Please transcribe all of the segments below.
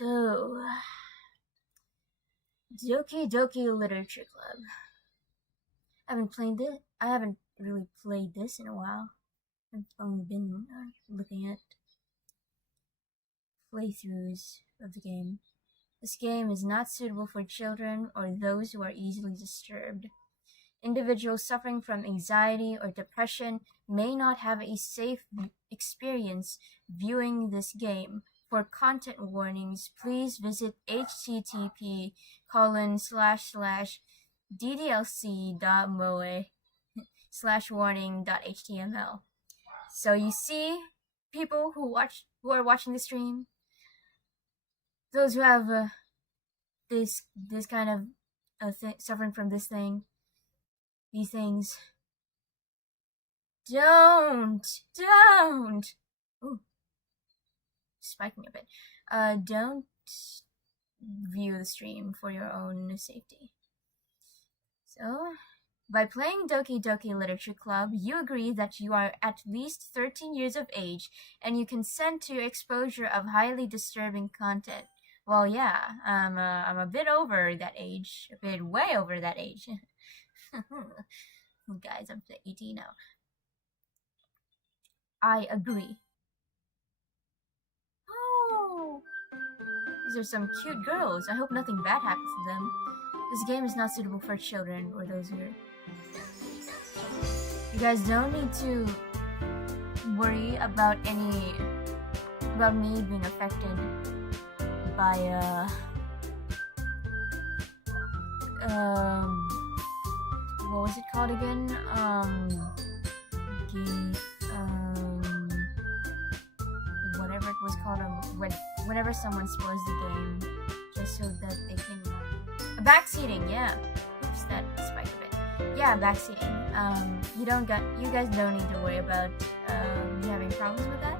So, Doki Literature Club. I haven't really played this in a while. I've only been looking at playthroughs of the game. This game is not suitable for children or those who are easily disturbed. Individuals suffering from anxiety or depression may not have a safe experience viewing this game. For content warnings, please visit http://ddlc.moe/warning.html. So you see, people who are watching the stream, those who have this kind of suffering from these things, don't. Ooh, spiking a bit. Don't view the stream for your own safety. So, by playing Doki Doki Literature Club, you agree that you are at least 13 years of age and you consent to your exposure of highly disturbing content. Well, yeah, I'm a bit over that age, a bit way over that age. Guys, I'm 18 now. I agree. Oh, these are some cute girls. I hope nothing bad happens to them. This game is not suitable for children or those who are... You guys don't need to worry about me being affected by what was it called again? Whatever it was called, whenever someone spoils the game, just so that they can... Backseating, yeah. Oops, that spiked a bit. Yeah, backseating. You guys don't need to worry about me having problems with that.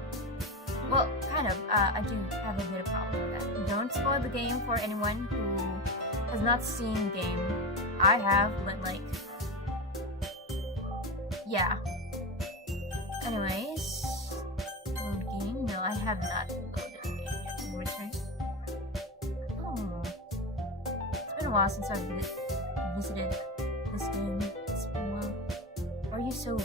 Well, kind of. I do have a bit of problem with that. Don't spoil the game for anyone who has not seen the game. I have, but like... Yeah. Anyways... Load game? No, I have not loaded the game yet. Return. Oh. It's been a while since I've visited this game. It's been a while. Why are you so...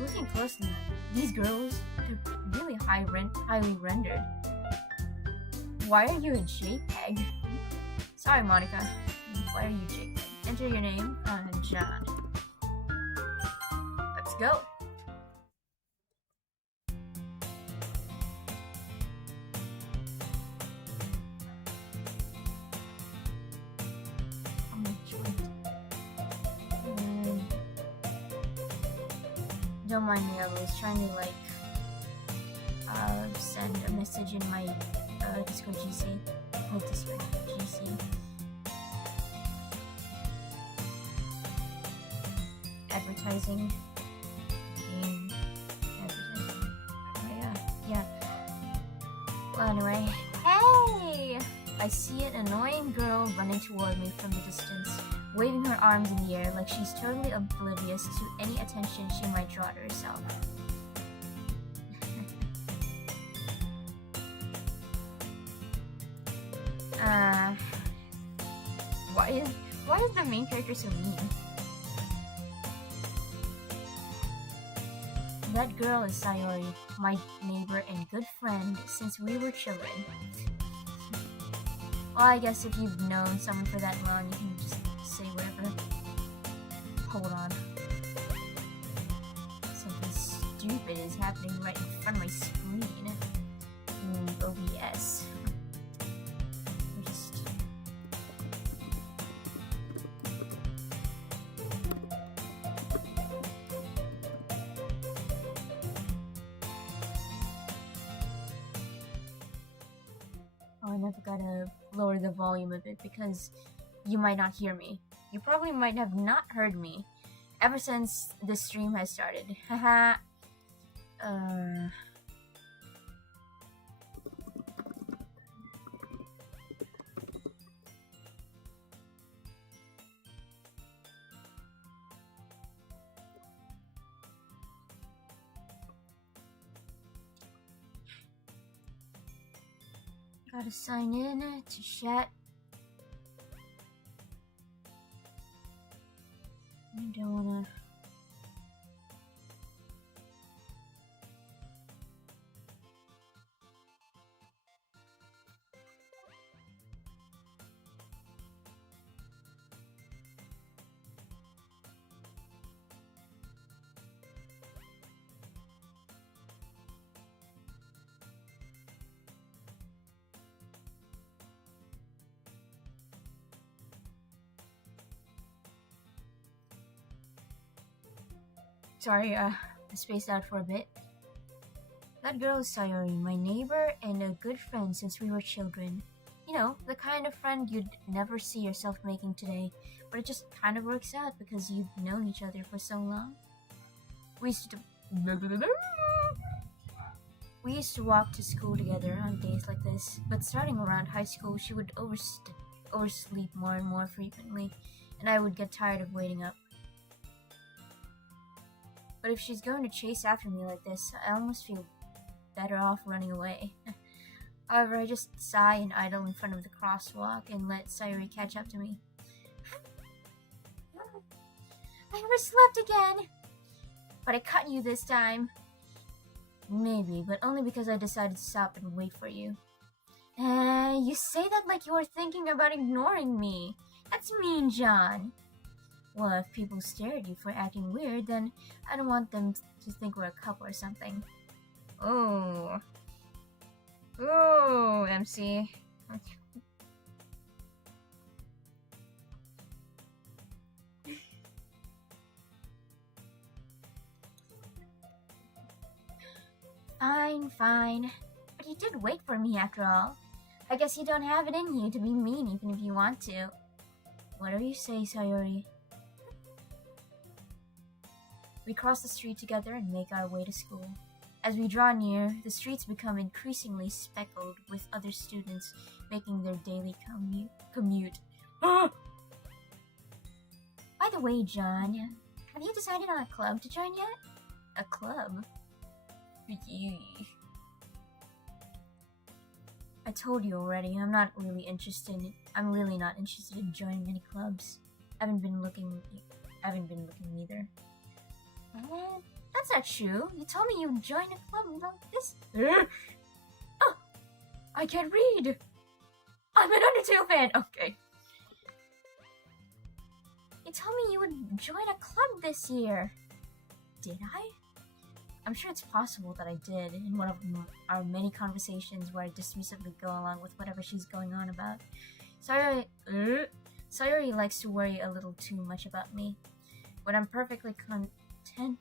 Looking closely, these girls, they're really highly rendered. Why are you a JPEG? Sorry, Monica. Why are you JPEG? Enter your name, John. Let's go. Don't mind me, I was trying to like send a message in my Discord GC. Discord GC. Advertising. Game. Advertising. Oh, yeah. Well, anyway. Hey! I see an annoying girl running toward me from the distance, waving her arms in the air like she's totally oblivious to any attention she might draw to herself. Why is the main character so mean? That girl is Sayori, my neighbor and good friend since we were children. Well, I guess if you've known someone for that long, you can just say whatever. Hold on. Something stupid is happening right in front of my screen. OBS. Just... Oh, I never gotta lower the volume a bit because you might not hear me. You probably might have not heard me ever since the stream has started. Haha. Gotta sign in to chat. I don't wanna. Sorry, I spaced out for a bit. That girl is Sayori, my neighbor and a good friend since we were children. You know, the kind of friend you'd never see yourself making today, but it just kind of works out because you've known each other for so long. We used to walk to school together on days like this, but starting around high school, she would oversleep more and more frequently, and I would get tired of waiting up. But if she's going to chase after me like this, I almost feel better off running away. However, I just sigh and idle in front of the crosswalk and let Sayori catch up to me. I overslept again! But I caught you this time. Maybe, but only because I decided to stop and wait for you. You say that like you were thinking about ignoring me. That's mean, John. Well, if people stare at you for acting weird, then I don't want them to think we're a couple or something. Oh. Oh, MC. Fine. But you did wait for me after all. I guess you don't have it in you to be mean even if you want to. Whatever you say, Sayori. We cross the street together and make our way to school. As we draw near, the streets become increasingly speckled with other students making their daily commute. By the way, John, have you decided on a club to join yet? A club? I told you already, I'm really not interested in joining any clubs. I haven't been looking either. That's not true. You told me you'd join a club about this. Oh, I can't read. I'm an Undertale fan. Okay. You told me you would join a club this year. Did I? I'm sure it's possible that I did in one of our many conversations where I dismissively go along with whatever she's going on about. Sayori likes to worry a little too much about me, but I'm perfectly content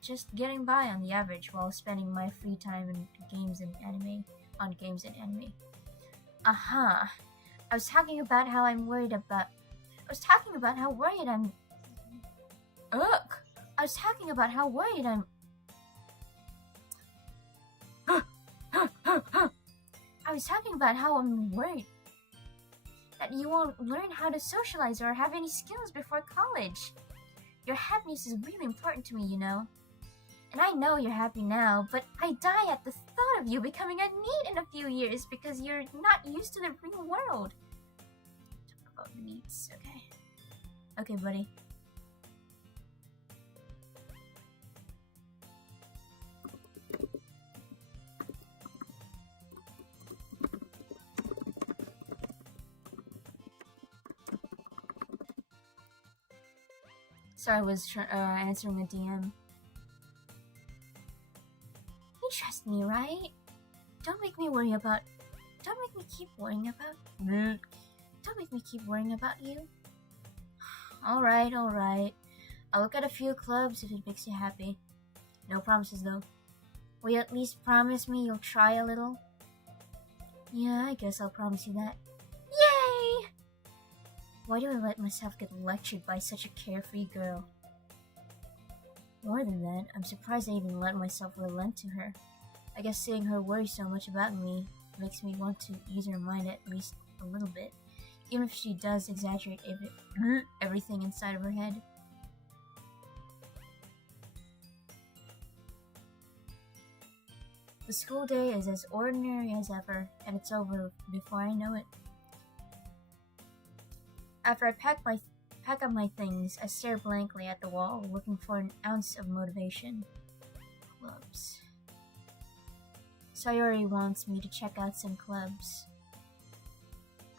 just getting by on the average while spending my free time in games and anime. I was talking about how worried I'm. I was talking about how worried I'm. That you won't learn how to socialize or have any skills before college. Your happiness is really important to me, you know. And I know you're happy now, but I die at the thought of you becoming a NEET in a few years because you're not used to the real world. Talk about NEETs, okay. Okay, buddy. Sorry, I was answering a DM. You trust me, right? Don't make me keep worrying about you. Alright. I'll look at a few clubs if it makes you happy. No promises, though. Will you at least promise me you'll try a little? Yeah, I guess I'll promise you that. Yay! Why do I let myself get lectured by such a carefree girl? More than that, I'm surprised I even let myself relent to her. I guess seeing her worry so much about me makes me want to ease her mind at least a little bit, even if she does exaggerate everything inside of her head. The school day is as ordinary as ever, and it's over before I know it. After I pack up my things, I stare blankly at the wall, looking for an ounce of motivation. Clubs. Sayori wants me to check out some clubs.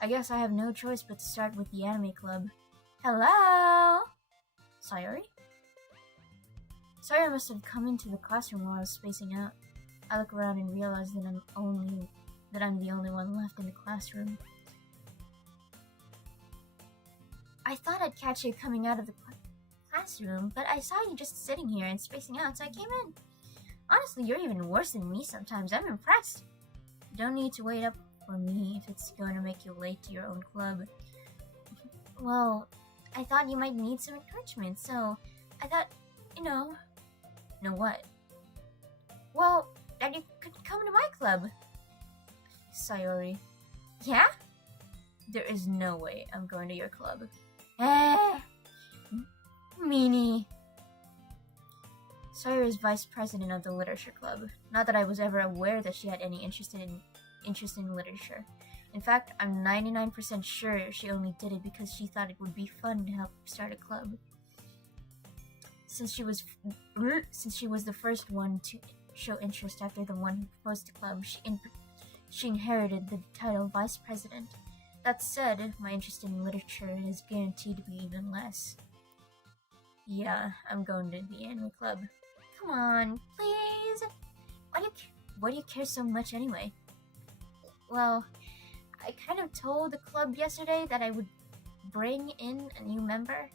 I guess I have no choice but to start with the anime club. Hello? Sayori? Sayori must have come into the classroom while I was spacing out. I look around and realize that I'm the only one left in the classroom. I thought I'd catch you coming out of the classroom, but I saw you just sitting here and spacing out, so I came in. Honestly, you're even worse than me sometimes. I'm impressed. You don't need to wait up for me if it's going to make you late to your own club. Well, I thought you might need some encouragement, so I thought, Know what? Well, that you could come to my club. Sayori. Yeah? There is no way I'm going to your club. Meanie. Sayori is vice president of the literature club. Not that I was ever aware that she had any interest in literature. In fact, I'm 99% sure she only did it because she thought it would be fun to help start a club. Since she was the first one to show interest after the one who proposed the club, she inherited the title vice president. That said, my interest in literature is guaranteed to be even less. Yeah, I'm going to the anime club. Come on, please. Why do you care so much anyway? Well, I kind of told the club yesterday that I would bring in a new member,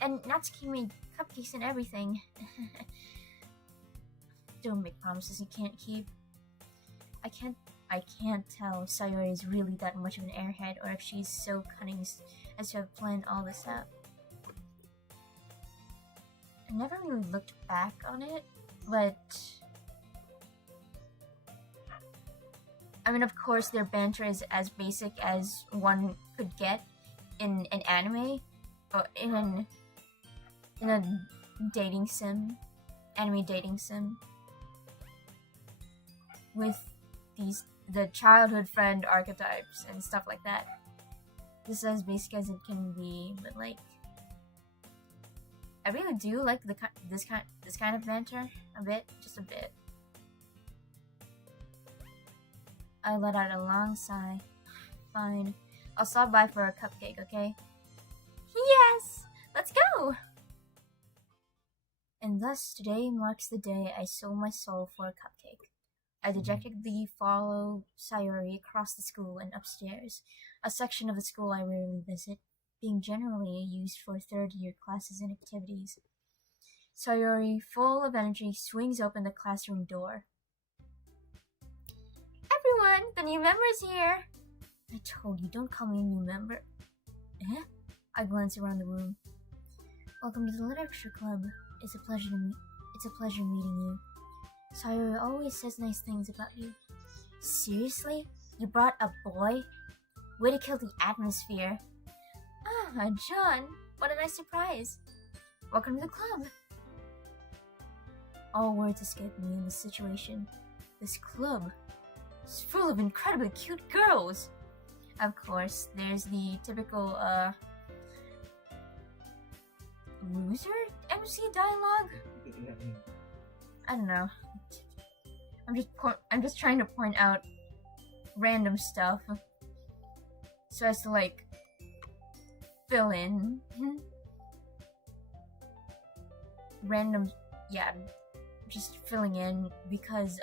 and Natsuki made cupcakes and everything. Don't make promises you can't keep. I can't tell if Sayori is really that much of an airhead or if she's so cunning as to have planned all this out. I never really looked back on it, but I mean, of course, their banter is as basic as one could get in an anime, or in a dating sim, anime dating sim, with the childhood friend archetypes and stuff like that. This is as basic as it can be, but like, I really do like this kind of banter a bit, just a bit. I let out a long sigh. Fine, I'll stop by for a cupcake, okay? Yes, let's go. And thus today marks the day I sold my soul for a cupcake. I dejectedly follow Sayori across the school and upstairs, a section of the school I rarely visit, being generally used for third-year classes and activities. Sayori, full of energy, swings open the classroom door. Everyone, the new member is here! I told you, don't call me a new member. Eh? I glance around the room. Welcome to the literature club. It's a pleasure meeting you. Sayori always says nice things about you. Seriously? You brought a boy? Way to kill the atmosphere. Ah, John, what a nice surprise. Welcome to the club. All words escape me in this situation. This club is full of incredibly cute girls. Of course, there's the typical, loser MC dialogue? I don't know. I'm just trying to point out random stuff so as to like fill in just filling in because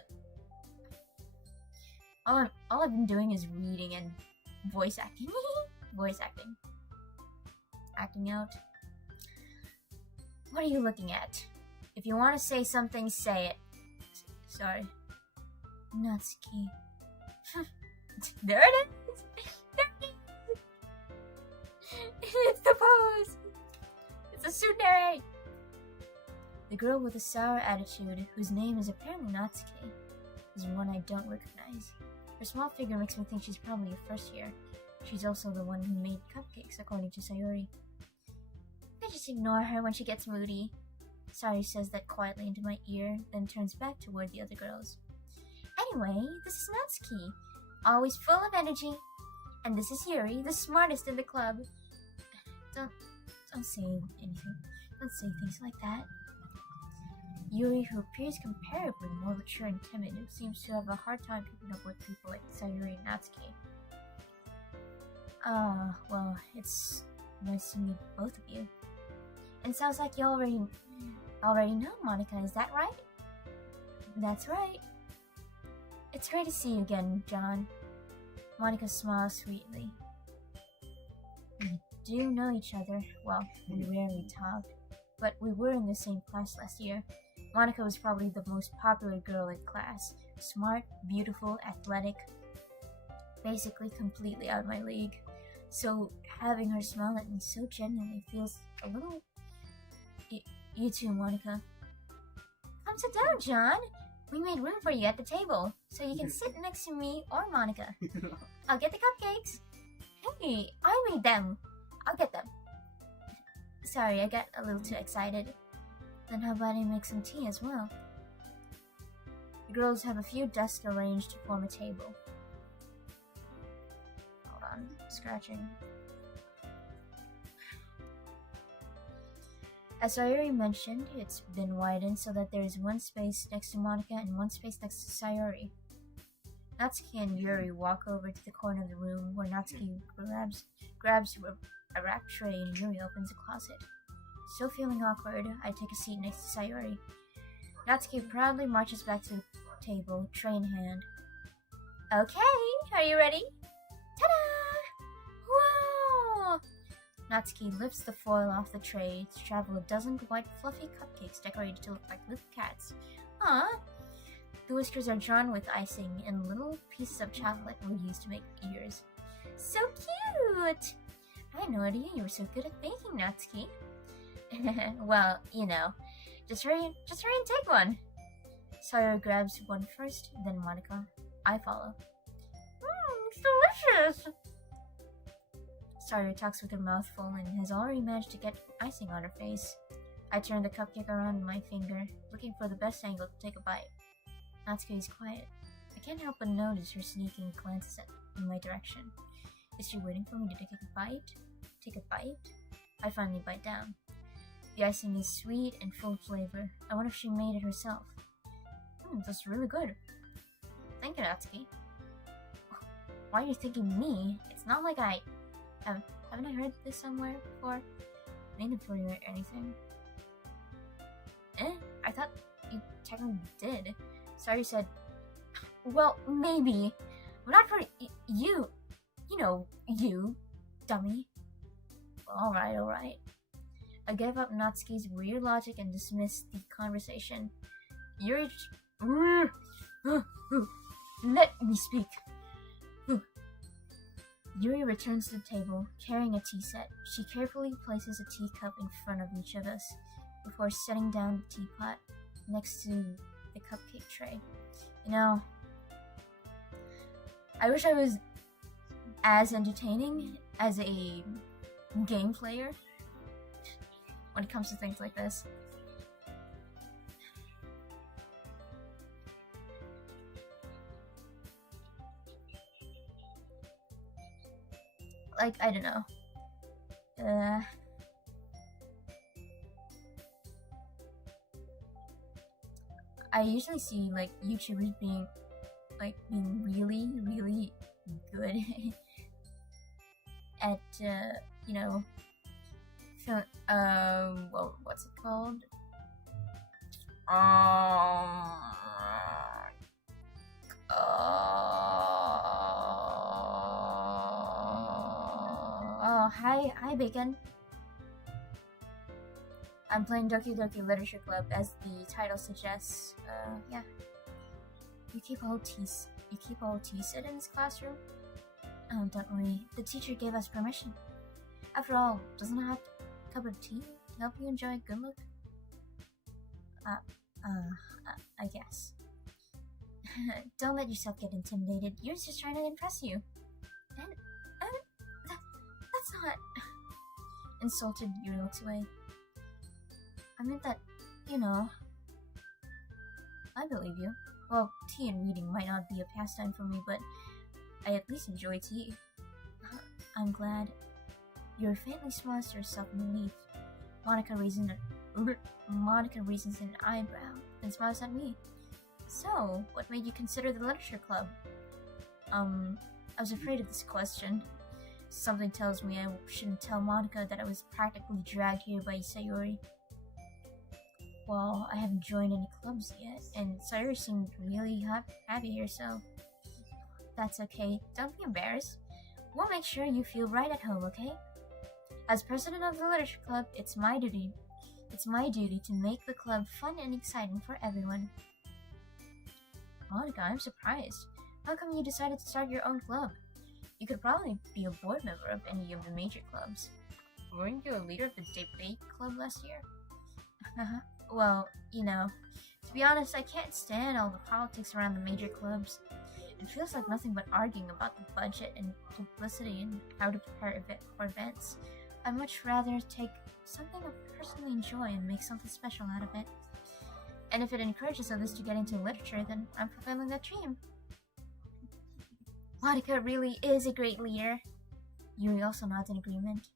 all I've been doing is reading and voice acting. Acting out. What are you looking at? If you want to say something, say it. Sorry. Natsuki. There it is! There it is! It's the pose! It's a tsundere! The girl with a sour attitude, whose name is apparently Natsuki, is one I don't recognize. Her small figure makes me think she's probably a first year. She's also the one who made cupcakes, according to Sayori. I just ignore her when she gets moody. Sayori says that quietly into my ear, then turns back toward the other girls. Anyway, this is Natsuki, always full of energy. And this is Yuri, the smartest in the club. Don't say anything. Don't say things like that. Yuri, who appears comparably more mature and timid, seems to have a hard time keeping up with people like Sayuri and Natsuki. Well, it's nice to meet both of you. And sounds like you already know Monica, is that right? That's right. It's great to see you again, John. Monica smiles sweetly. We do know each other. Well, we rarely talk, but we were in the same class last year. Monica was probably the most popular girl in class. Smart, beautiful, athletic. Basically completely out of my league. So having her smile at me so genuinely feels a little... You too, Monica. Come sit down, John. We made room for you at the table, so you can sit next to me or Monica. I'll get the cupcakes. Hey, I made them. I'll get them. Sorry, I got a little too excited. Then how about I make some tea as well? The girls have a few desks arranged to form a table. Hold on, scratching. As Sayuri mentioned, it's been widened so that there is one space next to Monica and one space next to Sayuri. Natsuki and Yuri walk over to the corner of the room where Natsuki grabs a rack tray and Yuri opens a closet. Still feeling awkward, I take a seat next to Sayuri. Natsuki proudly marches back to the table, tray in hand. Okay, are you ready? Ta-da! Whoa! Natsuki lifts the foil off the tray to travel a dozen white fluffy cupcakes decorated to look like little cats. Aww! The whiskers are drawn with icing, and little pieces of chocolate were used to make ears. So cute! I had no idea you were so good at baking, Natsuki. Well, you know. Just hurry and take one. Sayuri grabs one first, then Monica. I follow. It's delicious! Sayuri talks with her mouth full and has already managed to get icing on her face. I turn the cupcake around in my finger, looking for the best angle to take a bite. Natsuki is quiet. I can't help but notice her sneaking glances in my direction. Is she waiting for me to take a bite? I finally bite down. The icing is sweet and full of flavor. I wonder if she made it herself. That's really good. Thank you, Natsuki. Why are you thanking me? It's not like I... Haven't I heard this somewhere before? Made them for you or anything. I thought you technically did. Sayuri said, well, maybe. But not for you. You know, you, dummy. Well, alright. I gave up Natsuki's weird logic and dismissed the conversation. Yuri... Let me speak. Yuri returns to the table, carrying a tea set. She carefully places a teacup in front of each of us, before setting down the teapot next to the cupcake tray. You know, I wish I was as entertaining as a game player when it comes to things like this. Like, I don't know. I usually see like YouTubers being really, really good at you know, well, what's it called? Oh, hi, Bacon. I'm playing Doki Doki Literature Club, as the title suggests. Yeah. You keep all tea set in this classroom? Oh, don't worry. The teacher gave us permission. After all, doesn't a hot cup of tea help you enjoy a good look? I guess. Don't let yourself get intimidated. You're just trying to impress you. And, that's not... Insulted, Yuri looks away. I meant that, you know... I believe you. Well, tea and reading might not be a pastime for me, but I at least enjoy tea. I'm glad. Your faintly smiles to yourself in relief. Monica reasons an eyebrow, then smiles at me. So, what made you consider the literature club? I was afraid of this question. Something tells me I shouldn't tell Monica that I was practically dragged here by Sayori. Well, I haven't joined any clubs yet, and Sayori seemed really happy here, so that's okay. Don't be embarrassed. We'll make sure you feel right at home, okay? As president of the literature club, it's my duty to make the club fun and exciting for everyone. Monica, I'm surprised. How come you decided to start your own club? You could probably be a board member of any of the major clubs. Weren't you a leader of the debate club last year? Well, to be honest, I can't stand all the politics around the major clubs. It feels like nothing but arguing about the budget and publicity and how to prepare for events. I'd much rather take something I personally enjoy and make something special out of it. And if it encourages others to get into literature, then I'm fulfilling that dream. Monica really is a great leader. Yuri also nods in agreement.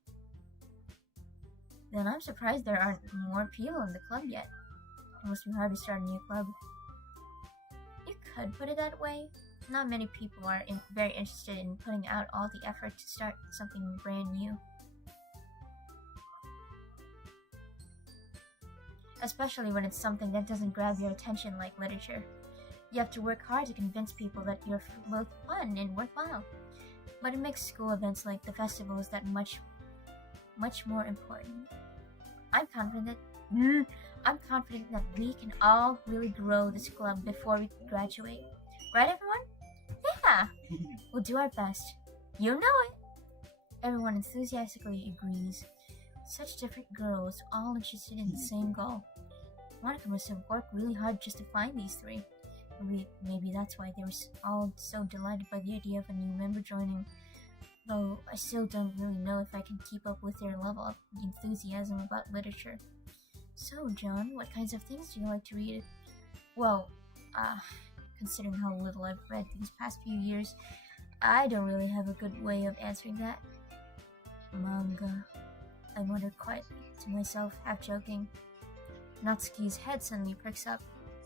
Then I'm surprised there aren't more people in the club yet. It must be hard to start a new club. You could put it that way. Not many people are very interested in putting out all the effort to start something brand new. Especially when it's something that doesn't grab your attention like literature. You have to work hard to convince people that you're both fun and worthwhile. But it makes school events like the festivals that much more important. I'm confident that we can all really grow this club before we graduate. Right, everyone? Yeah! We'll do our best. You know it! Everyone enthusiastically agrees. Such different girls, all interested in the same goal. Monica must have worked really hard just to find these three. Maybe that's why they were all so delighted by the idea of a new member joining. Though I still don't really know if I can keep up with their level of enthusiasm about literature. So, John, what kinds of things do you like to read? Well, considering how little I've read these past few years, I don't really have a good way of answering that. Manga, I muttered quietly to myself, half joking. Natsuki's head suddenly pricks up.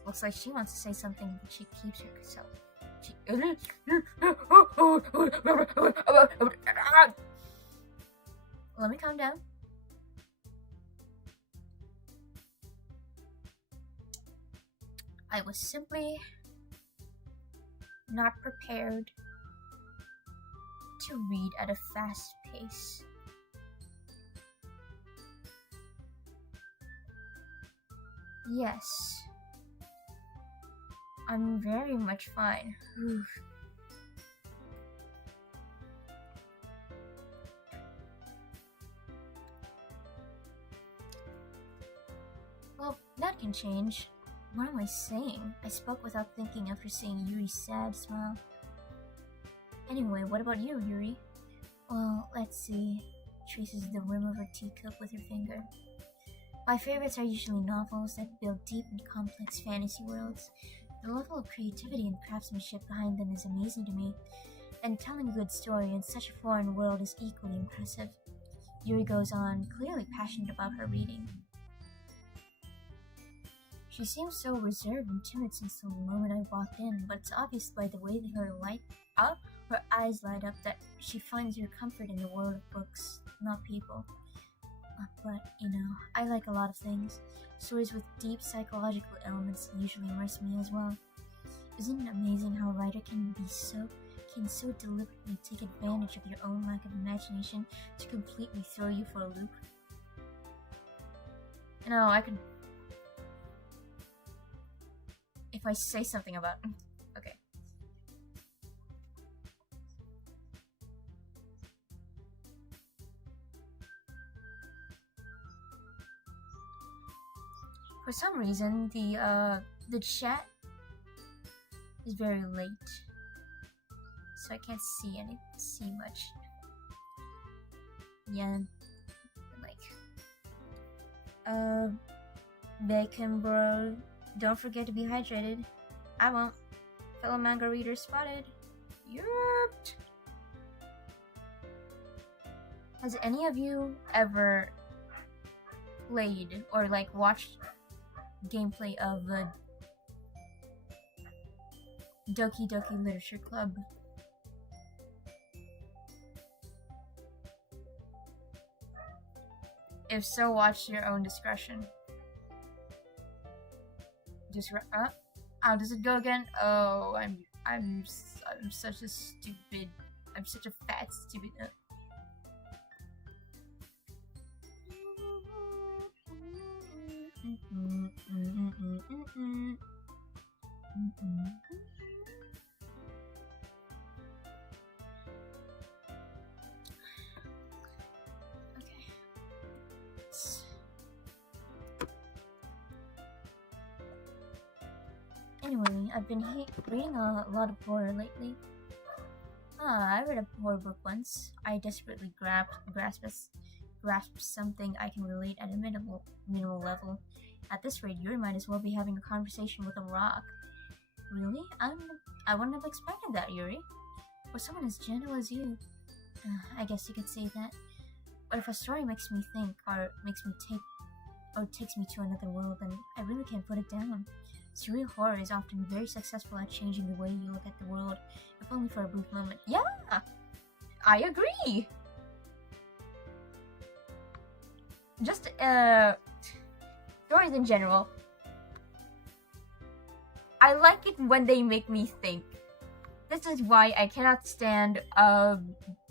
Looks like she wants to say something, but she keeps herself. Let me calm down. I was simply not prepared to read at a fast pace. Yes. I'm very much fine. Oof. Well, that can change. What am I saying? I spoke without thinking after seeing Yuri's sad smile. Anyway, what about you, Yuri? Well, let's see. Traces the rim of her teacup with her finger. My favorites are usually novels that build deep and complex fantasy worlds. The level of creativity and craftsmanship behind them is amazing to me, and telling a good story in such a foreign world is equally impressive. Yuri goes on, clearly passionate about her reading. She seems so reserved and timid since the moment I walked in, but it's obvious by the way that her eyes light up that she finds her comfort in the world of books, not people. But, I like a lot of things. Stories with deep psychological elements usually immerse me as well. Isn't it amazing how a writer can so deliberately take advantage of your own lack of imagination to completely throw you for a loop? I could... If I say something about... Okay. For some reason, the chat is very late, so I can't see much. Yeah, Bacon bro, don't forget to be hydrated. I won't. Fellow manga reader spotted. Yup. Has any of you ever played or like watched gameplay of the Doki Doki Literature Club? If so, watch your own discretion. How does it go again? Oh, I'm such a stupid. I'm such a fat stupid. Anyway, I've been reading a lot of horror lately. I read a horror book once. I desperately grasped something I can relate at a minimal level. At this rate, you might as well be having a conversation with a rock. Really? I wouldn't have expected that, Yuri. For someone as gentle as you. I guess you could say that. But if a story makes me think, or takes me to another world, then I really can't put it down. Surreal horror is often very successful at changing the way you look at the world, if only for a brief moment. Yeah! I agree! Just, stories in general. I like it when they make me think. This is why I cannot stand,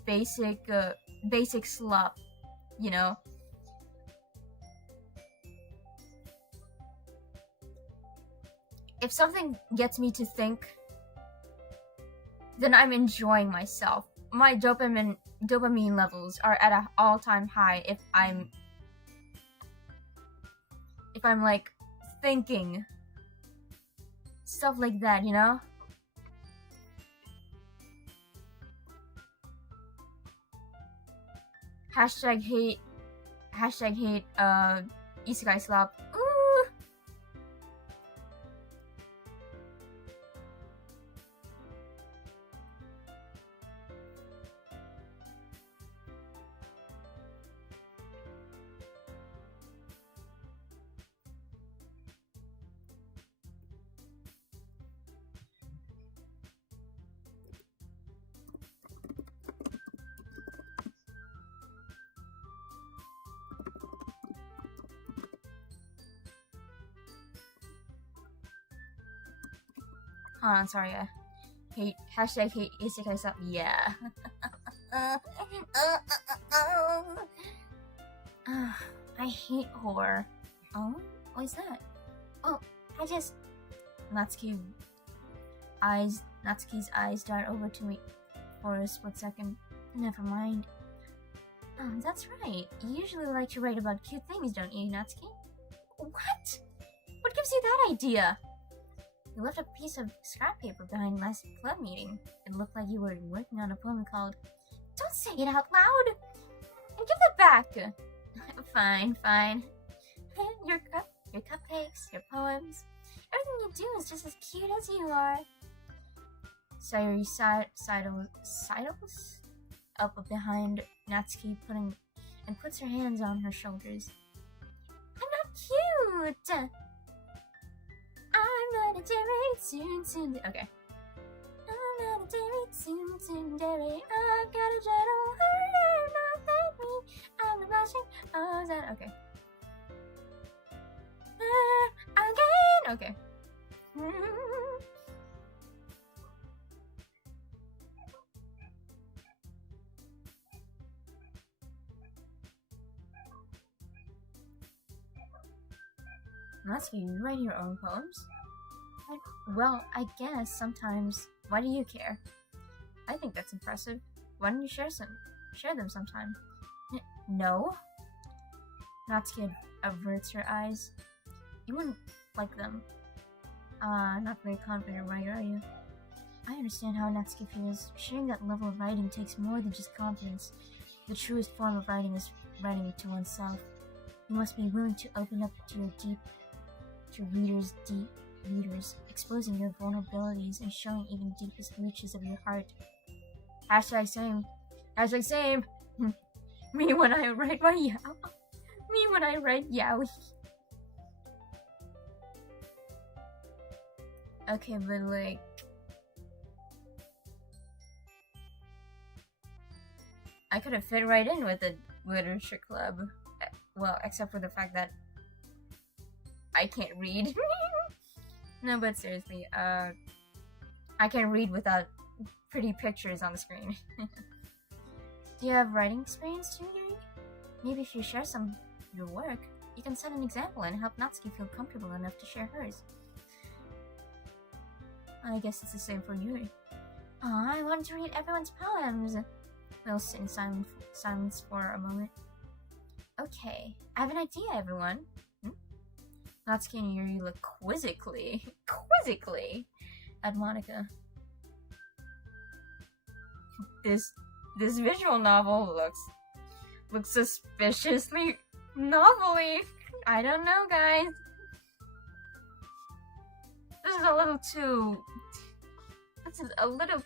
basic slop, you know? If something gets me to think, then I'm enjoying myself. My dopamine levels are at an all-time high if I'm like thinking stuff like that, you know? Hashtag hate isekai slop. Ooh. I'm sorry, hashtag hate isekai slop. Yeah. I hate horror. Oh, what is that? Oh, Natsuki's eyes dart over to me for a split second. Never mind. That's right. You usually like to write about cute things, don't you, Natsuki? What? What gives you that idea? You left a piece of scrap paper behind last club meeting. It looked like you were working on a poem called... Don't say it out loud! And give it back! Fine. Your cupcakes, your poems, everything you do is just as cute as you are. Sayuri sidles up behind Natsuki and puts her hands on her shoulders. I'm not cute! I'm not a dairy soon. Okay. I'm not a dairy soon dairy. I've got a gentle heart, not like me. I'm a blushing. Oh, is that okay? Again. Okay. Natsuki, you write your own poems? Well, I guess sometimes. Why do you care? I think that's impressive. Why don't you share them sometime? No. Natsuki averts her eyes. You wouldn't like them. Not very confident writer, are you? I understand how Natsuki feels. Sharing that level of writing takes more than just confidence. The truest form of writing is writing to oneself. You must be willing to open up to your readers' readers, exposing your vulnerabilities and showing even deepest reaches of your heart. Hashtag same. Hashtag same. Me when I write my yaoi. Me when I write yaoi. Okay, but like... I could have fit right in with the literature club. Well, except for the fact that I can't read. No, but seriously, I can read without pretty pictures on the screen. Do you have writing experience too, Yuri? Maybe if you share some of your work, you can set an example and help Natsuki feel comfortable enough to share hers. I guess it's the same for Yuri. Aw, I wanted to read everyone's poems. We'll sit in silence for a moment. Okay, I have an idea, everyone. Natsuki and Yuri look quizzically at Monika. This visual novel looks suspiciously novel-y. I don't know, guys. This is a little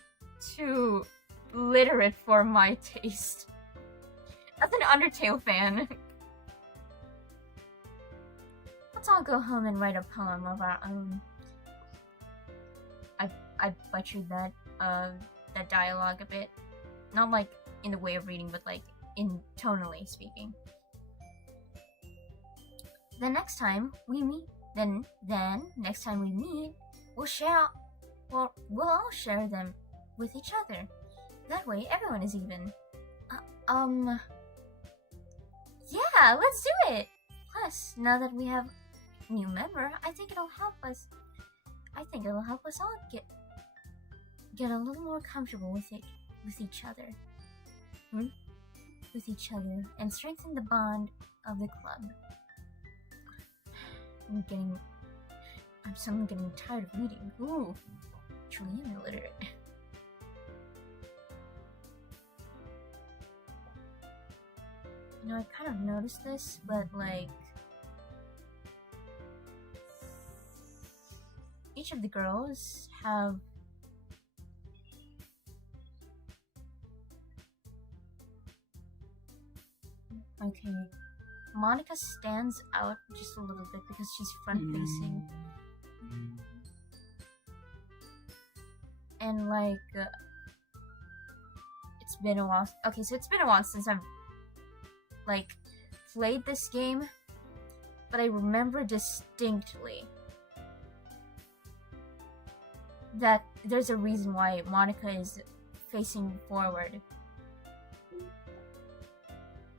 too literate for my taste. As an Undertale fan. Let's all go home and write a poem of our own. I butchered that dialogue a bit. Not like in the way of reading, but like in tonally speaking. The next time we meet, next time we meet, we'll all share them with each other. That way, everyone is even. Yeah, let's do it! Plus, now that we have a new member, I think it'll help us all get a little more comfortable with each other. With each other, and strengthen the bond of the club. I'm suddenly getting tired of reading. Ooh, truly am illiterate. You know, I kind of noticed this, but like... each of the girls have... Okay, Monika stands out just a little bit because she's front-facing. And like... it's been a while... Okay, so it's been a while since I've like played this game, but I remember distinctly that there's a reason why Monika is facing forward.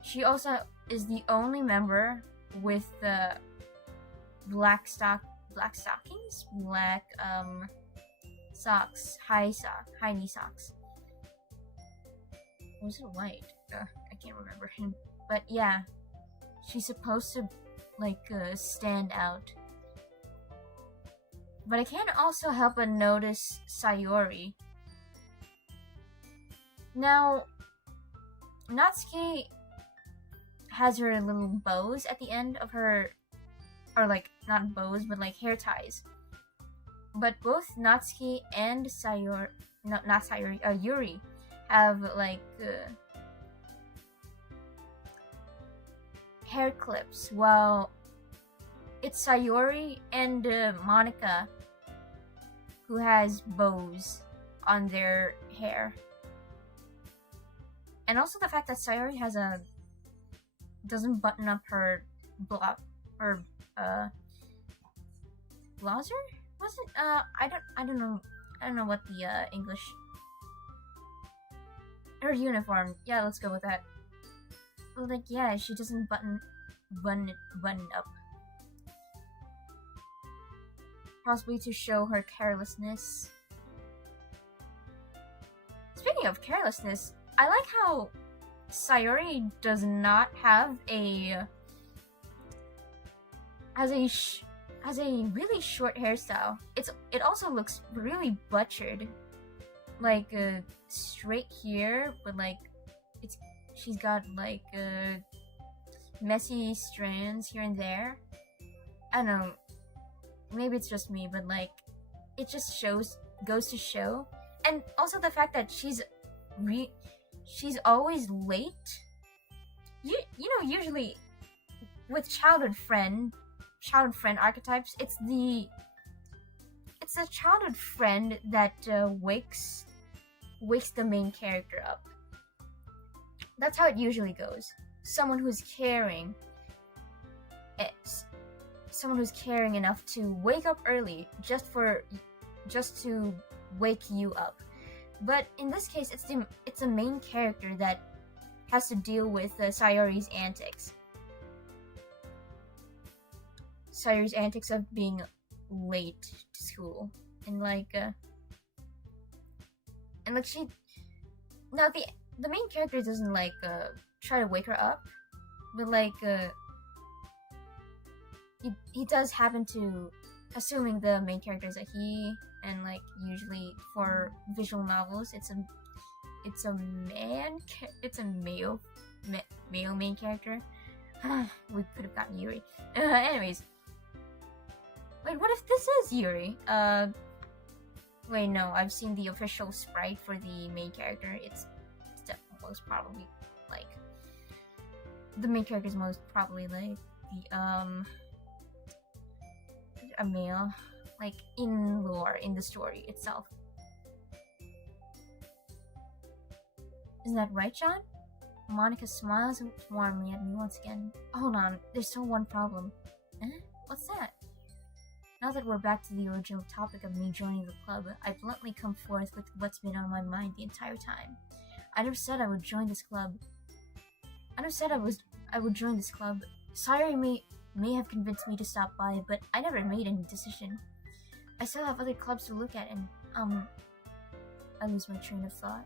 She also is the only member with the black socks, high knee socks. Or was it white? I can't remember. But yeah, she's supposed to like stand out. But I can't also help but notice Sayori. Now, Natsuki has her little bows at the end of her, or like not bows, but like hair ties. But both Natsuki and Yuri have like hair clips, while it's Sayori and Monika who has bows on their hair. And also the fact that Sayori has doesn't button up her blazer? Was it? I don't know what the English. Her uniform. Yeah, let's go with that. Well, like, yeah, she doesn't button up. Possibly to show her carelessness. Speaking of carelessness, I like how Sayori does not have has a really short hairstyle. It also looks really butchered, like straight here, but like she's got like messy strands here and there. I don't know. maybe it's just me, but like, it just goes to show, and also the fact that she's always late. You know, usually with childhood friend archetypes, it's the childhood friend that wakes the main character up. That's how it usually goes. Someone who's caring, someone who's caring enough to wake up early just to wake you up. But in this case, it's a main character that has to deal with Sayori's antics. Sayori's antics of being late to school, and she, now the main character doesn't like try to wake her up, but like he does happen to, assuming the main character is a he, and like usually for visual novels it's a male main character. We could have gotten Yuri. Anyways, wait, what if this is Yuri? Wait, no, I've seen the official sprite for the main character. It's most probably like the main character is most probably like the a male, like in lore, in the story itself. Isn't that right, John? Monica smiles warmly at me once again. Hold on, there's still one problem. What's that? Now that we're back to the original topic of me joining the club, I bluntly come forth with what's been on my mind the entire time. I never said I would join this club. I would join this club. Sayori may have convinced me to stop by, but I never made any decision. I still have other clubs to look at, and I lose my train of thought.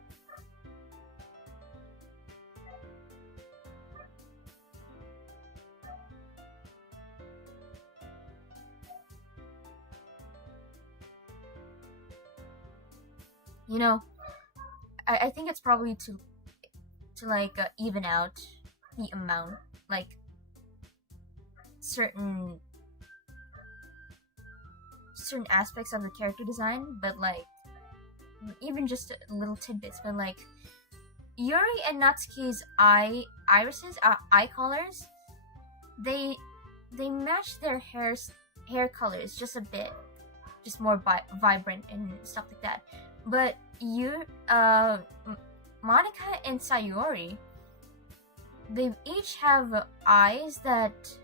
You know, I think it's probably to like even out the amount, like certain aspects of the character design, but like even just little tidbits. But like Yuri and Natsuki's eye colors, they match their hair colors just a bit, just more vibrant and stuff like that. But Monica and Sayori, they each have eyes that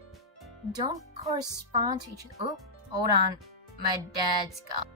don't correspond to each other. Oh, hold on, my dad's gone.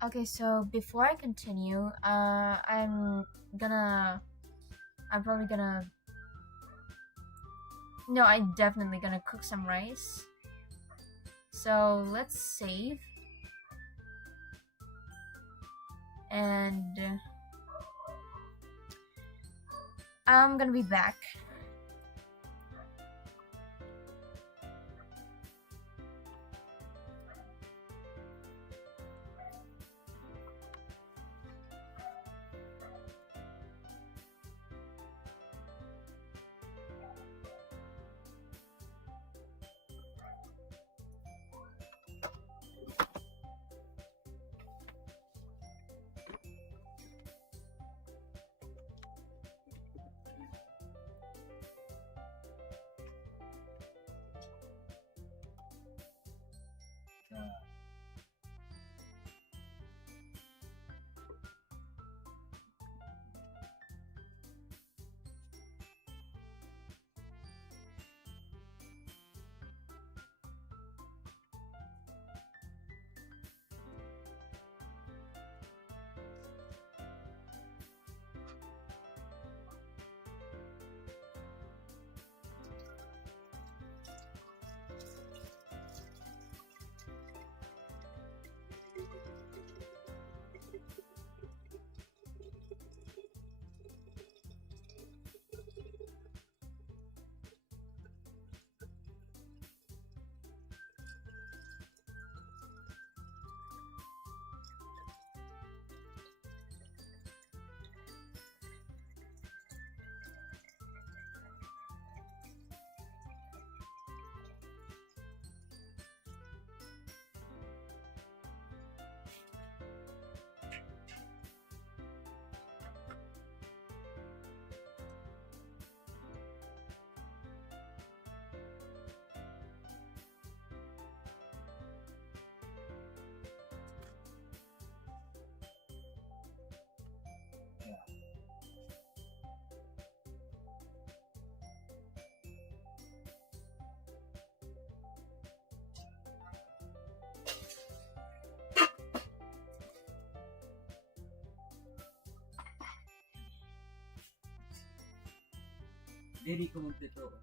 Okay, so before I continue, I'm definitely gonna cook some rice. So let's save. And I'm gonna be back. Erico Montetoro.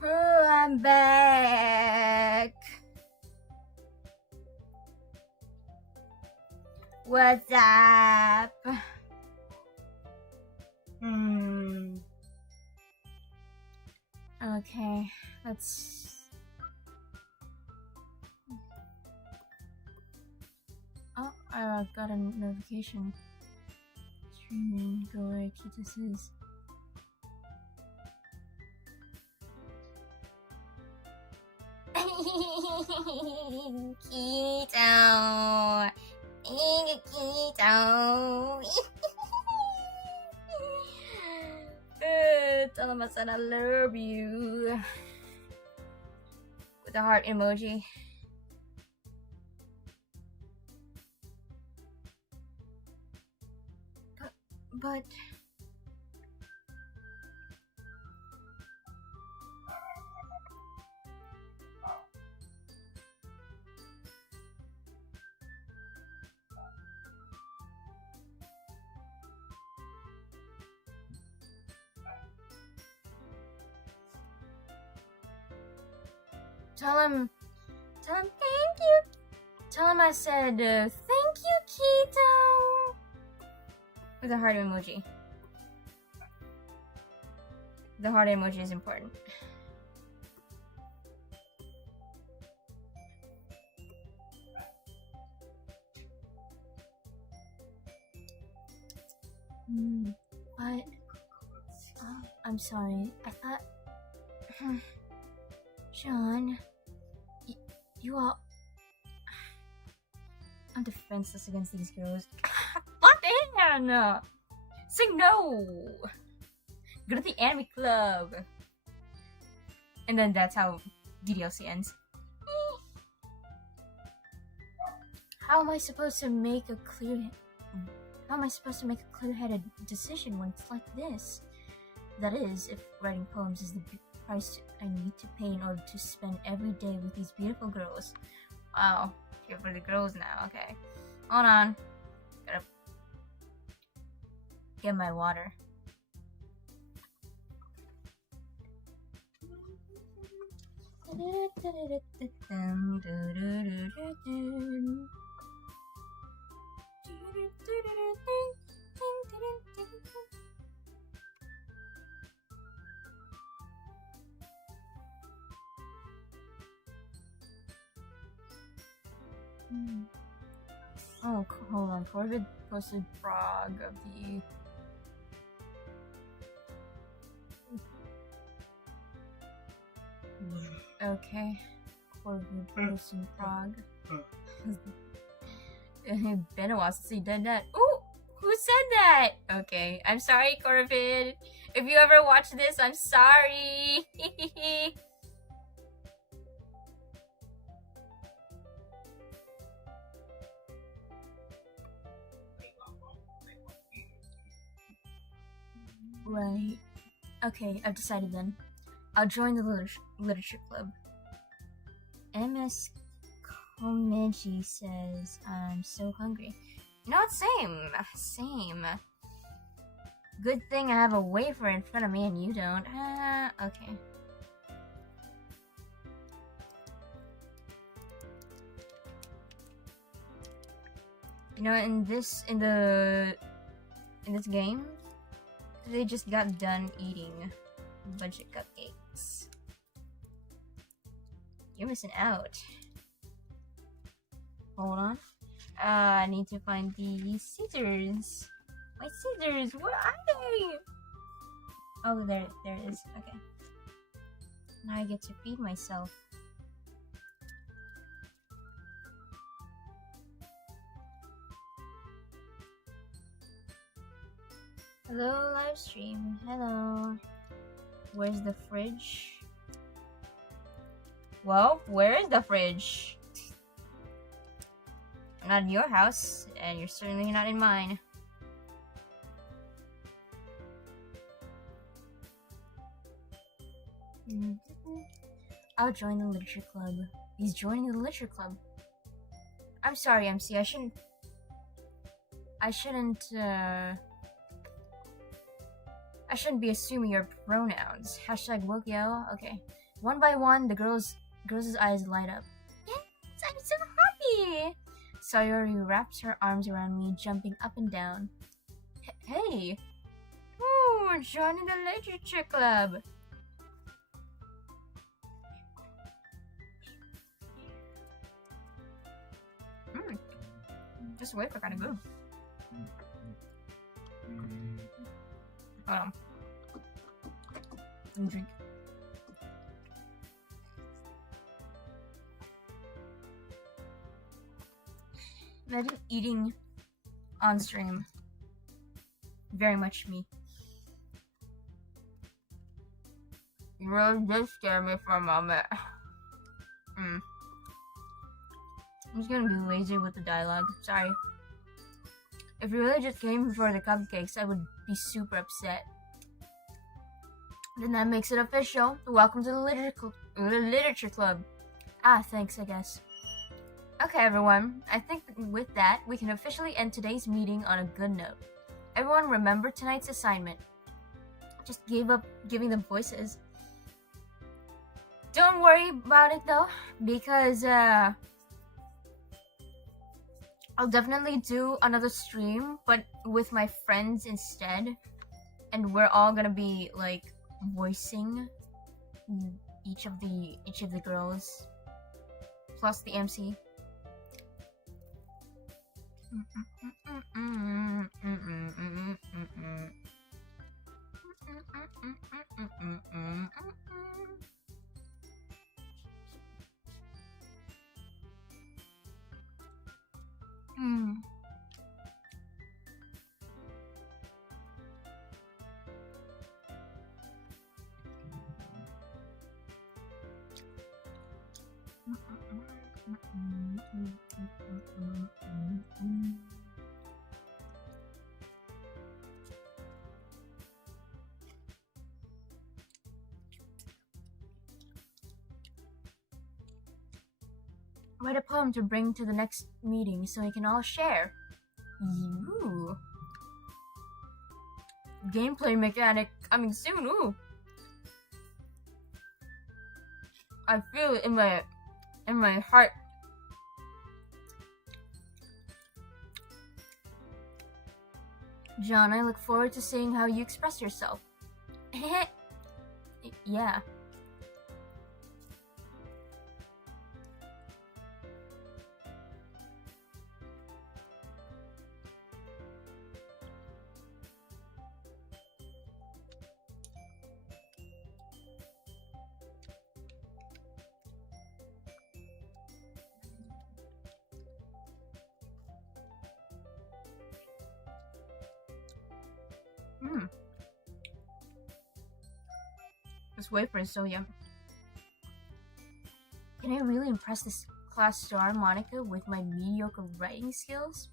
Oh, I'm back. What's up? Okay, let's... Oh, I got a notification. Streaming, go where Kitas is. Keto! Keto! Tell him I said I love you. With the heart emoji. But... Tell him thank you. Tell him I said thank you, Keto. With a heart emoji. The heart emoji is important. But I'm sorry. I thought Sean, you all... I'm defenseless against these girls. What in? Say no! Go to the anime club! And then that's how DDLC ends. How am I supposed to make a clear-headed decision when it's like this? That is, if writing poems is the price I need to pay in order to spend every day with these beautiful girls. Wow, here for the girls now, okay. Hold on. Gotta get my water. Oh, hold on. Corbett posted frog of the... Okay. Corbett posted frog. It's been a while since he did that. Ooh! Who said that? Okay. I'm sorry, Corbett. If you ever watch this, I'm sorry. Right. Okay, I've decided then. I'll join the literature club. MS Komeji says, I'm so hungry. You know what? Same. Good thing I have a wafer in front of me and you don't. Okay. You know, in this game, they just got done eating a bunch of cupcakes. You're missing out. Hold on. I need to find the scissors. My scissors, where are they? Oh, there it is. Okay. Now I get to feed myself. Hello, live stream. Hello. Where's the fridge? Well, where is the fridge? I'm not in your house, and you're certainly not in mine. I'll join the literature club. He's joining the literature club. I'm sorry, MC. I shouldn't be assuming your pronouns. Hashtag Wokyo. Okay. One by one, the girls' eyes light up. Yes, I'm so happy. Sayori wraps her arms around me, jumping up and down. Hey! Ooh, we're joining the literature club! Just wait, I gotta go. Hold on. Let me drink. Imagine eating on stream. Very much me. You really did scare me for a moment. I'm just gonna be lazy with the dialogue. Sorry. If you really just came for the cupcakes, I would be super upset. Then that makes it official. Welcome to the literature club. Ah, thanks, I guess. Okay, everyone. I think with that, we can officially end today's meeting on a good note. Everyone remember tonight's assignment. Just gave up giving them voices. Don't worry about it, though, because, I'll definitely do another stream, but with my friends instead. And we're all gonna be, like, voicing each of the girls. Plus the MC. Write a poem to bring to the next meeting so we can all share. Ooh. Gameplay mechanic coming soon. Ooh. I feel it in my heart. John, I look forward to seeing how you express yourself. Yeah. This wafer is so yummy. Can I really impress this class star, Monica, with my mediocre writing skills?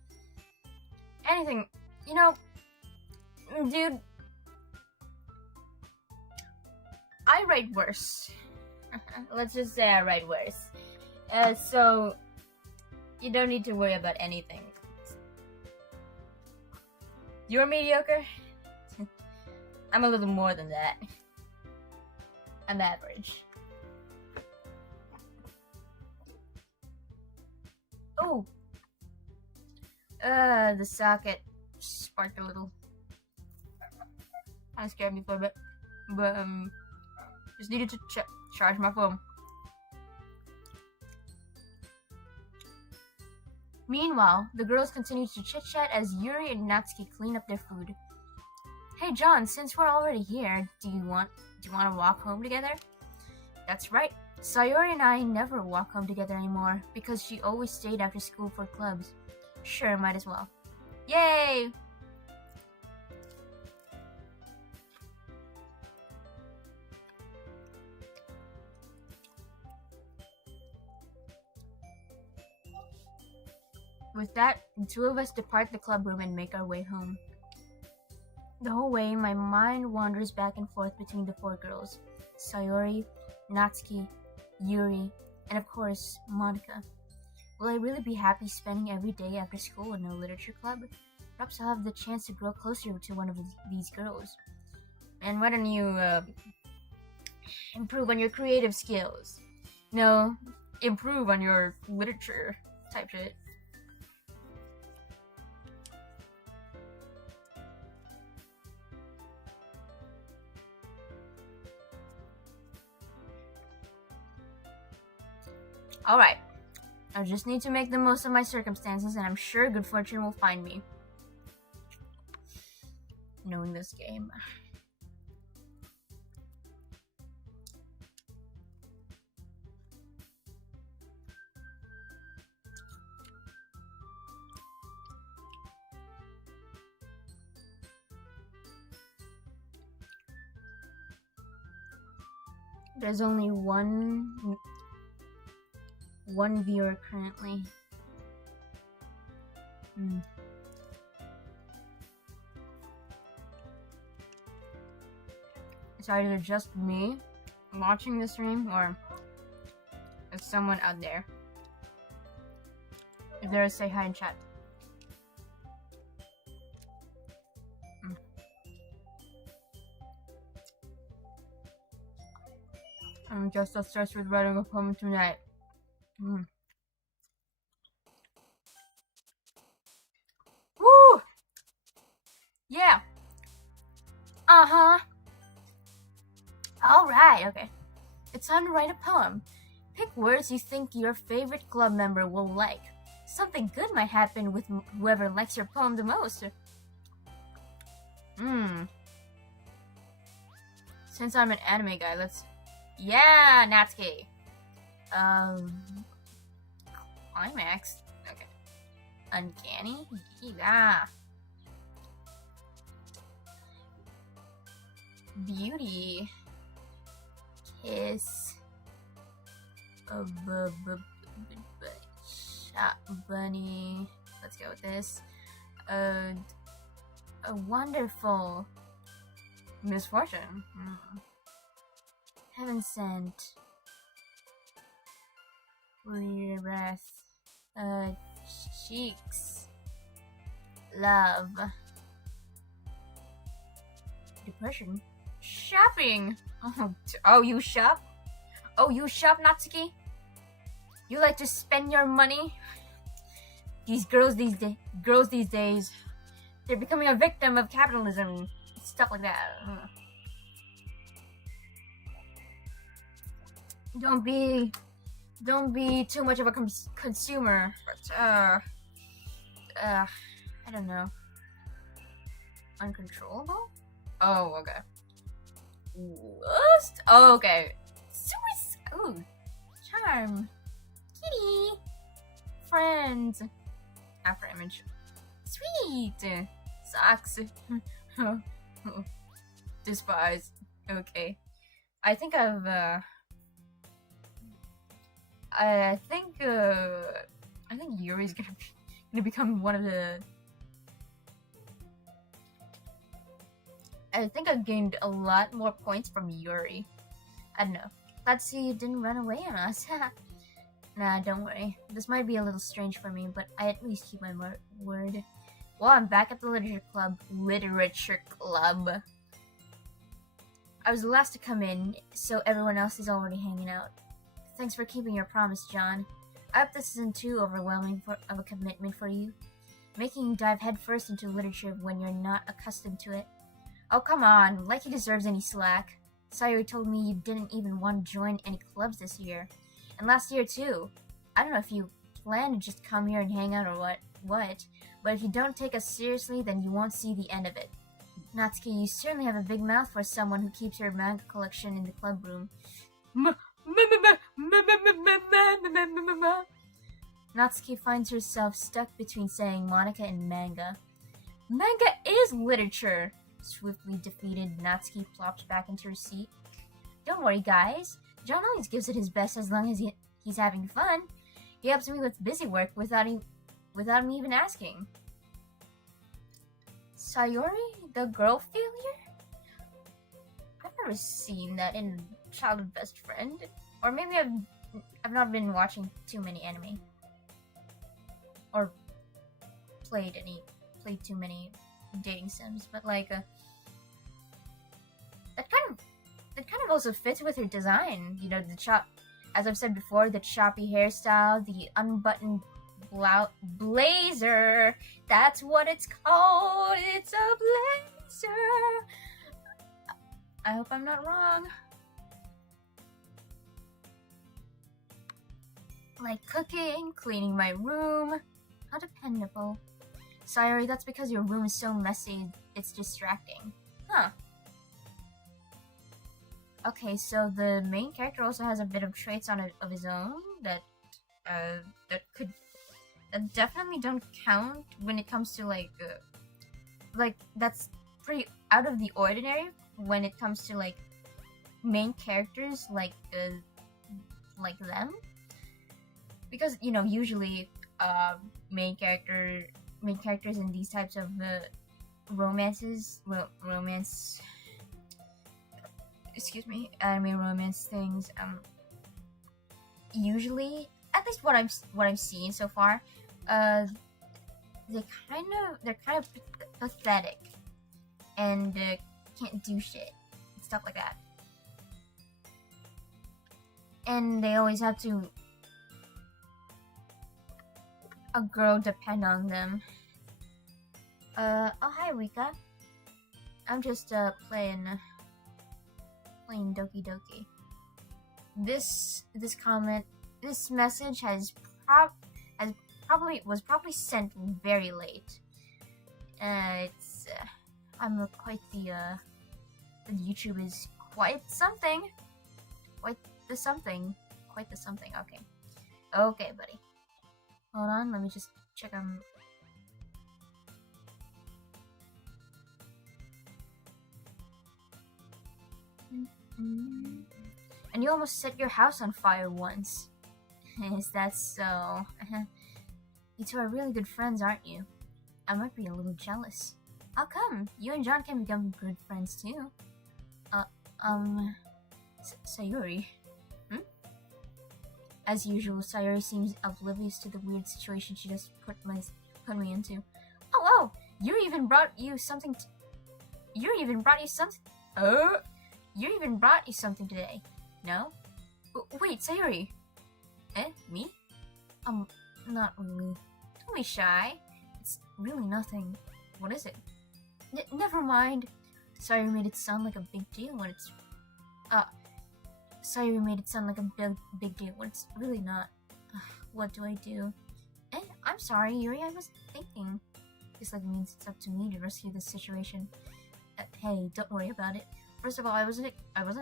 Anything, you know, dude, I write worse. Let's just say I write worse. So, you don't need to worry about anything. You're mediocre? I'm a little more than that. I'm average. Oh! The socket sparked a little. Kinda scared me for a bit. But, just needed to charge my phone. Meanwhile, the girls continue to chit-chat as Yuri and Natsuki clean up their food. Hey John, since we're already here, do you want to walk home together? That's right. Sayori and I never walk home together anymore because she always stayed after school for clubs. Sure, might as well. Yay! With that, the two of us depart the club room and make our way home. The whole way, my mind wanders back and forth between the four girls. Sayori, Natsuki, Yuri, and of course, Monica. Will I really be happy spending every day after school in a literature club? Perhaps I'll have the chance to grow closer to one of these girls. And why don't you, improve on your creative skills? No, improve on your literature type shit. Alright. I just need to make the most of my circumstances, and I'm sure good fortune will find me. Knowing this game. There's only one viewer currently. It's either just me watching the stream or it's someone out there. If there is, say hi in chat. I'm just obsessed with writing a poem tonight. Woo! Yeah! Uh-huh! Alright, okay. It's time to write a poem. Pick words you think your favorite club member will like. Something good might happen with whoever likes your poem the most. Since I'm an anime guy, let's... Yeah, Natsuki! Climax? Okay. Uncanny? Yeah. Beauty. Kiss. Shop bunny. Let's go with this. A wonderful misfortune. Heaven sent. Breath. Cheeks. Love. Depression. Shopping. Oh, you shop? Oh, you shop, Natsuki? You like to spend your money? These girls these days, they're becoming a victim of capitalism. Stuff like that. Don't be too much of a consumer. But I don't know. Uncontrollable? Oh, okay. Lust? Oh, okay. Ooh, charm. Kitty. Friends. After image. Sweet. Socks. Despise. Okay. I think Yuri's gonna become one of the... I think I gained a lot more points from Yuri. I don't know. Let's see, you didn't run away on us. Nah, don't worry. This might be a little strange for me, but I at least keep my word. Well, I'm back at the literature club. I was the last to come in, so everyone else is already hanging out. Thanks for keeping your promise, John. I hope this isn't too overwhelming of a commitment for you. Making you dive headfirst into literature when you're not accustomed to it. Oh, come on, like he deserves any slack. Sayori told me you didn't even want to join any clubs this year. And last year, too. I don't know if you plan to just come here and hang out or what, but if you don't take us seriously, then you won't see the end of it. Natsuki, you certainly have a big mouth for someone who keeps her manga collection in the club room. Natsuki finds herself stuck between saying Monica and manga. Manga is literature! Swiftly defeated, Natsuki plops back into her seat. Don't worry, guys. John always gives it his best as long as he's having fun. He helps me with busy work without me even asking. Sayori, the girl failure? I've never seen that in Childhood Best Friend. Or maybe I've not been watching too many anime. Or played too many dating sims, but like that kind of also fits with her design. You know, as I've said before, the choppy hairstyle, the unbuttoned blazer. That's what it's called. It's a blazer. I hope I'm not wrong. like cooking, cleaning my room. How dependable. Sayori, that's because your room is so messy, it's distracting. Huh. Okay, so the main character also has a bit of traits of his own that definitely don't count when it comes to like that's pretty out of the ordinary when it comes to like main characters like them, because you know usually main characters in these types of romance anime romance things, usually, at least what I'm seeing so far, they're kind of pathetic and can't do shit and stuff like that, and they always have to a girl depend on them. Oh hi Rika, I'm just playing Doki. This message was probably sent very late. It's I'm quite the YouTube is quite something. Quite the something. Okay, buddy. Hold on, let me just check And you almost set your house on fire once. Is that so? You two are really good friends, aren't you? I might be a little jealous. How come? You and John can become good friends too. Sayori. As usual, Sayori seems oblivious to the weird situation she just put me into. Oh, Yuri even brought you something. Yuri even brought you something today. No? Wait, Sayori. Me? Not really. Don't be shy. It's really nothing. What is it? Never mind. Sayori made it sound like a big deal when it's... Sayori made it sound like a big deal when it's really not. What do I do? I'm sorry, Yuri, I was thinking. This means it's up to me to rescue this situation. Hey, don't worry about it. First of all, I wasn't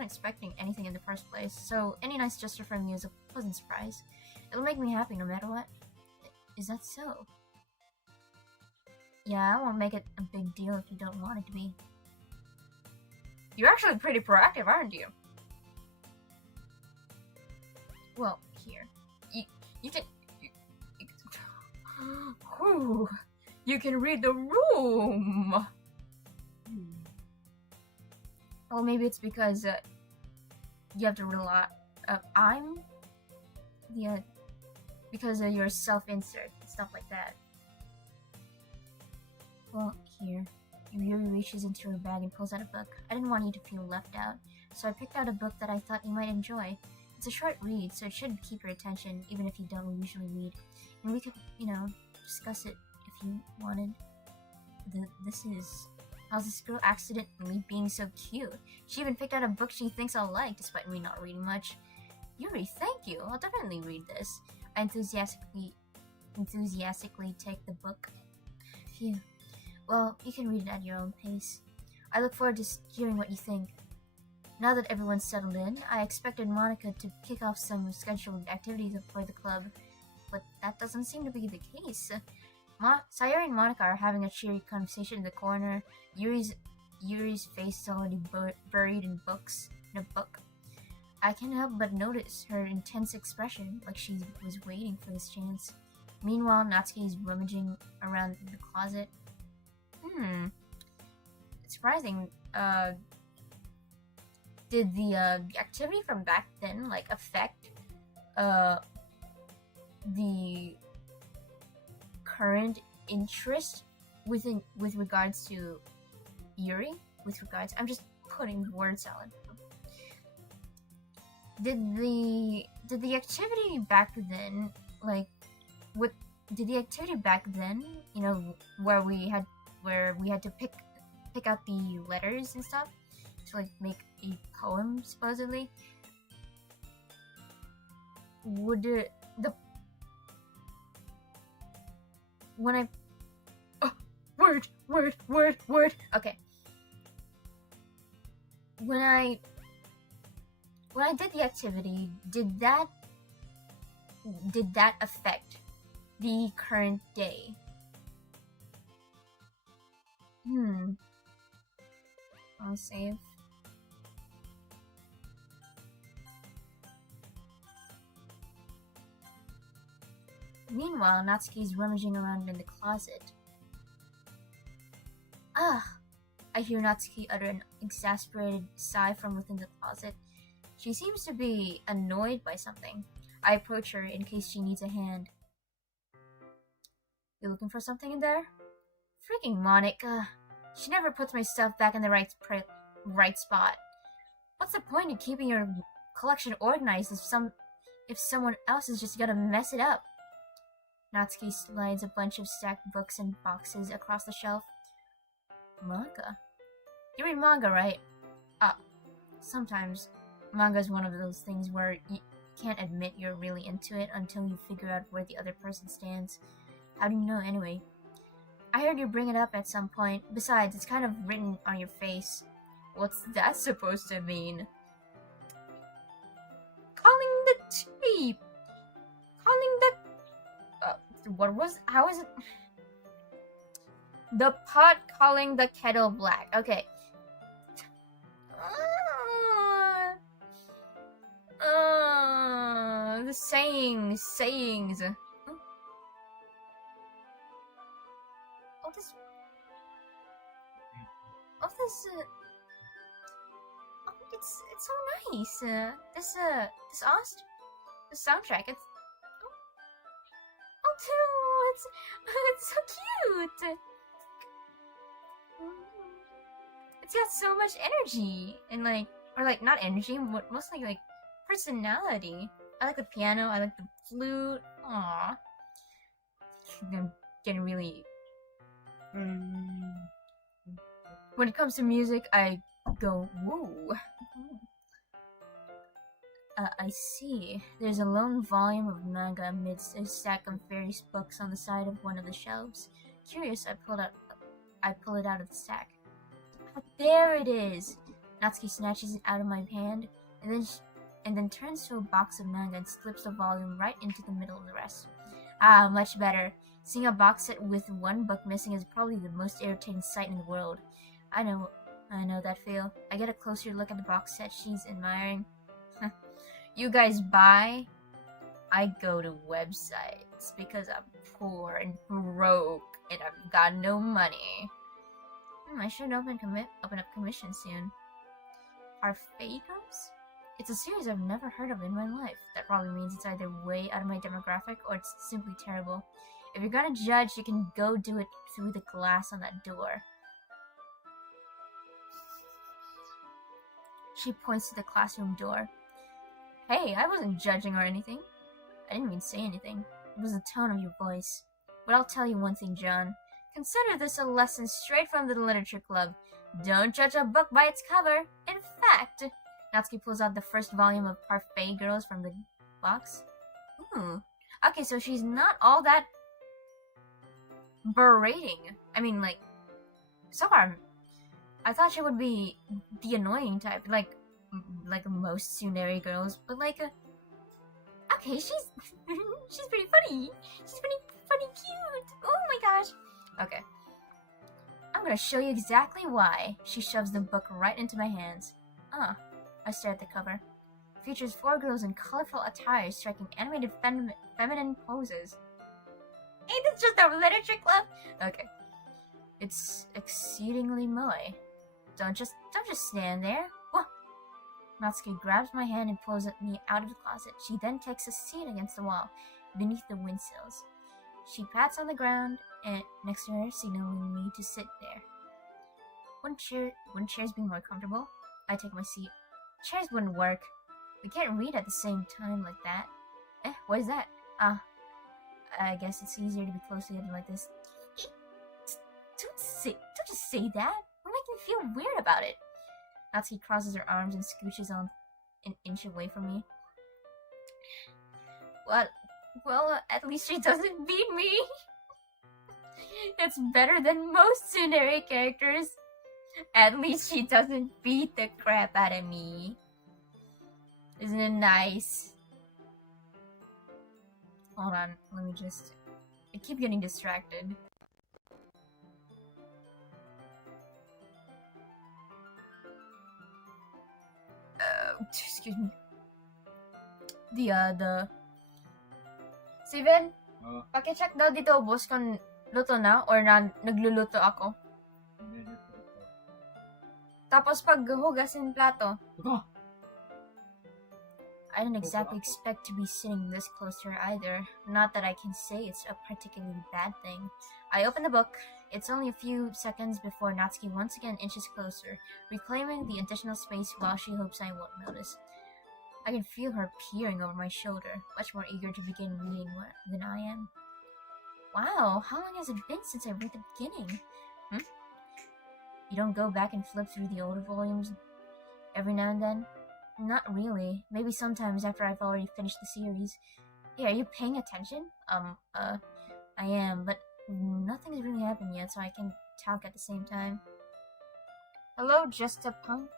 expecting anything in the first place, so any nice gesture from you is a pleasant surprise. It'll make me happy no matter what. Is that so? Yeah, I won't make it a big deal if you don't want it to be. You're actually pretty proactive, aren't you? Well, here. You can... You can read the room! Well, maybe it's because you have to rely. Because of your self-insert and stuff like that. Well, here. Yuri reaches into her bag and pulls out a book. I didn't want you to feel left out, so I picked out a book that I thought you might enjoy. It's a short read, so it should keep your attention, even if you don't usually read. And we could, discuss it if you wanted. This is... How's this girl accidentally being so cute? She even picked out a book she thinks I'll like, despite me not reading much. Yuri, thank you. I'll definitely read this. I enthusiastically take the book. Phew. Well, you can read it at your own pace. I look forward to hearing what you think. Now that everyone's settled in, I expected Monica to kick off some scheduled activities for the club, but that doesn't seem to be the case. Sayori and Monica are having a cheery conversation in the corner. Yuri's face is already buried in a book. I can't help but notice her intense expression, like she was waiting for this chance. Meanwhile, Natsuki is rummaging around the closet. It's surprising. Did the activity from back then affect the current interest with regards to Yuri? I'm just putting word salad. Did the activity back then where we had to pick out the letters and stuff to make a poem supposedly, when I... Oh, word. Okay. When I did the activity, did that affect the current day? I'll save. Meanwhile, Natsuki is rummaging around in the closet. Ah! I hear Natsuki utter an exasperated sigh from within the closet. She seems to be annoyed by something. I approach her in case she needs a hand. You looking for something in there? Freaking Monica. She never puts my stuff back in the right spot. What's the point in keeping your collection organized if someone else is just gonna mess it up? Natsuki slides a bunch of stacked books and boxes across the shelf. Manga? You read manga, right? Sometimes. Manga is one of those things where you can't admit you're really into it until you figure out where the other person stands. How do you know anyway? I heard you bring it up at some point. Besides, it's kind of written on your face. What's that supposed to mean? Calling the tape! Calling the... how is it? The pot calling the kettle black. Okay. The sayings. It's so nice. This soundtrack. It's so cute. It's got so much energy and not energy, but mostly like personality. I like the piano. I like the flute. Aww. I'm getting really. When it comes to music, I go woo. I see. There's a lone volume of manga amidst a stack of various books on the side of one of the shelves. Curious, I pull it out of the stack. There it is! Natsuki snatches it out of my hand, and then turns to a box of manga and slips the volume right into the middle of the rest. Ah, much better. Seeing a box set with one book missing is probably the most irritating sight in the world. I know that feel. I get a closer look at the box set she's admiring. You guys buy? I go to websites because I'm poor and broke and I've got no money. I should open up commission soon. Are Fagos? It's a series I've never heard of in my life. That probably means it's either way out of my demographic or it's simply terrible. If you're gonna judge, you can go do it through the glass on that door. She points to the classroom door. Hey, I wasn't judging or anything. I didn't even say anything. It was the tone of your voice. But I'll tell you one thing, John. Consider this a lesson straight from the literature club. Don't judge a book by its cover. In fact, Natsuki pulls out the first volume of Parfait Girls from the box. Okay, so she's not all that berating. I mean, so far, I thought she would be the annoying type, like most Tsuneri girls, but okay, she's she's pretty funny. She's pretty cute. Oh my gosh. Okay. I'm gonna show you exactly why. She shoves the book right into my hands. I stare at the cover. It features 4 girls in colorful attire striking animated feminine poses. Ain't this just a literature club? Okay. It's exceedingly moe. Don't just stand there. Whoa. Natsuki grabs my hand and pulls me out of the closet. She then takes a seat against the wall, beneath the windsills. She pats on the ground and next to her, signaling me to sit there. Wouldn't chairs be more comfortable? I take my seat. Chairs wouldn't work. We can't read at the same time like that. What is that? I guess it's easier to be close together like this. Don't just say that. We're making me feel weird about it. Natsuki crosses her arms and scooches on an inch away from me. Well, at least she doesn't beat me. It's better than most tsundere characters. At least she doesn't beat the crap out of me. Isn't it nice? Hold on, let me just... I keep getting distracted. Excuse me. The... Steven? Pakicheck daw dito, boss, kung luto na or nagluluto ako. Tapos pag hugasin plato. I didn't exactly expect to be sitting this close to her either. Not that I can say it's a particularly bad thing. I open the book. It's only a few seconds before Natsuki once again inches closer, reclaiming the additional space while she hopes I won't notice. I can feel her peering over my shoulder, much more eager to begin reading than I am. Wow, how long has it been since I read the beginning? You don't go back and flip through the older volumes every now and then? Not really. Maybe sometimes after I've already finished the series. Hey, are you paying attention? I am, but nothing has really happened yet, so I can talk at the same time. Hello, Justa Punk.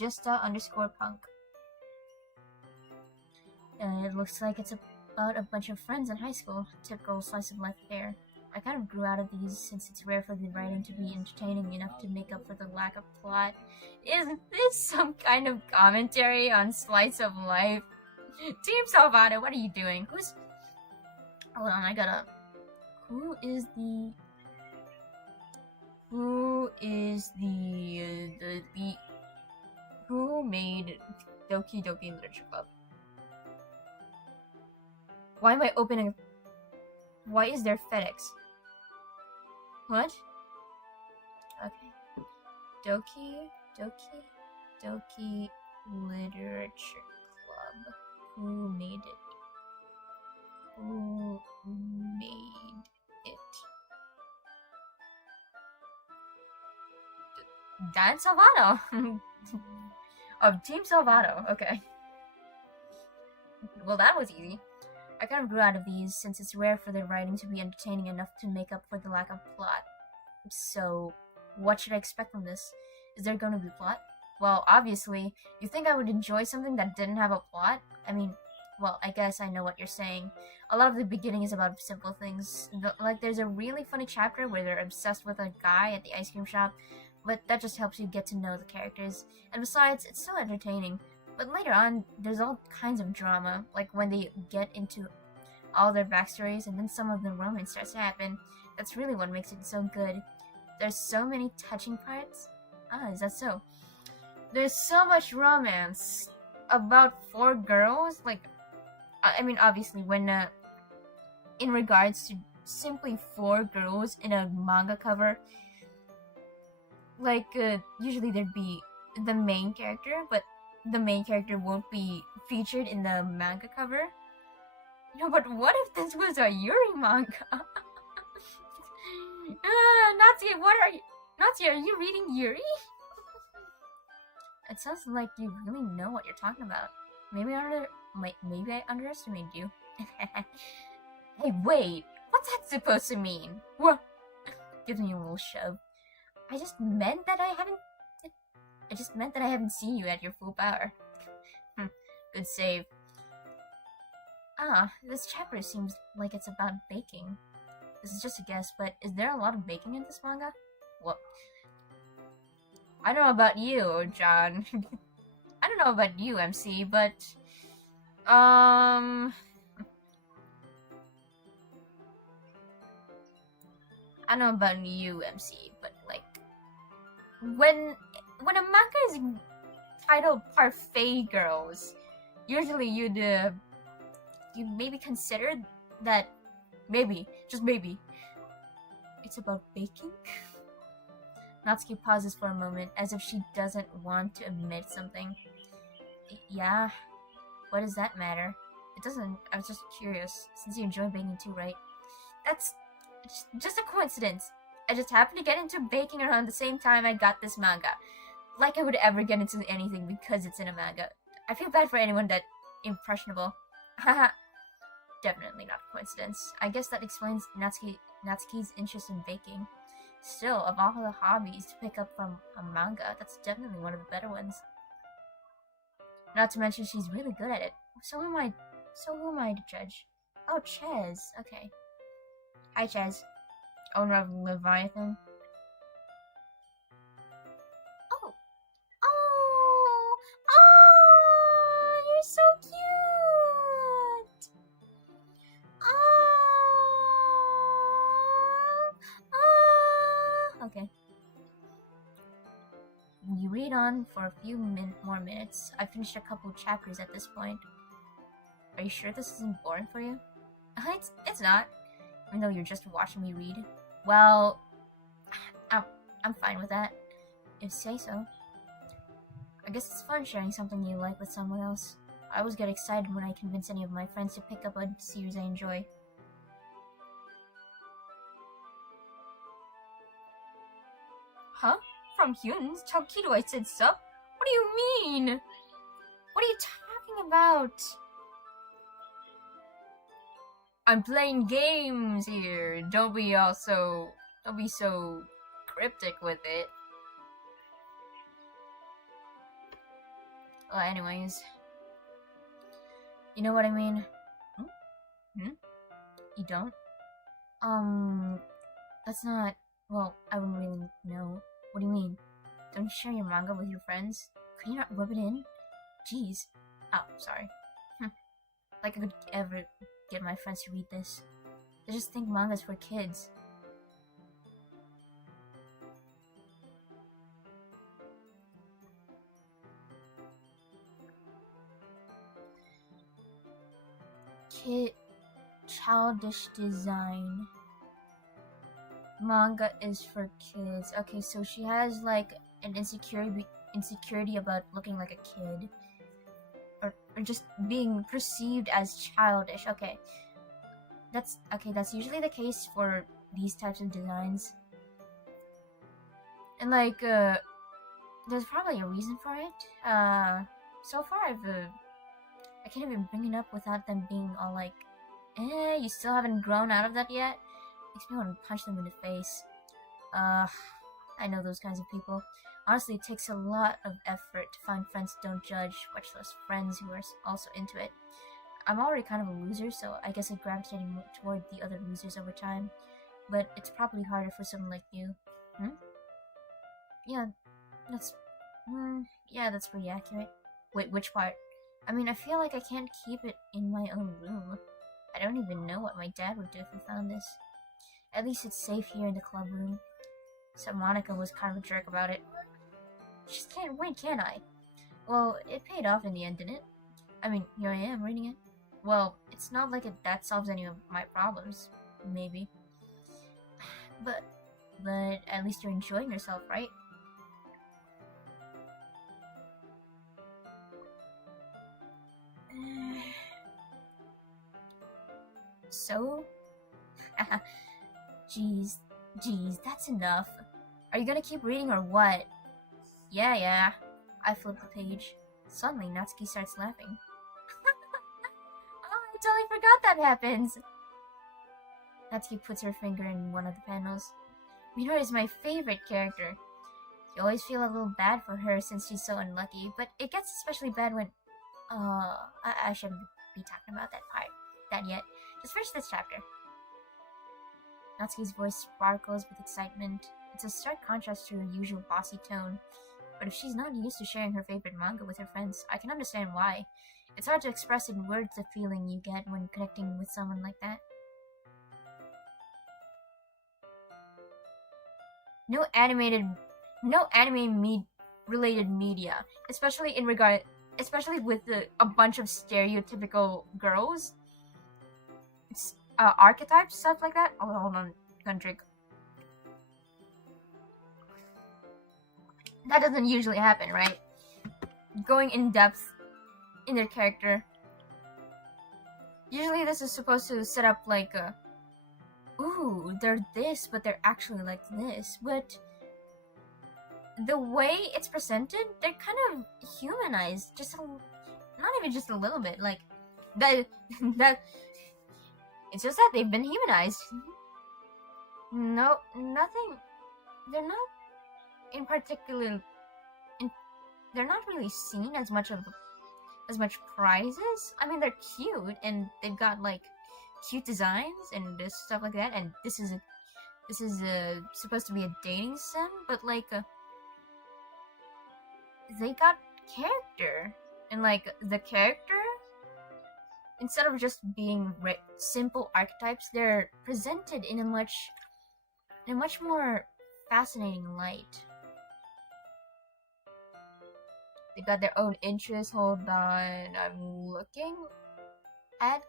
Justa_punk. It looks like it's about a bunch of friends in high school. Typical slice of life fare. I kind of grew out of these since it's rare for the writing to be entertaining enough to make up for the lack of plot. Isn't this some kind of commentary on slice of life? Team Salvato, what are you doing? Hold on, I gotta... Who made Doki Doki Literature Club? Why am I opening... Why is there FedEx? What? Okay. Doki Literature Club. Who made it? Who made it? Dan Salvato! Of Team Salvato, okay. Well, that was easy. I kind of grew out of these since it's rare for their writing to be entertaining enough to make up for the lack of plot. So, what should I expect from this? Is there going to be plot? Well, obviously, you think I would enjoy something that didn't have a plot? I mean, well, I guess I know what you're saying. A lot of the beginning is about simple things. Like, there's a really funny chapter where they're obsessed with a guy at the ice cream shop, but that just helps you get to know the characters. And besides, it's so entertaining. But later on, there's all kinds of drama, like when they get into all their backstories and then some of the romance starts to happen. That's really what makes it so good. There's so many touching parts. Ah, is that so? There's so much romance about 4 girls. Like, I mean, obviously, when in regards to simply 4 girls in a manga cover, like, usually there'd be the main character, but the main character won't be featured in the manga cover. No, but what if this was a Yuri manga? Natsuki, Natsuki, are you reading Yuri? It sounds like you really know what you're talking about. Maybe I underestimated you. Hey, wait! What's that supposed to mean? What? Gives me a little shove. I just meant that I haven't seen you at your full power. Good save. Ah, this chapter seems like it's about baking. This is just a guess, but is there a lot of baking in this manga? Well, I don't know about you, John. I don't know about you, MC, but... I don't know about you, MC, but, like... When a manga is titled Parfait Girls, usually you'd maybe consider that maybe, just maybe, it's about baking? Natsuki pauses for a moment, as if she doesn't want to admit something. Yeah? What does that matter? It doesn't. I was just curious, since you enjoy baking too, right? That's just a coincidence. I just happened to get into baking around the same time I got this manga. Like I would ever get into anything because it's in a manga. I feel bad for anyone that impressionable. Haha. definitely not a coincidence. I guess that explains Natsuki's interest in baking. Still, of all the hobbies to pick up from a manga, that's definitely one of the better ones. Not to mention she's really good at it. So who am I to judge? Oh, Ches. Okay. Hi, Ches. Owner of Leviathan. Oh. Oh! Oh! You're so cute! Oh! Oh! Okay. We read on for a few more minutes. I finished a couple chapters at this point. Are you sure this isn't boring for you? It's not. Even though you're just watching me read. Well, I'm fine with that. If you say so. I guess it's fun sharing something you like with someone else. I always get excited when I convince any of my friends to pick up a series I enjoy. Huh? From humans? Chalkido, I said sup? What do you mean? What are you talking about? I'm playing games here. Don't be so cryptic with it. Well, anyways. You know what I mean? You don't? That's not... Well, I wouldn't really know. What do you mean? Don't you share your manga with your friends? Could you not rub it in? Jeez. Oh, sorry. Like I could ever get my friends to read this. They just think manga's for kids. Childish design. Manga is for kids. Okay, so she has like an insecurity about looking like a kid. Or just being perceived as childish. Okay. That's usually the case for these types of designs. And like there's probably a reason for it. So far I can't even bring it up without them being all like, you still haven't grown out of that yet? Makes me want to punch them in the face. I know those kinds of people. Honestly, it takes a lot of effort to find friends who don't judge, much less friends who are also into it. I'm already kind of a loser, so I guess I'm gravitating toward the other losers over time. But it's probably harder for someone like you. Yeah, that's pretty accurate. Wait, which part? I mean, I feel like I can't keep it in my own room. I don't even know what my dad would do if he found this. At least it's safe here in the club room. So Monica was kind of a jerk about it. Just can't win, can I? Well, it paid off in the end, didn't it? I mean, here I am reading it. Well, it's not like that solves any of my problems. Maybe. But at least you're enjoying yourself, right? So? Jeez, that's enough. Are you gonna keep reading or what? Yeah. I flip the page. Suddenly, Natsuki starts laughing. Oh, I totally forgot that happens! Natsuki puts her finger in one of the panels. Minori is my favorite character. You always feel a little bad for her since she's so unlucky, but it gets especially bad when... I shouldn't be talking about that yet. Just finish this chapter. Natsuki's voice sparkles with excitement. It's a stark contrast to her usual bossy tone. But if she's not used to sharing her favorite manga with her friends, I can understand why. It's hard to express in words the feeling you get when connecting with someone like that. No anime-related media, especially with a bunch of stereotypical girls. Archetypes, stuff like that. Oh, hold on, I'm gonna drink. That doesn't usually happen, right? Going in depth in their character. Usually this is supposed to set up like ooh, they're this, but they're actually like this. But the way it's presented, they're kind of humanized. Not even just a little bit. Like, that It's just that they've been humanized. No, nothing. They're not in particular. They're not really seen as much prizes. I mean, they're cute and they've got like cute designs and stuff like that. And this is supposed to be a dating sim, but like they got character, and like the character, instead of just being simple archetypes, they're presented in a much more fascinating light. They got their own interests. Hold on, I'm looking at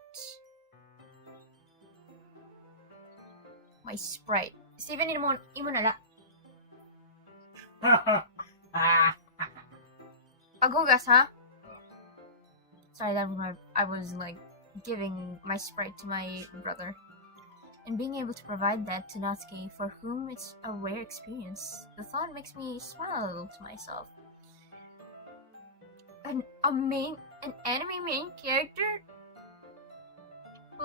my sprite. Steven, imo na Pagugas, huh? Sorry, that was I was like giving my sprite to my brother. And being able to provide that to Natsuki, for whom it's a rare experience, the thought makes me smile a little to myself. An anime main character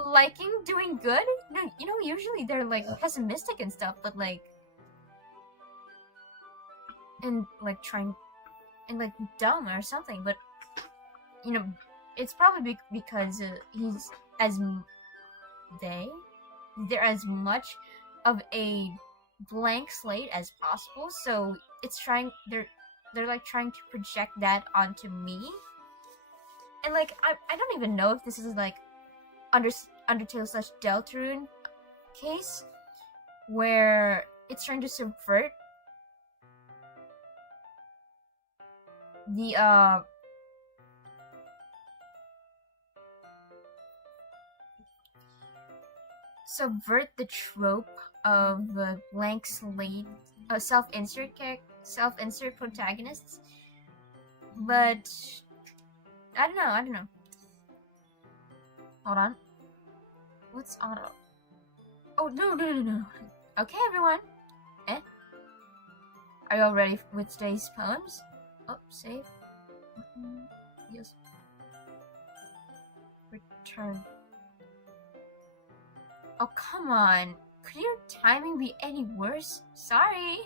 liking doing good? No, you know, usually they're like pessimistic and stuff, but like, and like trying, and like dumb or something. But you know, it's probably because he's they're as much of a blank slate as possible. So it's they're like trying to project that onto me. And like I don't even know if this is like Undertale / Deltarune case where it's trying to subvert the trope of blank slate, self-insert protagonists. But I don't know. Hold on. What's auto? Oh, no. Okay, everyone. Are you all ready with today's poems? Oh, save. Yes. Return. Oh, come on. Could your timing be any worse? Sorry.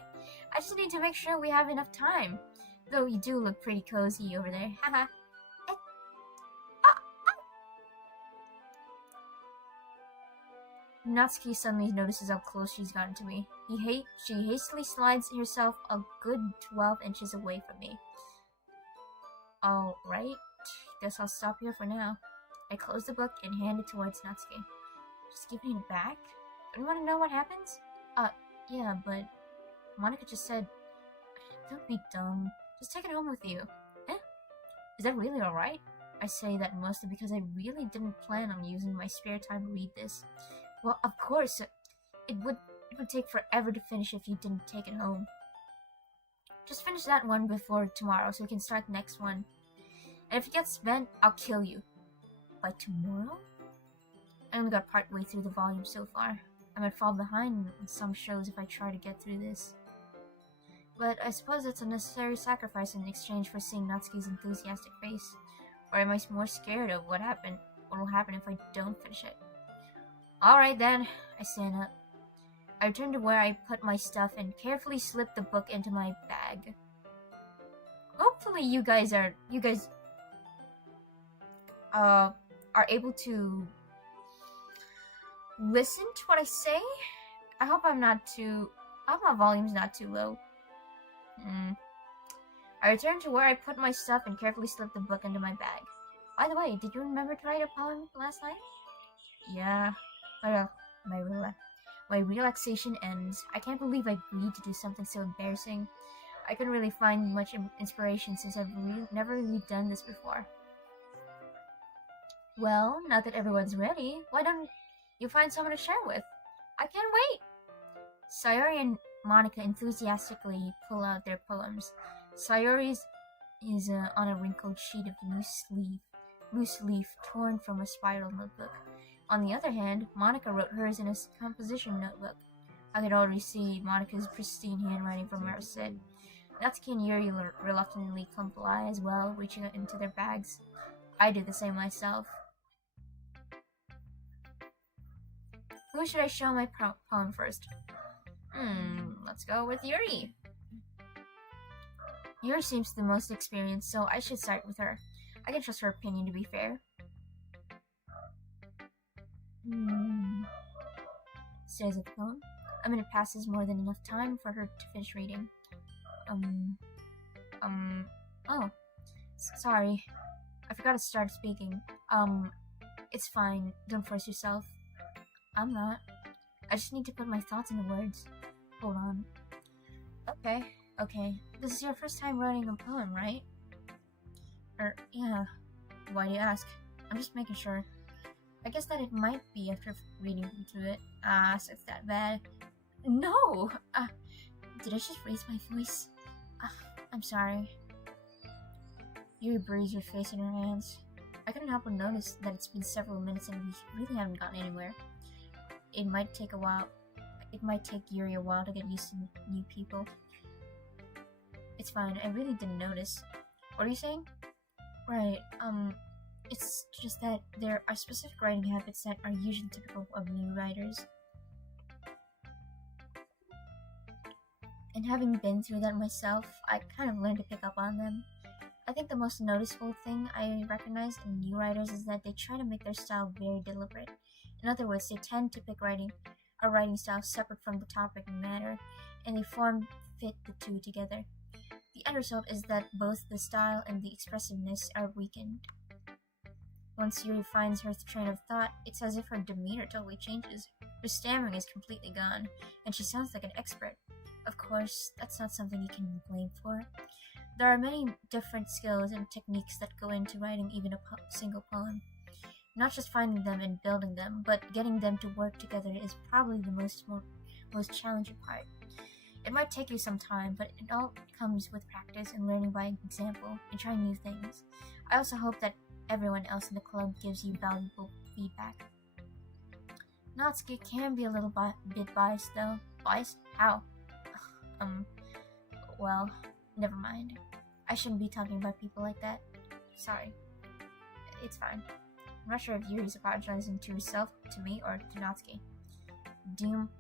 I just need to make sure we have enough time. Though you do look pretty cozy over there. Haha. Natsuki suddenly notices how close she's gotten to me. She hastily slides herself a good 12 inches away from me. Alright, guess I'll stop here for now. I close the book and hand it towards Natsuki. Just giving it back? Don't you want to know what happens? Yeah, but Monica just said, don't be dumb. Just take it home with you. Eh? Is that really alright? I say that mostly because I really didn't plan on using my spare time to read this. Well, of course, it would take forever to finish if you didn't take it home. Just finish that one before tomorrow so we can start the next one. And if it gets spent, I'll kill you. By tomorrow? I only got part way through the volume so far. I might fall behind in some shows if I try to get through this. But I suppose it's a necessary sacrifice in exchange for seeing Natsuki's enthusiastic face. Or am I more scared of what will happen if I don't finish it? Alright then, I stand up. I return to where I put my stuff and carefully slip the book into my bag. Hopefully you guys are able to listen to what I say. I hope my volume's not too low. I return to where I put my stuff and carefully slip the book into my bag. By the way, did you remember to write a poem last night? Yeah. My relaxation ends. I can't believe I agreed to do something so embarrassing. I couldn't really find much inspiration since I've never really done this before. Well, now that everyone's ready, why don't you find someone to share with? I can't wait! Sayori and Monica enthusiastically pull out their poems. Sayori's is on a wrinkled sheet of loose leaf torn from a spiral notebook. On the other hand, Monica wrote hers in a composition notebook. I could already see Monica's pristine handwriting from where I sit. Natsuki and Yuri reluctantly comply as well, reaching into their bags. I do the same myself. Who should I show my poem first? Let's go with Yuri. Yuri seems the most experienced, so I should start with her. I can trust her opinion to be fair. Stares at the poem. A minute passes, more than enough time for her to finish reading. Oh. Sorry. I forgot to start speaking. It's fine. Don't force yourself. I'm not. I just need to put my thoughts into words. Hold on. Okay. This is your first time writing a poem, right? Yeah. Why do you ask? I'm just making sure. I guess that it might be after reading through it. So it's that bad. No! Did I just raise my voice? I'm sorry. Yuri buries your face in her hands. I couldn't help but notice that it's been several minutes and we really haven't gotten anywhere. It might take Yuri a while to get used to new people. It's fine, I really didn't notice. What are you saying? Right, it's just that there are specific writing habits that are usually typical of new writers. And having been through that myself, I kind of learned to pick up on them. I think the most noticeable thing I recognize in new writers is that they try to make their style very deliberate. In other words, they tend to pick a writing style separate from the topic and matter, and they fit the two together. The end result is that both the style and the expressiveness are weakened. Once Yuri finds her train of thought, it's as if her demeanor totally changes. Her stammering is completely gone, and she sounds like an expert. Of course, that's not something you can blame for. There are many different skills and techniques that go into writing even a single poem. Not just finding them and building them, but getting them to work together is probably the most challenging part. It might take you some time, but it all comes with practice and learning by example and trying new things. I also hope that everyone else in the club gives you valuable feedback. Natsuki can be a little bit biased though. Biased? How? Well, never mind. I shouldn't be talking about people like that. Sorry. It's fine. I'm not sure if Yuri's apologizing to herself, to me, or to Natsuki. Doom.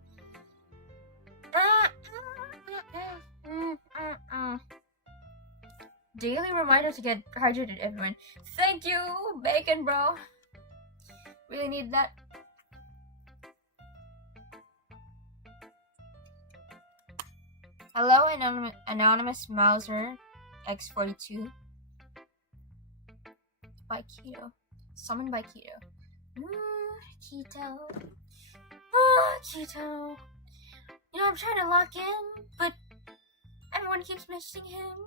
Daily reminder to get hydrated, everyone. Thank you, Bacon Bro. Really need that. Hello, Anonymous Mauser X42. By Keto. Summoned by Keto. Keto. Keto. You know, I'm trying to lock in, but everyone keeps mentioning him.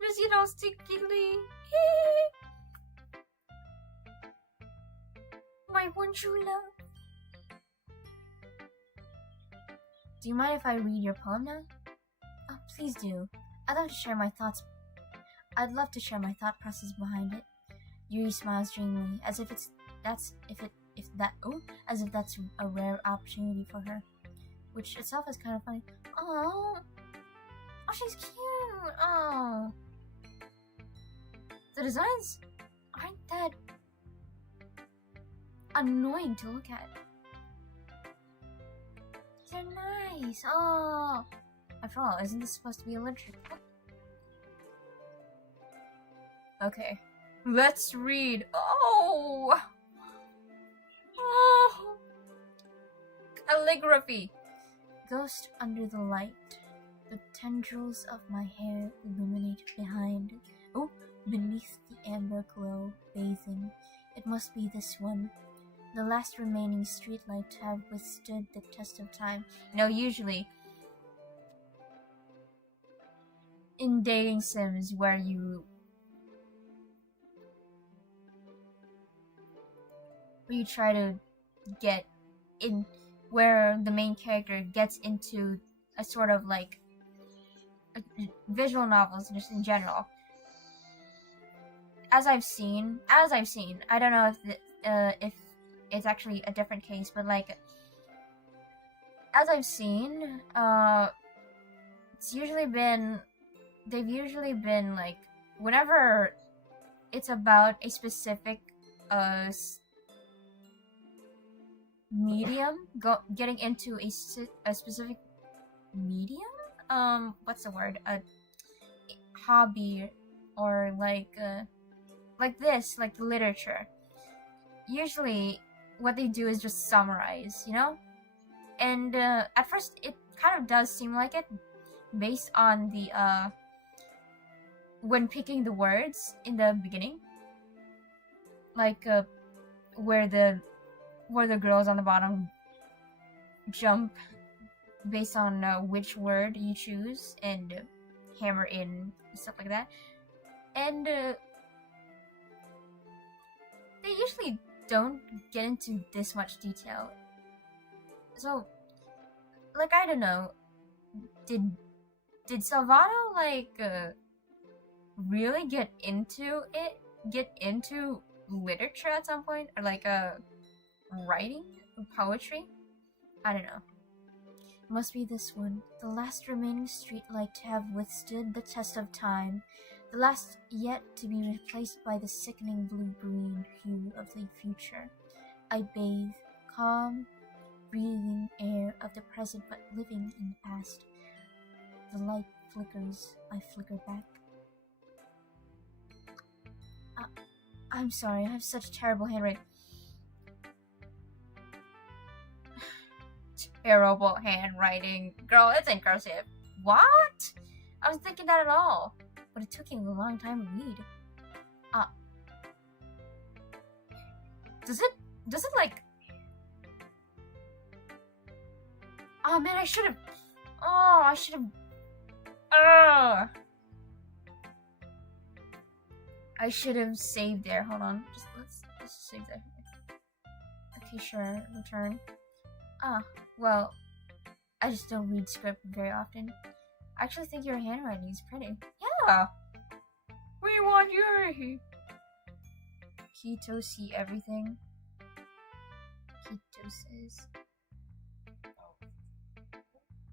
Rosito stickily. My one true love. Do you mind if I read your poem now? Oh, please do. I'd love to share my thought process behind it. Yuri smiles dreamily, as if that's a rare opportunity for her, which itself is kind of funny. Oh, she's cute. Oh, the designs aren't that annoying to look at. They're nice. Oh, after all, isn't this supposed to be a literature book? Okay, let's read. Oh, calligraphy. Ghost under the light. The tendrils of my hair illuminate beneath the amber glow, bathing. It must be this one. The last remaining streetlight to have withstood the test of time. You know, usually in dating sims where you try to get in, where the main character gets into a sort of like visual novels just in general. As I've seen, I don't know if it's actually a different case, but like as I've seen, they've usually been like, whenever it's about a specific medium, getting into a specific medium. What's the word? A hobby, or like this, like literature. Usually, what they do is just summarize, you know. And at first, it kind of does seem like it, based on the when picking the words in the beginning, like where the girls on the bottom jump based on which word you choose and hammer in stuff like that. And they usually don't get into this much detail. So, like, I don't know, did Salvato like really get into literature at some point, or like writing, poetry? I don't know. It must be this one, the last remaining streetlight to have withstood the test of time, the last yet to be replaced by the sickening blue-green hue of the future. I bathe, calm, breathing air of the present but living in the past. The light flickers, I flicker back. I'm sorry, I have such terrible handwriting. Terrible handwriting. Girl, it's in cursive. What? I was thinking that at all. But it took you a long time to read. Does it like... Oh man, I should've... I should have saved there. Hold on. Let's save there. Okay, sure. Return. Well, I just don't read script very often. I actually think your handwriting is pretty. Yeah! We want Yuri! Keto see everything. Keto says.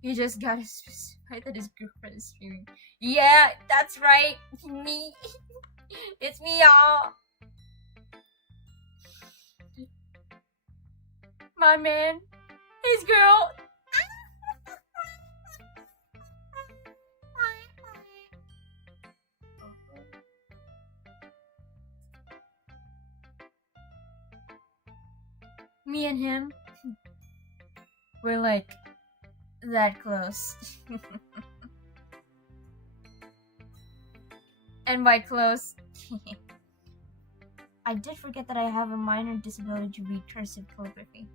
You just gotta specify that his girlfriend is streaming. Yeah, that's right! Me! It's me, y'all! My man, his girl. Me and him, we're like that close. And by close, I did forget that I have a minor disability to read cursive calligraphy.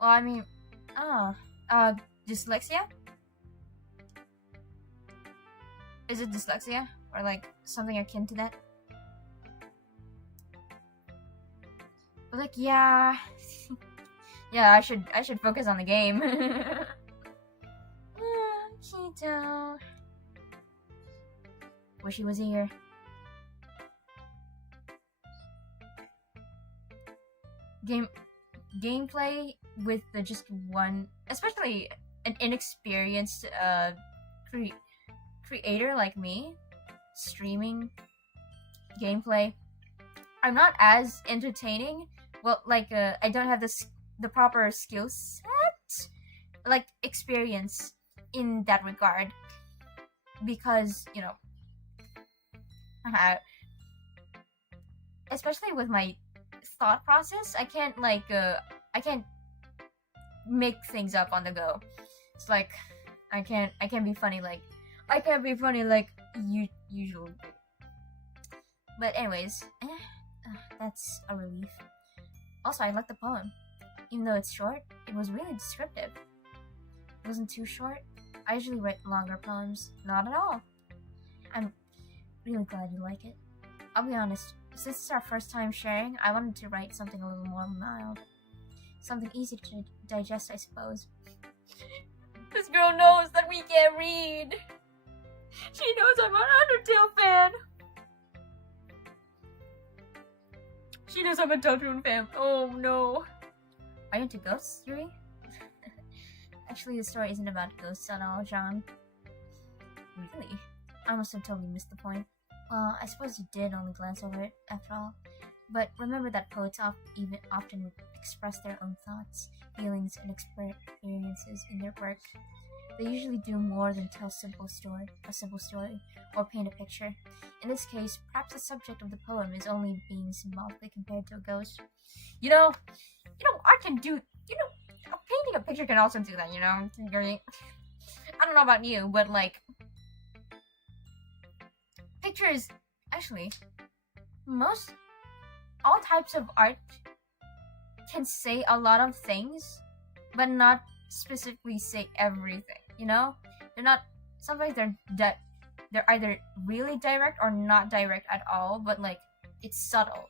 Well, I mean, dyslexia? Is it dyslexia? Or like something akin to that? But like, yeah. Yeah, I should focus on the game. Keto. Wish he was here. Gameplay with the just one, especially an inexperienced creator like me, streaming gameplay. I'm not as entertaining. Well, like I don't have the proper skill set, like experience in that regard, because you know, especially with my thought process, I can't make things up on the go. It's like I can't be funny like you usually do. But anyways, that's a relief. Also, I like the poem. Even though it's short, it was really descriptive. It wasn't too short. I usually write longer poems. Not at all. I'm really glad you like it. I'll be honest, since it's our first time sharing, I wanted to write something a little more mild. Something easy to digest, I suppose. This girl knows that we can't read. She knows I'm an Undertale fan. She knows I'm a Deltarune fan. Oh no. Are you into ghosts, Yuri? Actually, the story isn't about ghosts at all, John. Really? I must have totally missed the point. Well, I suppose you did only glance over it, after all. But remember that poets often express their own thoughts, feelings, and experiences in their work. They usually do more than tell a simple story, or paint a picture. In this case, perhaps the subject of the poem is only being symbolically compared to a ghost. You know, I can do. Painting a picture can also do that. I don't know about you, but like, pictures. Actually, most all types of art can say a lot of things, but not specifically say everything. They're not. Sometimes they're either really direct or not direct at all, but like it's subtle.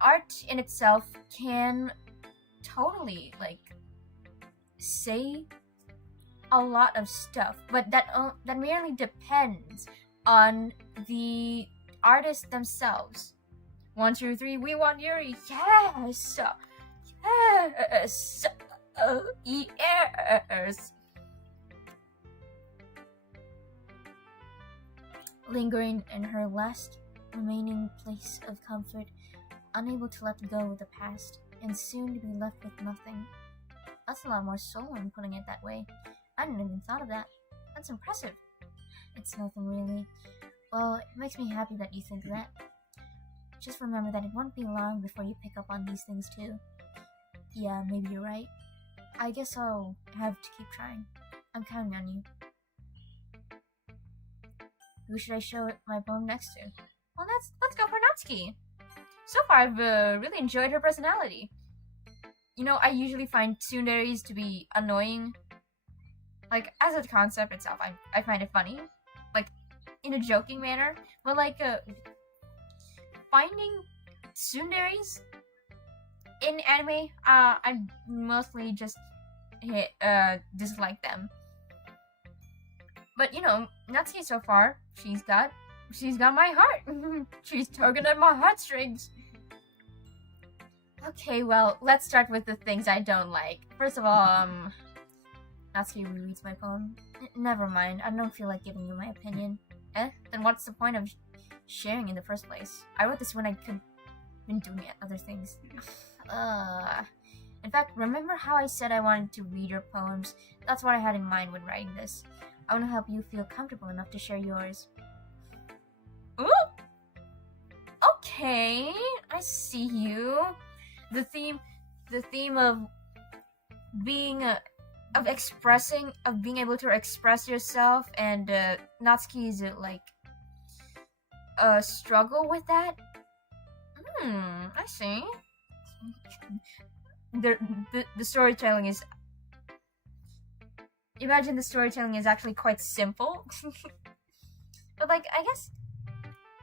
Art in itself can totally like say a lot of stuff, but that merely depends on the artist themselves. 1, 2, 3, we want Yuri. Yes, yes, yes. Lingering in her last remaining place of comfort, unable to let go of the past, and soon to be left with nothing. That's a lot more soul when putting it that way. I hadn't even thought of that. That's impressive. It's nothing really. Well, it makes me happy that you think that. Just remember that it won't be long before you pick up on these things too. Yeah, maybe you're right. I guess I'll have to keep trying. I'm counting on you. Who should I show my poem next to? Well, let's go for Natsuki. So far, I've really enjoyed her personality. I usually find tsunderes to be annoying. Like, as a concept itself, I find it funny. Like, in a joking manner. But, like, finding tsunderes in anime, I mostly just dislike them. But, Natsuki so far, she's got my heart. She's tugging at my heartstrings. Okay, well, let's start with the things I don't like. First of all, Natsuki rereads my poem. Never mind, I don't feel like giving you my opinion. Then what's the point of sharing in the first place? I wrote this when I could been doing other things. In fact, remember how I said I wanted to read your poems? That's what I had in mind when writing this. I want to help you feel comfortable enough to share yours. Ooh! Okay, I see you. The theme of being being able to express yourself, and Natsuki's struggle with that. I see. The storytelling is. Imagine the storytelling is actually quite simple, but like I guess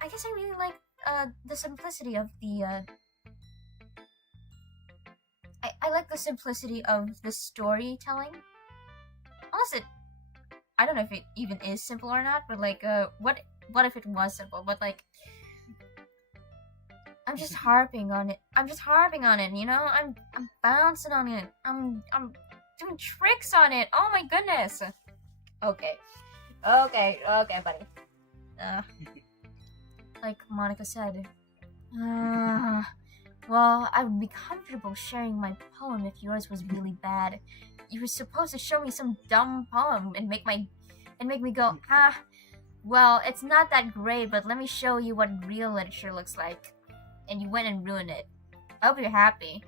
I really like the simplicity of the. I like the simplicity of the storytelling. Unless I don't know if it even is simple or not, but like, what if it was simple? But like, I'm just harping on it. I'm bouncing on it. I'm doing tricks on it. Oh my goodness. Okay, buddy. Like Monica said. Well, I would be comfortable sharing my poem if yours was really bad. You were supposed to show me some dumb poem and make me go, well, it's not that great, but let me show you what real literature looks like. And you went and ruined it. I hope you're happy.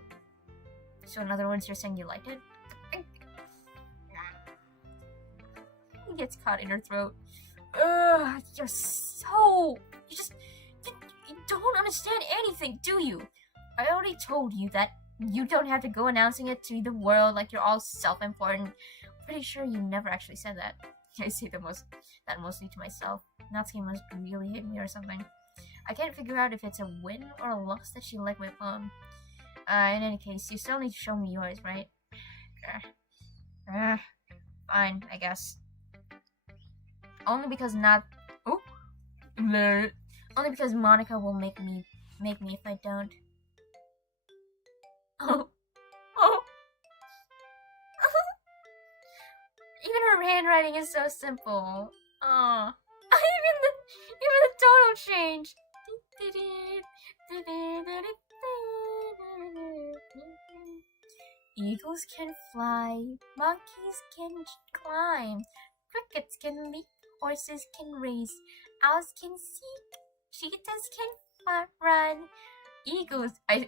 So in other words, you're saying you liked it? It gets caught in her throat. You don't understand anything, do you? I already told you that you don't have to go announcing it to the world like you're all self-important. Pretty sure you never actually said that. I say that mostly to myself. Natsuki must really hate me or something. I can't figure out if it's a win or a loss that she liked my poem. In any case, you still need to show me yours, right? Fine, I guess. Only because Only because Monica will make me if I don't. Oh. Even her handwriting is so simple. Oh. Even the tone don't change. Eagles can fly, monkeys can climb, crickets can leap, horses can race, owls can seek, cheetahs can run. Eagles. I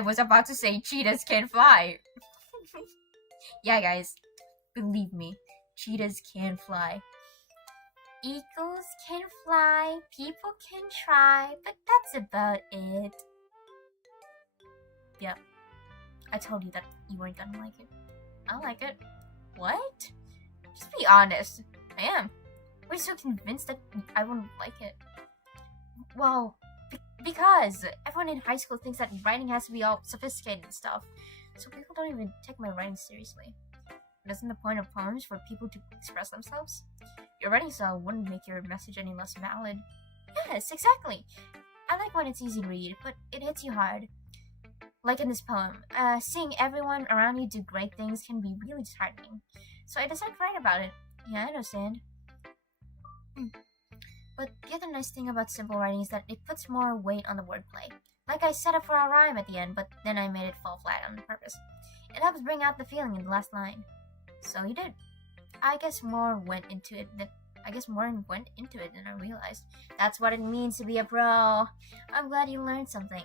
was about to say cheetahs can fly. Yeah, guys, believe me, cheetahs can fly. Eagles can fly, people can try, but that's about it. Yep, I told you that you weren't gonna like it. I like it. What? Just be honest. I am. Why are you so convinced that I wouldn't like it? Well, because everyone in high school thinks that writing has to be all sophisticated and stuff, so people don't even take my writing seriously. Isn't the point of poems for people to express themselves? Your writing style wouldn't make your message any less valid. Yes, exactly. I like when it's easy to read, but it hits you hard. Like in this poem, seeing everyone around you do great things can be really disheartening. So I decided to write about it. Yeah, I understand. But the other nice thing about simple writing is that it puts more weight on the wordplay. Like I set up for a rhyme at the end, but then I made it fall flat on purpose. It helps bring out the feeling in the last line. So you did. I guess more went into it than I realized. That's what it means to be a pro. I'm glad you learned something.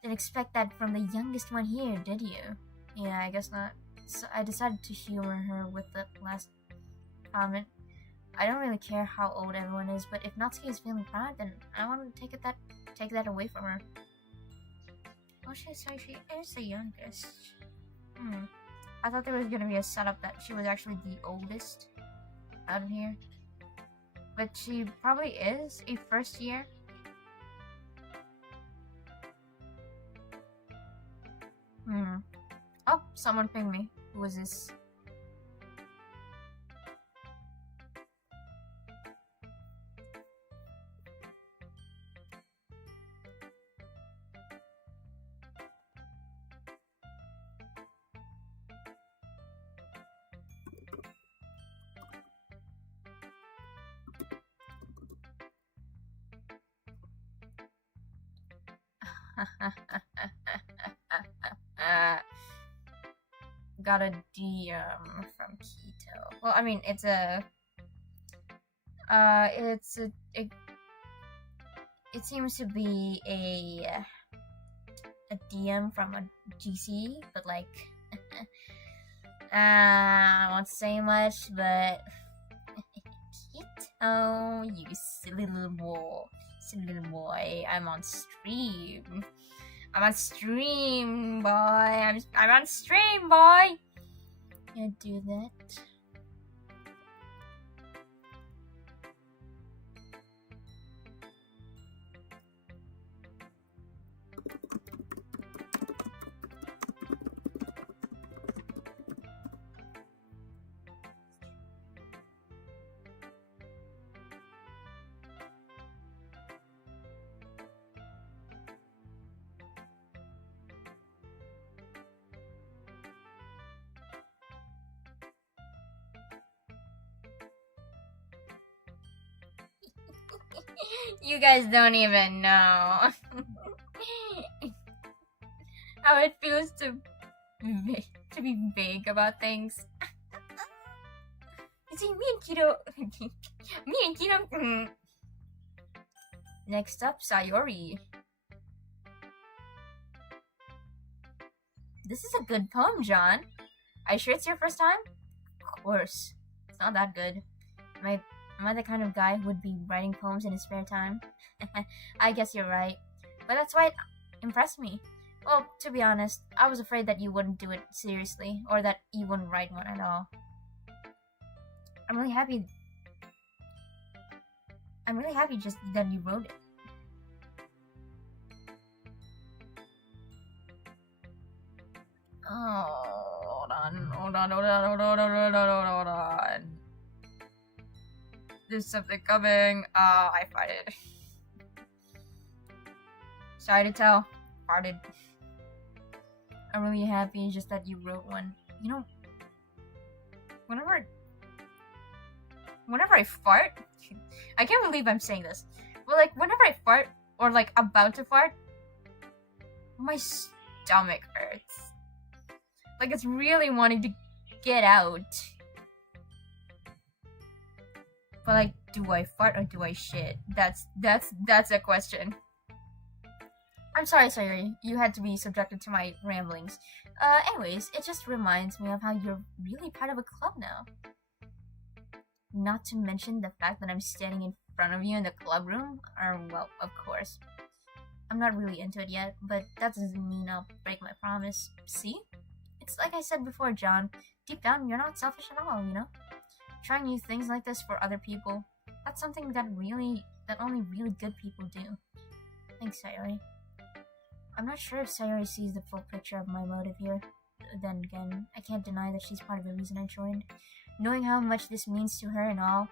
Didn't expect that from the youngest one here, did you? Yeah, I guess not. So I decided to humor her with the last comment. I don't really care how old everyone is, but if Natsuki is feeling proud, then I want to take that away from her. Oh, she is the youngest. I thought there was gonna be a setup that she was actually the oldest out of here. But she probably is a first year. Oh, someone pinged me. Who was this? Got a DM from Keto. Well, I mean, it seems to be a DM from a GC, but like, I won't say much, but Keto, you silly little boy, I'm on stream. I'm on stream, boy. I'm on stream, boy. Yeah, do that. You guys don't even know how it feels to be vague about things. You see, me and Keto. Next up, Sayori. This is a good poem, John. Are you sure it's your first time? Of course. It's not that good. Am I the kind of guy who would be writing poems in his spare time? I guess you're right. But that's why it impressed me. Well, to be honest, I was afraid that you wouldn't do it seriously, or that you wouldn't write one at all. I'm really happy just that you wrote it. Oh, hold on. There's something coming. I farted. Sorry to tell. Farted. I'm really happy just that you wrote one. You know, whenever whenever I fart, I can't believe I'm saying this, but like whenever I fart or like about to fart, my stomach hurts. Like it's really wanting to get out. But like, do I fart or do I shit? That's a question. I'm sorry, Sayuri. You had to be subjected to my ramblings. Anyways, it just reminds me of how you're really part of a club now. Not to mention the fact that I'm standing in front of you in the club room, or well, of course. I'm not really into it yet, but that doesn't mean I'll break my promise. See? It's like I said before, John. Deep down, you're not selfish at all, you know? Trying new things like this for other people, that's something that only really good people do. Thanks, Sayuri. I'm not sure if Sayuri sees the full picture of my motive here. Then again, I can't deny that she's part of the reason I joined. Knowing how much this means to her and all.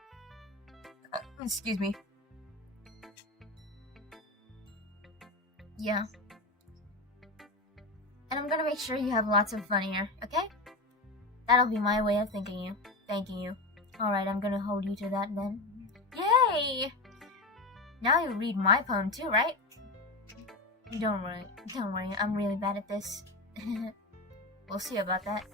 Excuse me. Yeah. And I'm gonna make sure you have lots of fun here, okay? That'll be my way of thanking you. Alright, I'm gonna hold you to that then. Yay! Now you'll read my poem too, right? Don't worry, I'm really bad at this. We'll see about that.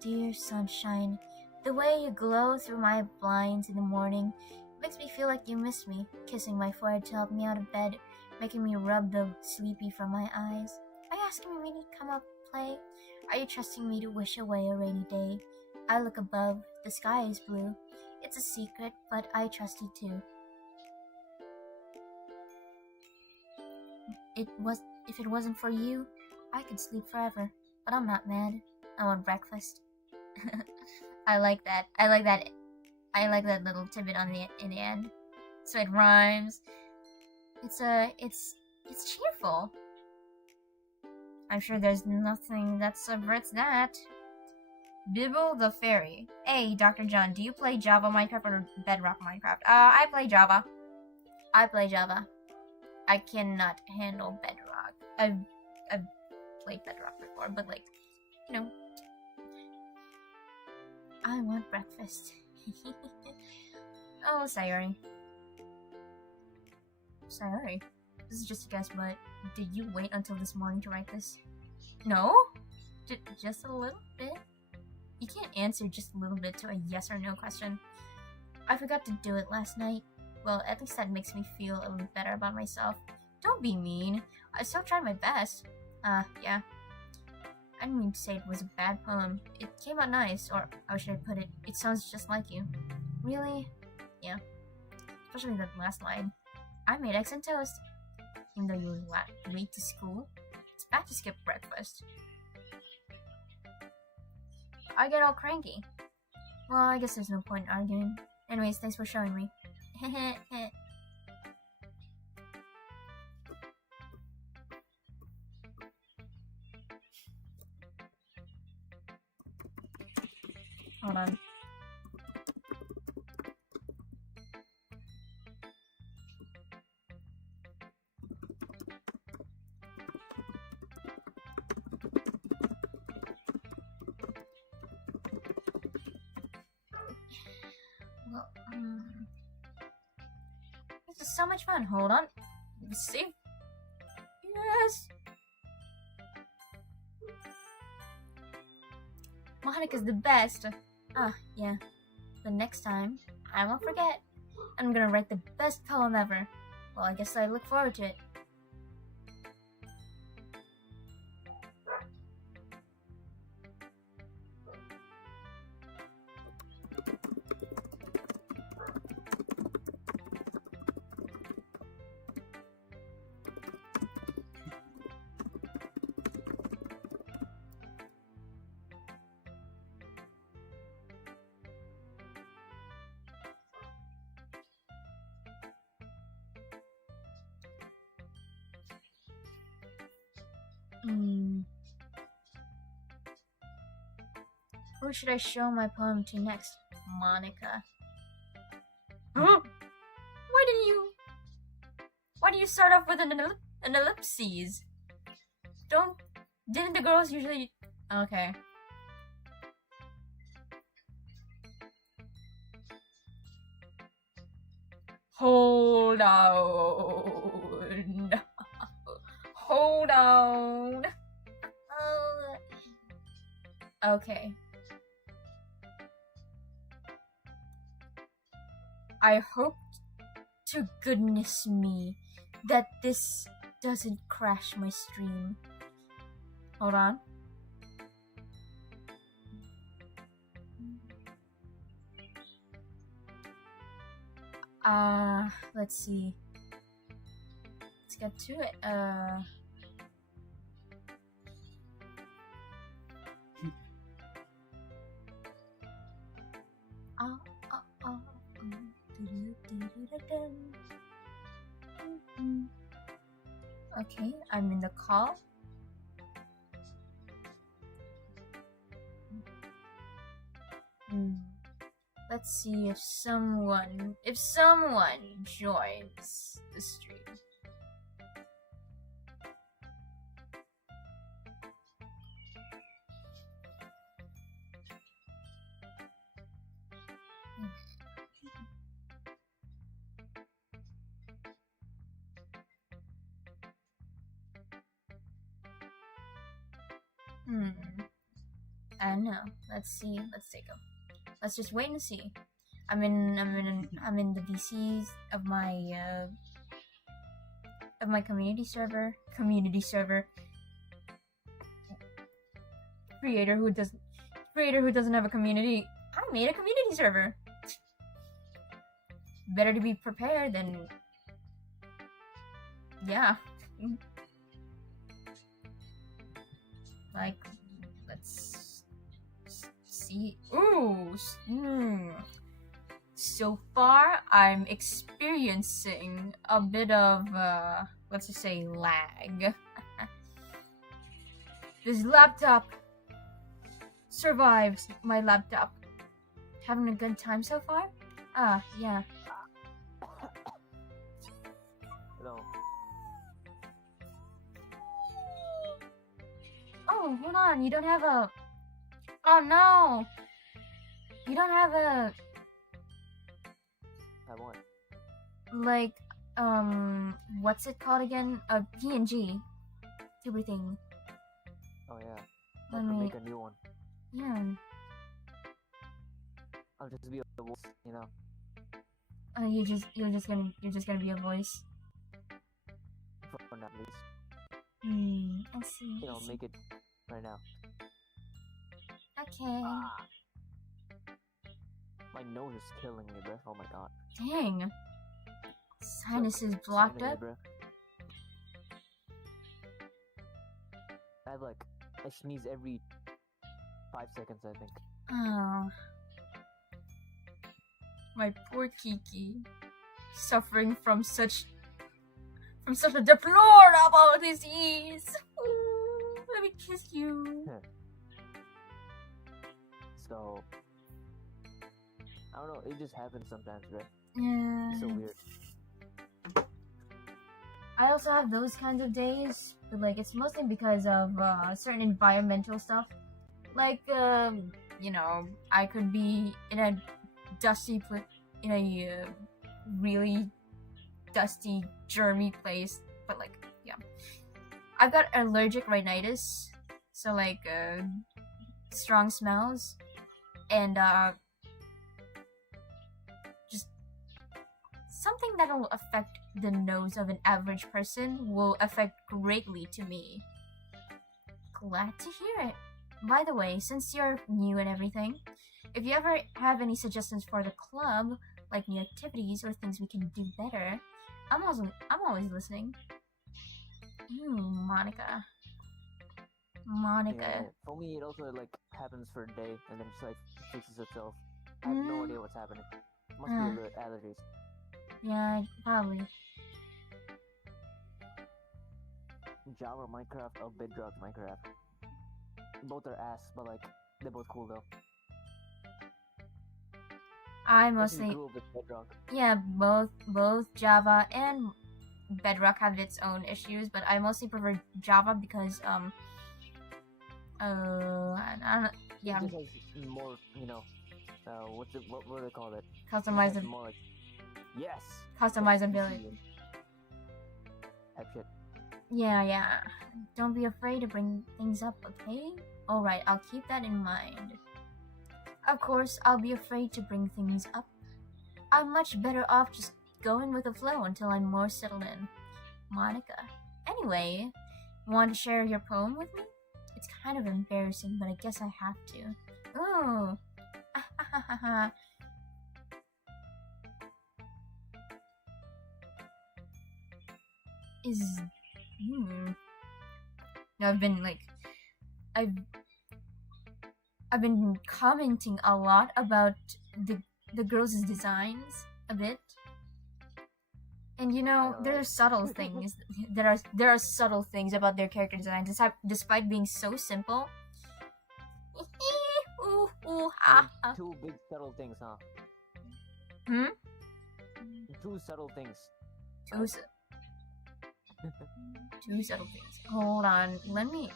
Dear sunshine, the way you glow through my blinds in the morning makes me feel like you miss me, kissing my forehead to help me out of bed, making me rub the sleepy from my eyes. Are you asking me to come up play? Are you trusting me to wish away a rainy day? I look above, the sky is blue. It's a secret, but I trust you too. If it wasn't for you, I could sleep forever. But I'm not mad. I want breakfast. I like that. I like that little tidbit in the end. So it rhymes. It's cheerful. I'm sure there's nothing that subverts that. Bibble the Fairy. Hey, Dr. John, do you play Java Minecraft or Bedrock Minecraft? I play Java. I cannot handle Bedrock. I've played Bedrock before, but like, you know. I want breakfast. Oh, Sayuri. Sayuri. This is just a guess, but did you wait until this morning to write this? No? Just a little bit? You can't answer just a little bit to a yes or no question. I forgot to do it last night. Well, at least that makes me feel a little better about myself. Don't be mean. I still tried my best. Yeah. I didn't mean to say it was a bad poem. It came out nice, or how should I put it? It sounds just like you. Really? Yeah. Especially that last line. I made eggs and toast. Even though you were late to school, it's bad to skip breakfast. I get all cranky. Well, I guess there's no point in arguing. Anyways, thanks for showing me. Hold on. Well, this is so much fun. Hold on. See? Yes! Monica's the best. Yeah. But next time, I won't forget. I'm gonna write the best poem ever. Well, I guess I look forward to it. Who should I show my poem to next? Monica. Huh? Why do you start off with an ellipses? Didn't the girls usually... Okay. Hold on. Hold on. Okay. I hope to goodness me that this doesn't crash my stream. Hold on. Let's see. Let's get to it. Okay, I'm in the call. Let's see if someone joins the stream. I don't know. Let's see. Let's just wait and see. I'm in the VCs of my community server. Creator who doesn't have a community. I made a community server. Better to be prepared than yeah. Like, let's see. Ooh. So far, I'm experiencing a bit of, let's just say, lag. This laptop survives. My laptop. Having a good time so far? Yeah. Hello. Oh, hold on. You don't have a... Oh, no. You don't have a... I want. Like, what's it called again? A PNG. Tuber thing. Oh, yeah. I Let have to me... make a new one. Yeah. I'll just be a voice, you know? You're just gonna be a voice. For now, at least. I see. You know, make it right now. Okay. My nose is killing me, bro. Oh my god. Dang. Sinus is blocked up. Bro. I sneeze every 5 seconds, I think. Oh. My poor Kiki. Suffering from such a deplorable disease. Ooh, let me kiss you. So, I don't know, it just happens sometimes, right? Yeah. It's so weird. I also have those kinds of days, but like it's mostly because of certain environmental stuff. Like, you know, I could be in a really dusty, germy place, but like, yeah. I've got allergic rhinitis, so like, strong smells, and just something that'll affect the nose of an average person will affect greatly to me. Glad to hear it. By the way, since you're new and everything, if you ever have any suggestions for the club, like new activities or things we can do better, I'm always listening. Ooh, Monica. Yeah, for me, it also like happens for a day and then just like fixes itself. I have no idea what's happening. Must be the allergies. Yeah, probably. Java Minecraft or Bedrock Minecraft. Both are ass, but like they're both cool though. I mostly grew up with Bedrock. Yeah, both Java and Bedrock have its own issues, but I mostly prefer Java because I don't know, yeah. It just has more, you know, what do they call it? Customized. More like Yes. Customizability. Type shit. Yeah. Don't be afraid to bring things up, okay? Alright, I'll keep that in mind. Of course, I'll be afraid to bring things up. I'm much better off just going with the flow until I'm more settled in. Monica. Anyway, want to share your poem with me? It's kind of embarrassing, but I guess I have to. Ooh. No, I've been commenting a lot about the girls' designs a bit. And you know, there are subtle things. There are subtle things about their character design, despite being so simple. Two big subtle things, huh? Two subtle things. Two subtle things. Hold on, let me.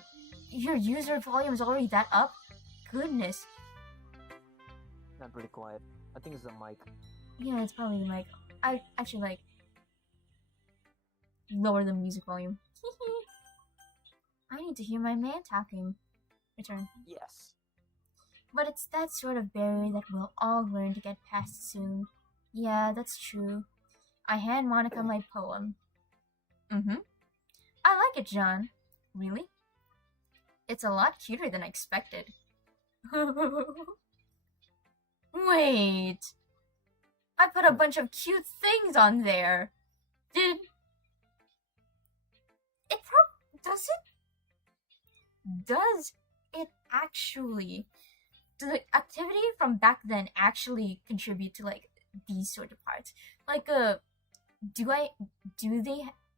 Your user volume is already that up? Goodness. Not pretty quiet. I think it's the mic. Yeah, it's probably the mic. I should like lower the music volume. I need to hear my man talking. Return. Yes. But it's that sort of barrier that we'll all learn to get past soon. Yeah, that's true. I hand Monica my poem. I like it, John. Really? It's a lot cuter than I expected. Wait. I put a bunch of cute things on there. Does it actually? Does the activity from back then actually contribute to like these sort of parts? Like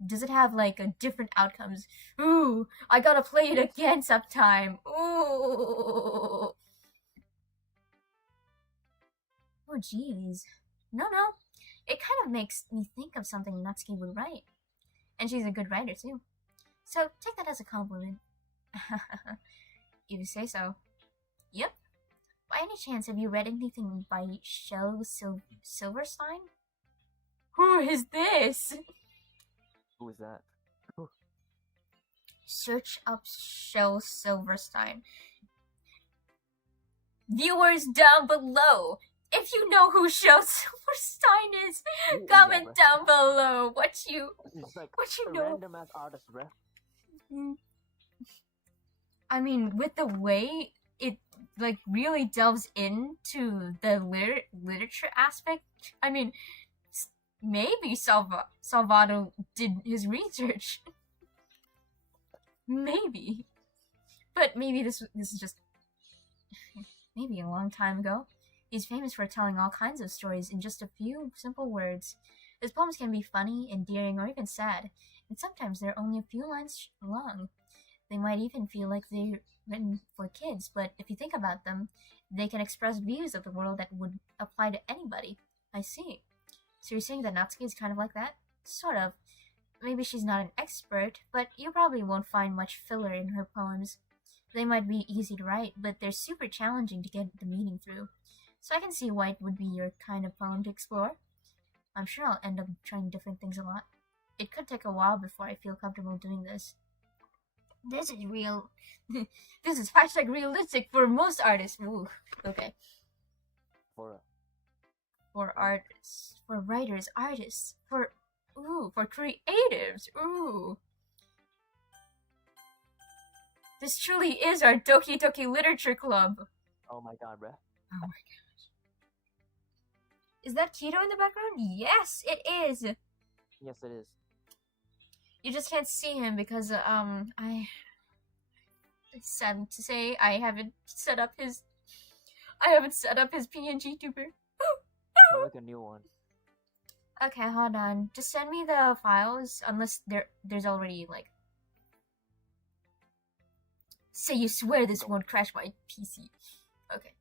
does it have like a different outcomes? Ooh, I gotta play it again sometime. Ooh. Oh jeez. No. It kind of makes me think of something Natsuki would write. And she's a good writer too. So take that as a compliment. You say so. Yep. By any chance, have you read anything by Shel Silverstein? Who is this? Who is that? Search up Shel Silverstein. Viewers down below, if you know who Shel Silverstein is, comment down below what you know. Random ass artist, bruh. I mean, with the way it like really delves into the literature aspect, I mean, maybe Salvador did his research. Maybe, but maybe this is just maybe a long time ago. He's famous for telling all kinds of stories in just a few simple words. His poems can be funny, endearing, or even sad, and sometimes they're only a few lines long. They might even feel like they're written for kids, but if you think about them, they can express views of the world that would apply to anybody. I see. So you're saying that Natsuki is kind of like that? Sort of. Maybe she's not an expert, but you probably won't find much filler in her poems. They might be easy to write, but they're super challenging to get the meaning through. So I can see why it would be your kind of poem to explore. I'm sure I'll end up trying different things a lot. It could take a while before I feel comfortable doing this. This is real. This is hashtag realistic for most artists. Ooh, okay. For artists, for writers, artists, for creatives. Ooh. This truly is our Doki Doki Literature Club. Oh my god, bruh. Oh my gosh. Is that Keto in the background? Yes, it is. Yes, it is. You just can't see him because it's sad to say I haven't set up his PNG tuber. I'll make a new one. Okay, hold on. Just send me the files unless there's already like. Say you swear this won't crash my PC. Okay.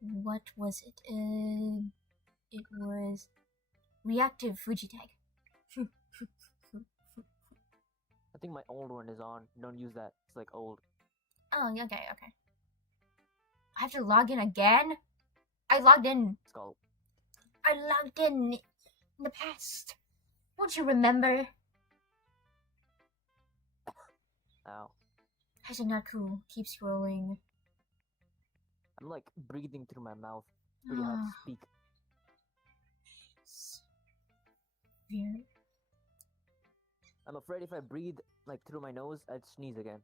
What was it? It was reactive Fujitag. I think my old one is on. Don't use that. It's like old. Oh, okay. I have to log in again? I logged in. Skull. I logged in the past. Won't you remember? Ow. Is it not cool? Keep scrolling. I'm like breathing through my mouth. Pretty hard to speak. Weird. I'm afraid if I breathe like through my nose, I'd sneeze again.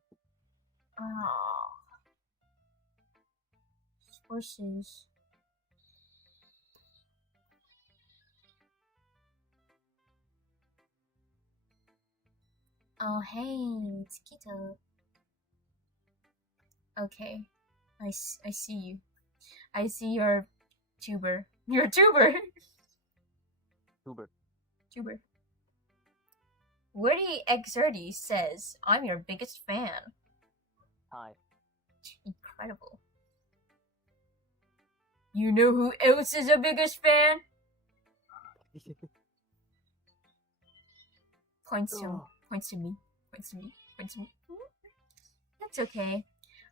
Sources. Oh, hey, it's Kito. Okay, I see you. I see your tuber. You're a tuber! Tuber. Woody Exerty says, I'm your biggest fan. Hi. Incredible. You know who else is the biggest fan? Points to me. Points to me. That's okay.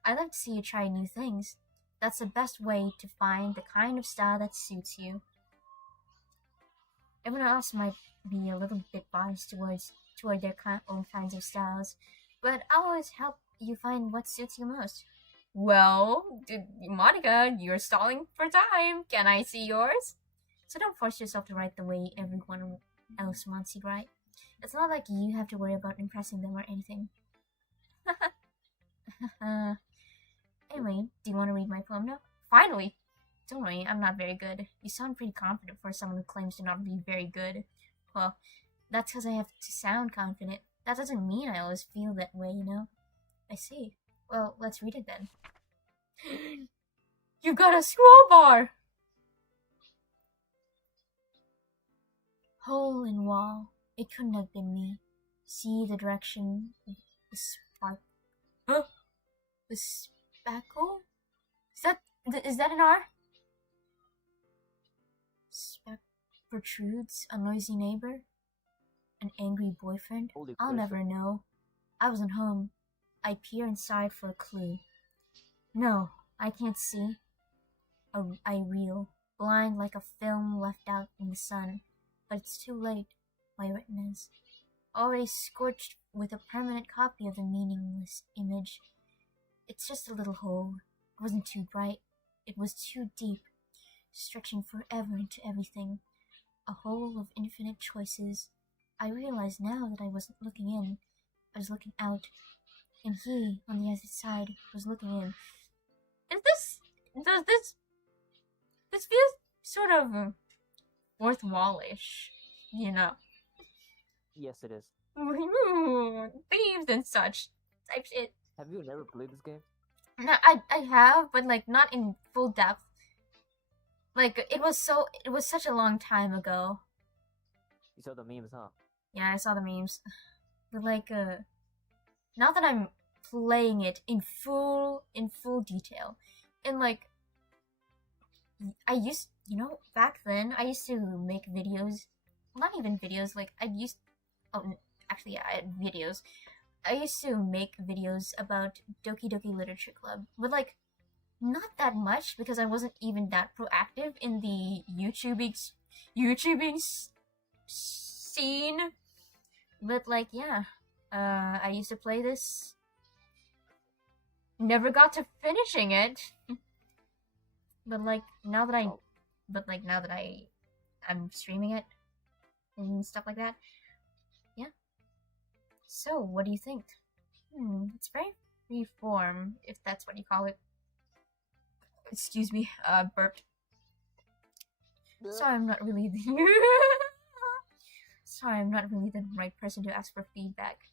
I love to see you try new things. That's the best way to find the kind of style that suits you. Everyone else might be a little bit biased toward their own kinds of styles, but I'll always help you find what suits you most. Well, Monica, you're stalling for time. Can I see yours? So don't force yourself to write the way everyone else wants you to write. It's not like you have to worry about impressing them or anything. Anyway, do you want to read my poem now? Finally! Don't worry, I'm not very good. You sound pretty confident for someone who claims to not be very good. Well, that's because I have to sound confident. That doesn't mean I always feel that way, you know? I see. Well, let's read it then. You got a scroll bar! Hole in wall. It couldn't have been me. See the direction of the spark. Huh? The spackle? Is that an R? Speck protrudes, a noisy neighbor? An angry boyfriend? I'll never know. I wasn't home. I peer inside for a clue. No, I can't see. I reel, blind like a film left out in the sun. But it's too late. My retinas, already scorched with a permanent copy of the meaningless image. It's just a little hole. It wasn't too bright. It was too deep, stretching forever into everything. A hole of infinite choices. I realize now that I wasn't looking in. I was looking out. And he, on the other side, was looking in. This feels sort of fourth wall-ish, you know? Yes, it is. Thieves and such type shit. Have you never played this game? No, I have, but like not in full depth. Like it was such a long time ago. You saw the memes, huh? Yeah, I saw the memes. But like now that I'm playing it in full detail, and like I used, back then I used to make videos, not even videos, like I had videos. I used to make videos about Doki Doki Literature Club, but like not that much because I wasn't even that proactive in the YouTubing scene. But like, yeah, I used to play this. Never got to finishing it. But like now that I'm streaming it and stuff like that. Yeah. So, what do you think? It's very freeform, if that's what you call it. Excuse me, burped. Sorry, I'm not really the right person to ask for feedback.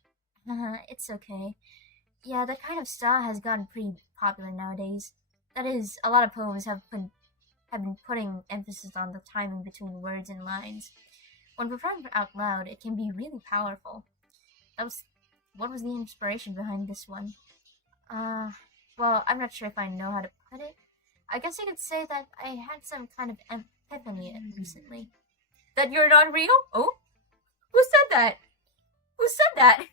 It's okay. Yeah, that kind of style has gotten pretty popular nowadays. That is, a lot of poems have been putting emphasis on the timing between words and lines. When performed out loud, it can be really powerful. What was the inspiration behind this one? Well, I'm not sure if I know how to put it. I guess you could say that I had some kind of epiphany recently. That you're not real? Oh? Who said that? Who said that?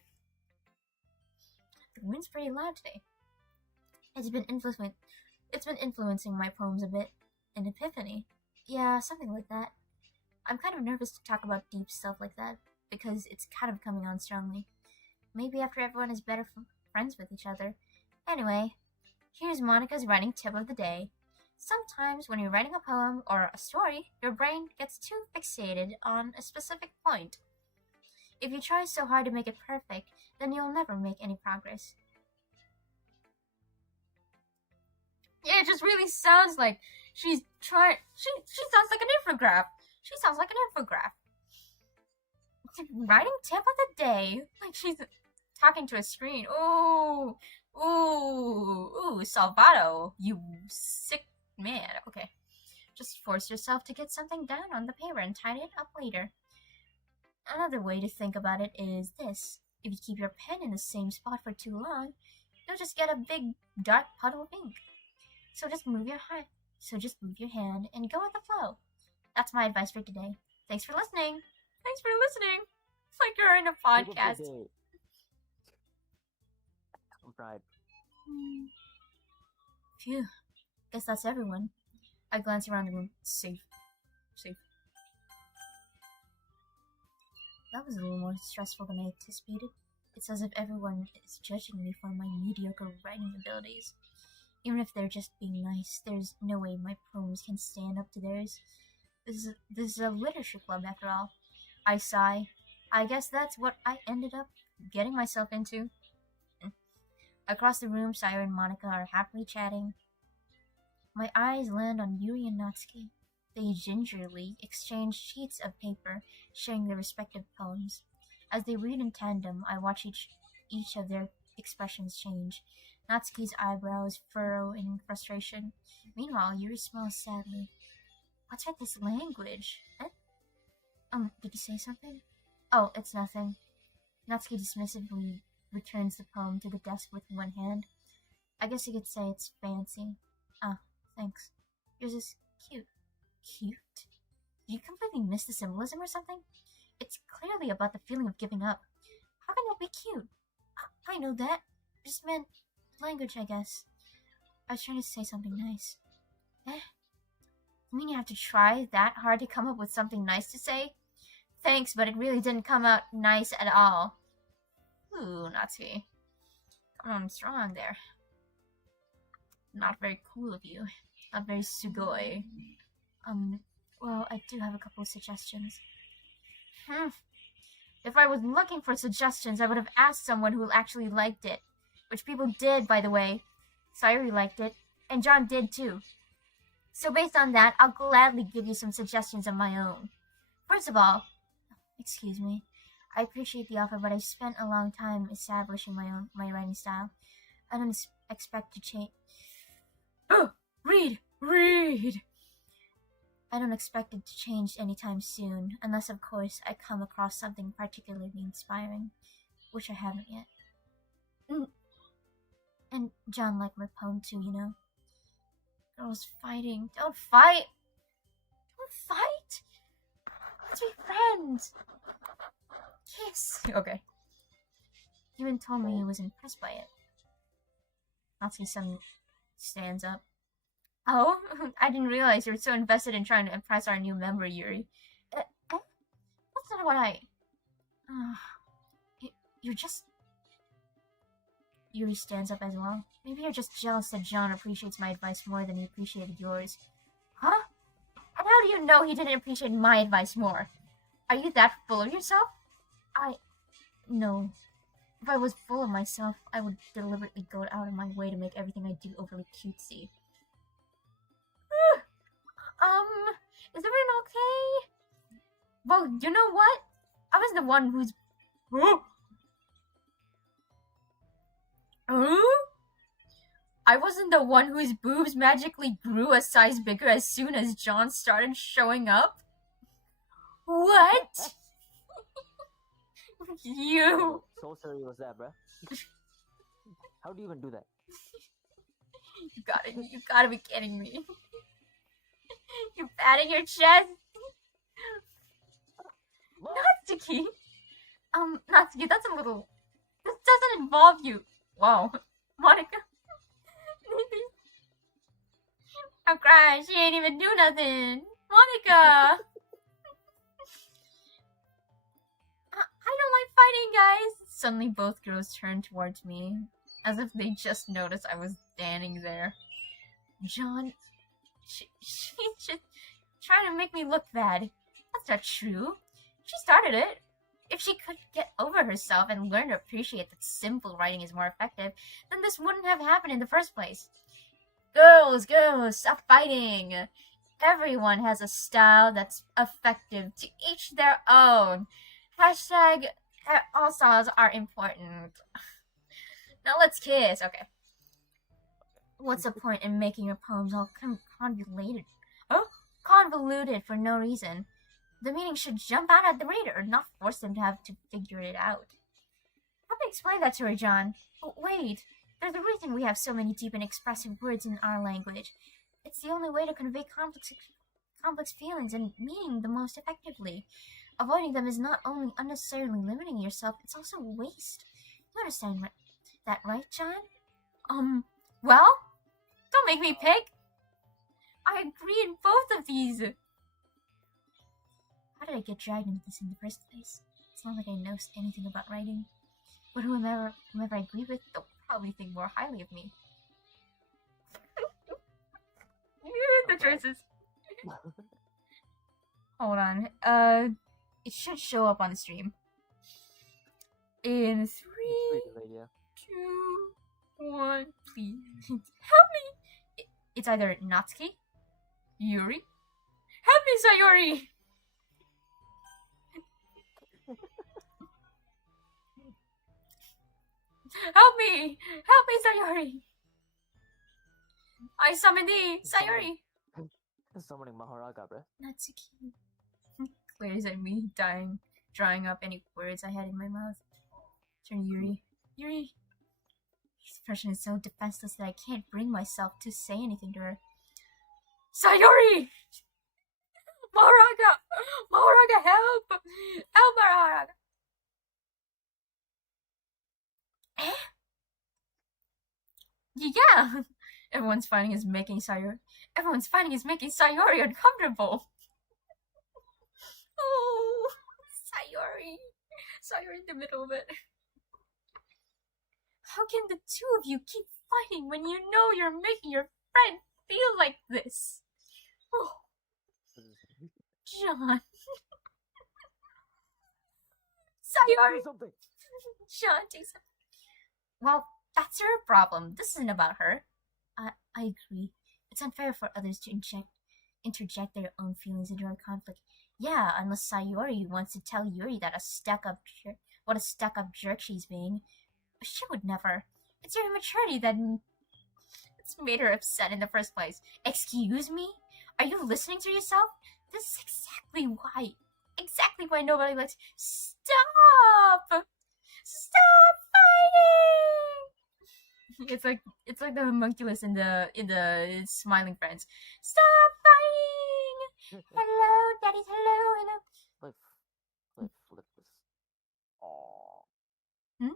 The wind's pretty loud today. It's been influencing my poems a bit. An epiphany. Yeah, something like that. I'm kind of nervous to talk about deep stuff like that because it's kind of coming on strongly. Maybe after everyone is better friends with each other. Anyway, here's Monica's writing tip of the day. Sometimes when you're writing a poem or a story, your brain gets too fixated on a specific point. If you try so hard to make it perfect, then you'll never make any progress. Yeah, it just really sounds like she's trying. She sounds like an infograph. She sounds like an infograph. Writing tip of the day, like she's talking to a screen. Ooh, ooh, Salvato, you sick man. Okay, just force yourself to get something down on the paper and tidy it up later. Another way to think about it is this: if you keep your pen in the same spot for too long, you'll just get a big dark puddle of ink. So just move your hand. So just move your hand and go with the flow. That's my advice for today. Thanks for listening. Thanks for listening. It's like you're in a podcast. I'm fried. Phew. Guess that's everyone. I glance around the room. Safe. Safe. That was a little more stressful than I anticipated. It's as if everyone is judging me for my mediocre writing abilities. Even if they're just being nice, there's no way my poems can stand up to theirs. This is a literature club after all. I sigh. I guess that's what I ended up getting myself into. Across the room, Sayori and Monica are happily chatting. My eyes land on Yuri and Natsuki. They gingerly exchange sheets of paper, sharing their respective poems. As they read in tandem, I watch each of their expressions change. Natsuki's eyebrows furrow in frustration. Meanwhile, Yuri smiles sadly. What's with this language? Did you say something? Oh, it's nothing. Natsuki dismissively returns the poem to the desk with one hand. I guess you could say it's fancy. Ah, thanks. Yours is cute. Cute? Did you completely miss the symbolism or something? It's clearly about the feeling of giving up. How can that be cute? I know that. Just meant language, I guess. I was trying to say something nice. You mean you have to try that hard to come up with something nice to say? Thanks, but it really didn't come out nice at all. Ooh, Natsuki. Coming on strong there. Not very cool of you. Not very sugoi. Well, I do have a couple of suggestions. If I was looking for suggestions, I would have asked someone who actually liked it. Which people did, by the way. Sayori liked it, and John did too. So based on that, I'll gladly give you some suggestions of my own. First of all, excuse me, I appreciate the offer, but I've spent a long time establishing my writing style. I don't expect to change. Read! I don't expect it to change anytime soon, unless, of course, I come across something particularly inspiring, which I haven't yet. And John liked my poem too, you know. Girls fighting. Don't fight! Don't fight! Let's be friends! Kiss! Okay. He even told me he was impressed by it. Natsuki-san stands up. Oh, I didn't realize you were so invested in trying to impress our new member, Yuri. That's not what I... You're just... Yuri stands up as well. Maybe you're just jealous that John appreciates my advice more than he appreciated yours. Huh? And how do you know he didn't appreciate my advice more? Are you that full of yourself? No. If I was full of myself, I would deliberately go out of my way to make everything I do overly cutesy. Is everyone okay? Well, you know what? I was the one who's... I wasn't the one whose boobs magically grew a size bigger as soon as John started showing up? What? You... So sorry was that, bruh? How do you even do that? You gotta be kidding me. You patting your chest? Natsuki? Natsuki, that's a little... This doesn't involve you. Wow. Monica. I'm crying. She ain't even do nothing. Monica! I don't like fighting, guys. Suddenly, both girls turned towards me, as if they just noticed I was standing there. John, she's just trying to make me look bad. That's not true. She started it. If she could get over herself and learn to appreciate that simple writing is more effective, then this wouldn't have happened in the first place. Girls, stop fighting. Everyone has a style that's effective, to each their own. Hashtag all styles are important. Now let's kiss. Okay. What's the point in making your poems all convoluted? Oh, convoluted for no reason. The meaning should jump out at the reader, not force them to have to figure it out. How do I explain that to her, John? Oh, wait, there's a reason we have so many deep and expressive words in our language. It's the only way to convey complex feelings and meaning the most effectively. Avoiding them is not only unnecessarily limiting yourself, it's also waste. You understand that, right, John? Well? Don't make me pick! I agree in both of these! How did I get dragged into this in the first place? It's not like I know anything about writing. But whomever I agree with, they'll probably think more highly of me. The choices. Hold on. It should show up on the stream. In 3, 2, 1, please. Help me! It's either Natsuki, Yuri. Help me, Sayori! Help me! Help me, Sayori! I summon thee, Sayori! Summoning Maharaga, bruh. Natsuki glares at me, drying up any words I had in my mouth. Turn to Yuri. Yuri! His expression is so defenseless that I can't bring myself to say anything to her. Sayori! Maharaga! Maharaga, help! Help, Maharaga! Eh? Yeah! Everyone's fighting is making Sayori uncomfortable. Oh, Sayori in the middle of it. How can the two of you keep fighting when you know you're making your friend feel like this? Oh, John. Sayori. John takes it. Well, that's her problem. This isn't about her. I agree. It's unfair for others to interject their own feelings into our conflict. Yeah, unless Sayori wants to tell Yuri that what a stuck-up jerk she's being. She would never. It's your immaturity that's made her upset in the first place. Excuse me? Are you listening to yourself? This is exactly why nobody likes. Stop! Stop fighting! It's like the homunculus in the Smiling Friends. Stop fighting! Hello, daddies. Hello. Flip this. Oh. Hmm?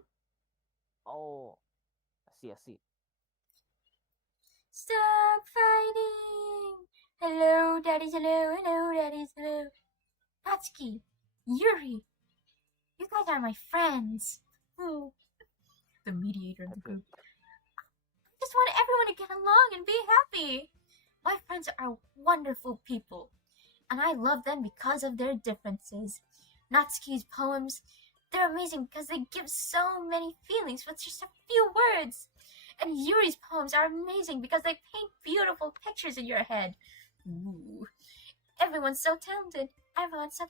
Oh. I see. Stop fighting! Hello, daddies. Hello, daddies. Hello. Natsuki, Yuri, you guys are my friends. The mediator of the group. I just want everyone to get along and be happy. My friends are wonderful people, and I love them because of their differences. Natsuki's poems, they're amazing because they give so many feelings with just a few words. And Yuri's poems are amazing because they paint beautiful pictures in your head. Ooh. Everyone's so talented. Everyone's so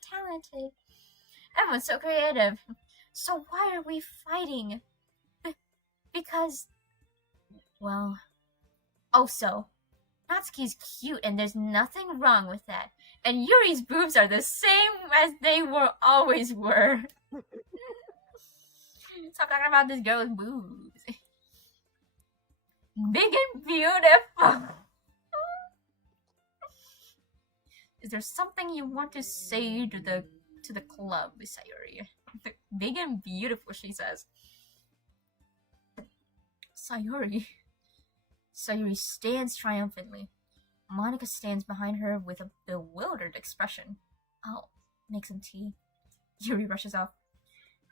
creative. So why are we fighting? Because, well, also, Natsuki's cute and there's nothing wrong with that. And Yuri's boobs are the same as they always were. Stop talking about this girl's boobs. Big and beautiful. Is there something you want to say to the club, Sayori? Big and beautiful, she says. Sayori stands triumphantly. Monica stands behind her with a bewildered expression. I'll make some tea. Yuri rushes off.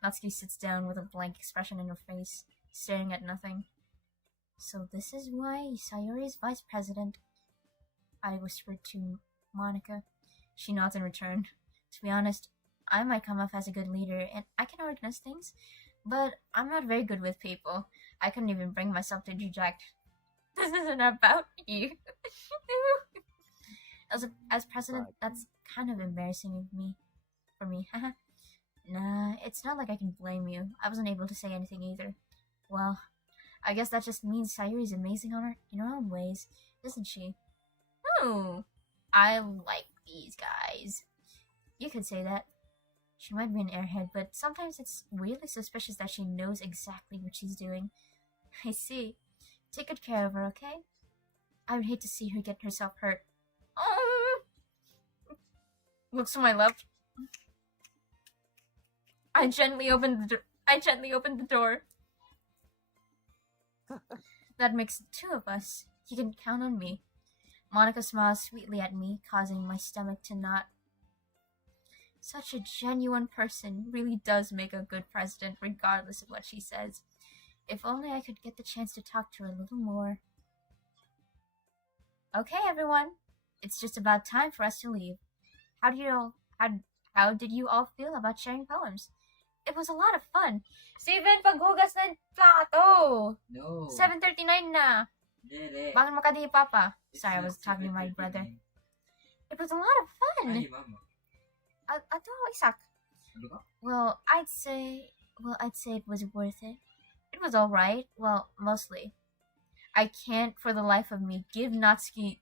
Natsuki sits down with a blank expression in her face, staring at nothing. So this is why Sayori is vice president, I whispered to Monica. She nods in return. To be honest, I might come off as a good leader, and I can organize things, but I'm not very good with people. I couldn't even bring myself to reject. This isn't about you. as president, that's kind of embarrassing of me. For me, Nah, it's not like I can blame you. I wasn't able to say anything either. Well, I guess that just means Sayuri's amazing in her own ways, isn't she? Oh, I like these guys. You could say that. She might be an airhead, but sometimes it's really suspicious that she knows exactly what she's doing. I see. Take good care of her, okay? I would hate to see her get herself hurt. Oh! Looks to my left. I gently opened the door. That makes two of us. You can count on me. Monica smiles sweetly at me, causing my stomach to knot. Such a genuine person really does make a good president, regardless of what she says. If only I could get the chance to talk to her a little more. Okay, everyone. It's just about time for us to leave. How did you all feel about sharing poems? It was a lot of fun. Steven, paghugas ng plato! No. 7:39 na. Dede. Bakit makadi, Papa? Sorry, I was talking to my brother. It was a lot of fun. Ay, mama. Ato, Isaac. Ano ka? Well, I'd say it was worth it. It was alright. Well, mostly. I can't for the life of me give Natsuki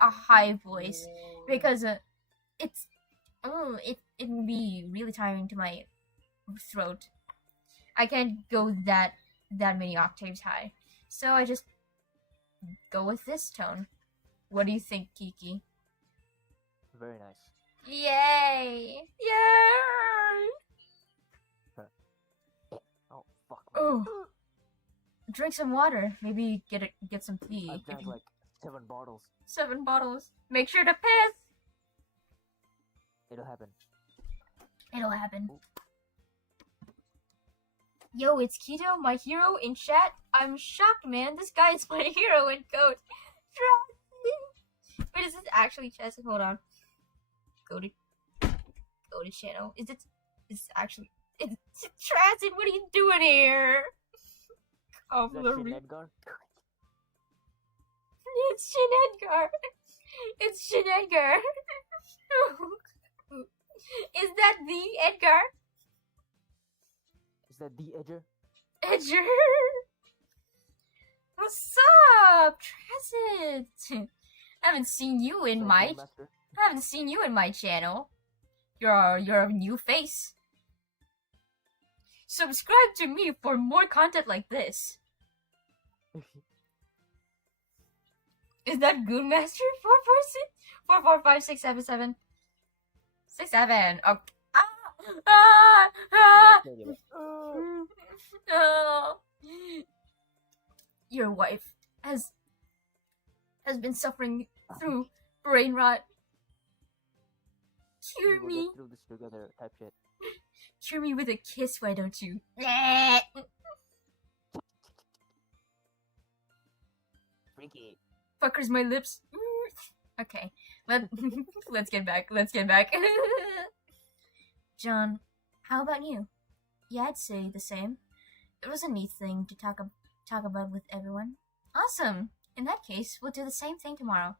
a high voice because it would be really tiring to my throat. I can't go that many octaves high. So I just go with this tone. What do you think, Kiki? Very nice. Yay! Yay! Oh, fuck. Oh. Drink some water. Maybe get some tea. I drank like 7 bottles. 7 bottles. Make sure to piss. It'll happen. It'll happen. Yo, it's Keto, my hero in chat. I'm shocked, man. This guy is my hero in code. Wait, is this actually chess? Hold on. Go to channel. It's actually Transit. What are you doing here? Is that Shin Edgar? It's Shin Edgar. It's Shin Edgar. Is that the Edgar? Is that the Edger? Edger. What's up, Transit? I haven't seen you in my channel. You're a new face. Subscribe to me for more content like this. Is that Goon Master? 446 445 677 Oh. Oh. Your wife has been suffering through brain rot. Cure We'll me. get through this together type shit. Cure me with a kiss, why don't you? Freaky. Fuckers my lips. Okay. Let's get back. John, how about you? Yeah, I'd say the same. It was a neat thing to talk about with everyone. Awesome. In that case, we'll do the same thing tomorrow.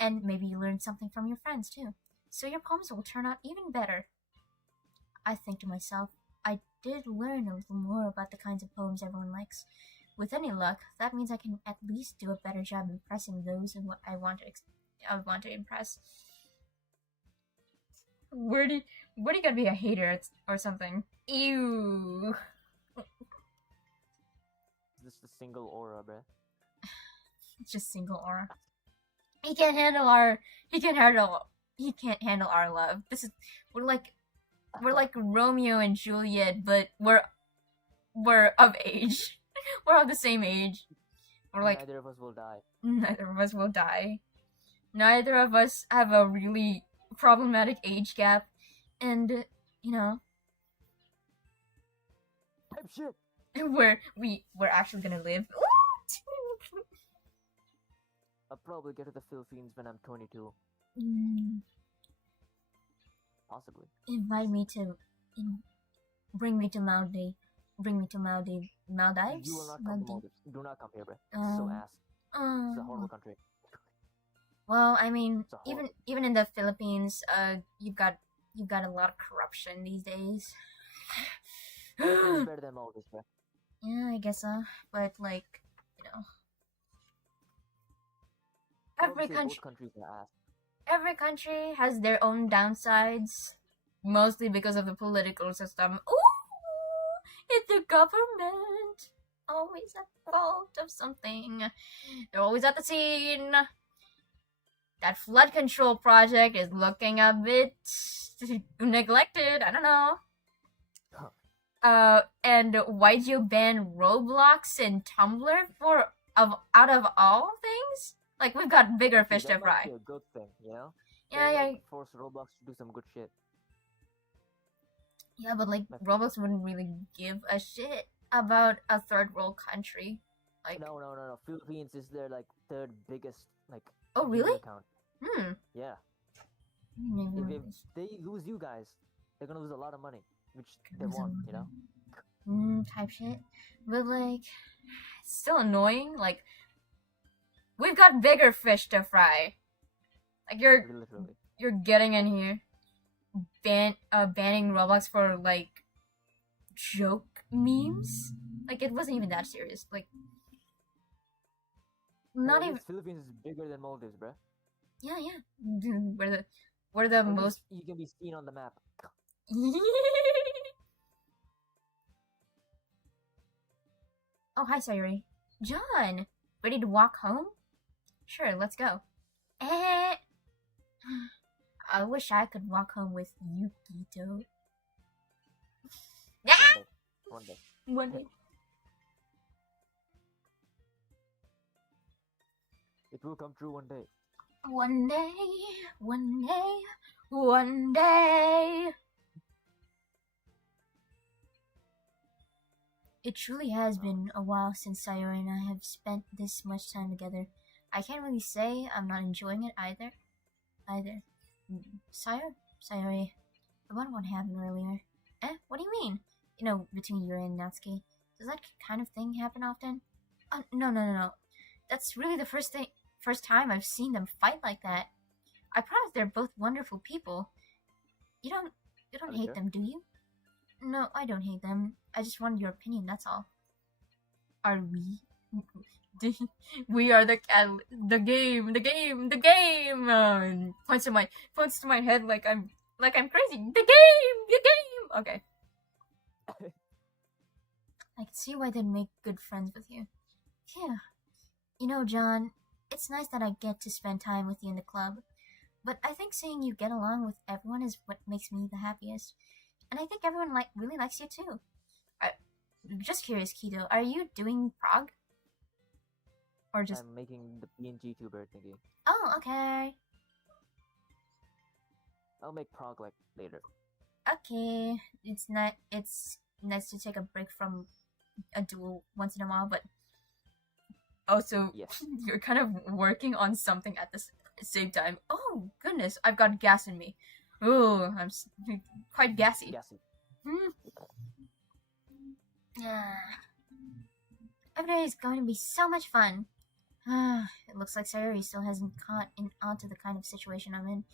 And maybe you learn something from your friends too. So your poems will turn out even better. I think to myself, I did learn a little more about the kinds of poems everyone likes. With any luck, that means I can at least do a better job impressing those who I want to impress. What are you gonna be, a hater or something? Ew. This is the single aura, bruh. It's just single aura. He can't handle our love. We're like Romeo and Juliet, but we're of age. We're of the same age. We're like neither of us will die. neither of us will die. neither of us have a really problematic age gap, and you know, Type shit. we're actually gonna live. I'll probably get to the Philippines when I'm 22, Mm, possibly. invite me to, bring me to Maldives. Bring me to Maldives. You will not come to Maldives. Do not come here, bro. It's so Um, ass. It's a horrible uh, country. well, I mean, It's a horrible. even in the Philippines, you've got a lot of corruption these days. It's better than Maldives, bro. Yeah, I guess so. But like, you know, I would every say country both countries are ass. every country has their own downsides, mostly because of the political system. Ooh, it's the government. Always at fault of something. They're always at the scene. That flood control project is looking a bit neglected. I don't know. And why'd you ban Roblox and Tumblr for out of all things? Like we've got bigger fish to That might fry. be a good thing, you know? Yeah, They'll, yeah, like, force Roblox to do some good shit. yeah, but like Roblox wouldn't really give a shit about a third world country. Like, No. Philippines is their like third biggest like oh really? user account. Yeah. Maybe If they lose you guys, they're gonna lose a lot of money, which they lose want, them. you know? Type shit. But like, it's still annoying. Like, we've got bigger fish to fry. Like Literally. you're getting in here, banning Roblox for like joke memes. Like it wasn't even that serious. Like not even. Philippines is bigger than Maldives, bruh. Yeah. We're the At most. least you can be seen on the map. Oh hi Sayuri. John, ready to walk home? Sure, let's go. Eh. I wish I could walk home with you, Gito. Yeah. One day. One day. It will come true one day. One day, one day, one day. It truly has been a while since Sayori and I have spent this much time together. I can't really say I'm not enjoying it either. Sayori, I wonder what happened earlier. What do you mean? You know, between Yuri and Natsuki. Does that kind of thing happen often? No. That's really the first time I've seen them fight like that. I promise they're both wonderful people. You don't hate them, do you? No, I don't hate them. I just wanted your opinion, that's all. Are we? We are the game. Points to my head like I'm crazy. The game. Okay. I can see why they'd make good friends with you. Yeah. You know, John, it's nice that I get to spend time with you in the club, but I think seeing you get along with everyone is what makes me the happiest. And I think everyone really likes you too. I'm just curious, Keto, are you doing prog? Or just I'm making the PNG tuber thingy. Oh, okay. I'll make prog like later. Okay. It's nice to take a break from a duel once in a while, but also Yes. you're kind of working on something at the same time. Oh goodness, I've got gas in me. Ooh, I'm quite gassy. Gassy. Yeah. Every day is going to be so much fun. It looks like Sayuri still hasn't caught onto the kind of situation I'm in.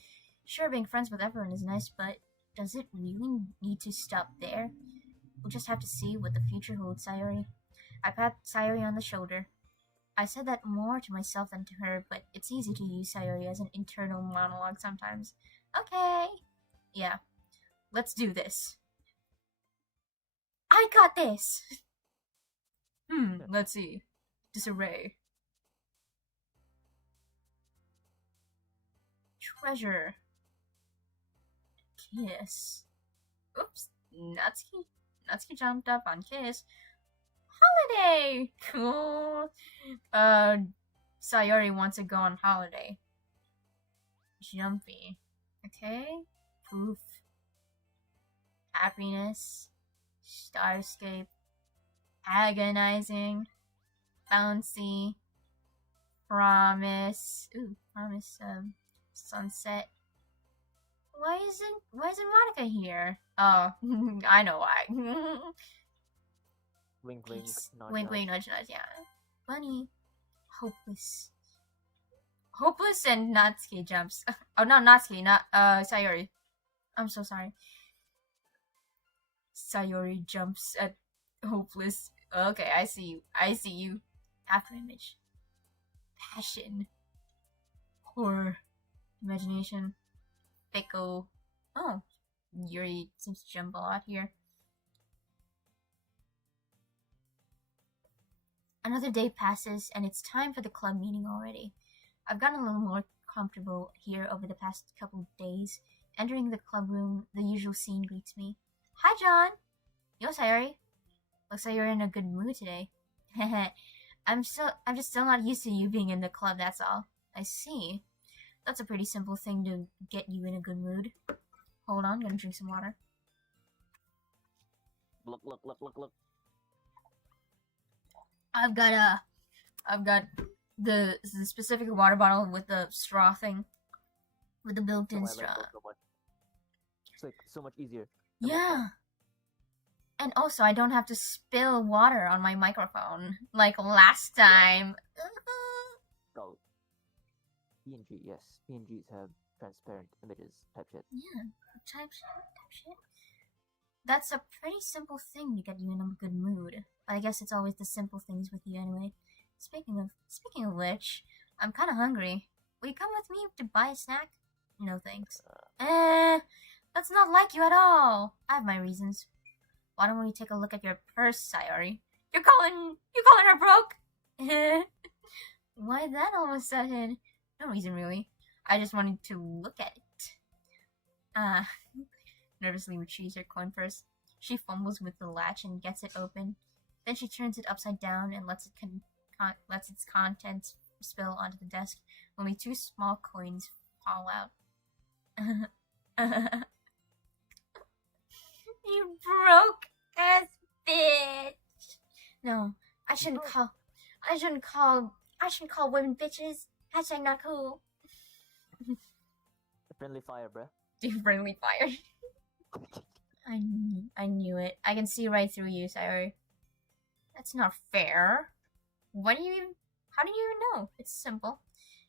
Sure, being friends with everyone is nice, but does it really need to stop there? We'll just have to see what the future holds, Sayuri. I pat Sayuri on the shoulder. I said that more to myself than to her, but it's easy to use Sayuri as an internal monologue sometimes. Okay. Yeah. Let's do this. I got this! Let's see. Disarray. Treasure. Kiss. Oops. Natsuki jumped up on Kiss. Holiday! Cool. Sayori wants to go on holiday. jumpy. Okay? Proof. Happiness. Starscape. Agonizing. Bouncy. Promise. Ooh, promise. Sunset. Why isn't Monica here? Oh, I know why. Wink, wink, nudge, Wink, nudge. wink, nudge, nudge. Yeah. Bunny. Hopeless. Hopeless and Natsuki jumps. Oh, not Natsuki, not Sayori. I'm so sorry. Sayori jumps at hopeless. Okay, I see you. I see you. After image. Passion. Horror. Imagination. Fickle. Oh, Yuri seems to jump a lot here. Another day passes, and it's time for the club meeting already. I've gotten a little more comfortable here over the past couple of days. Entering the club room, the usual scene greets me. Hi, John! Yo, Sayori. Looks like you're in a good mood today. I'm just still not used to you being in the club, that's all. I see. That's a pretty simple thing to get you in a good mood. Hold on, I'm gonna drink some water. Look. I've got the specific water bottle with the straw thing, with the built-in straw. Like so much. It's like so much easier. Yeah. And also, I don't have to spill water on my microphone like last time. Oh. PNG, yes. PNGs have transparent images type shit. Yeah, type shit. That's a pretty simple thing to get you in a good mood. But I guess it's always the simple things with you anyway. Speaking of which, I'm kind of hungry. Will you come with me to buy a snack? No thanks. That's not like you at all. I have my reasons. Why don't we take a look at your purse, Sayori? You're calling her broke? Why that all of a sudden? No reason really. I just wanted to look at it. Nervously retrieves her coin purse. She fumbles with the latch and gets it open. Then she turns it upside down and lets its contents spill onto the desk. Only 2 small coins fall out. You broke ass bitch. No, I shouldn't call women bitches. Hashtag not cool. Friendly fire, bruh. Dude, friendly fire. I knew it. I can see right through you, Sayori. That's not fair. How do you even know? It's simple.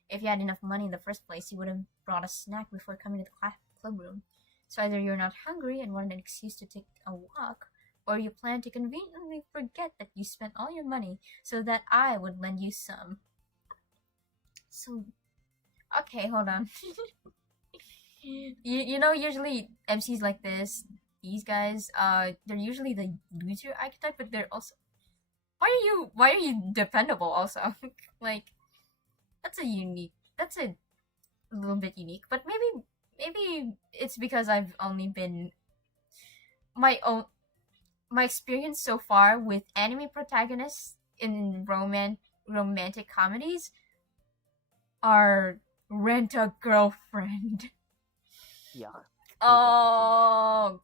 If you had enough money in the first place, you would have brought a snack before coming to the club room. So either you're not hungry and want an excuse to take a walk, or you plan to conveniently forget that you spent all your money so that I would lend you some. So, okay, hold on. you know, usually MCs like this, these guys, they're usually the loser archetype, but they're also. Why are you dependable? Also, like, that's a little bit unique. But maybe it's because I've only been my experience so far with anime protagonists in romantic comedies are Rent a Girlfriend. Yeah. Oh.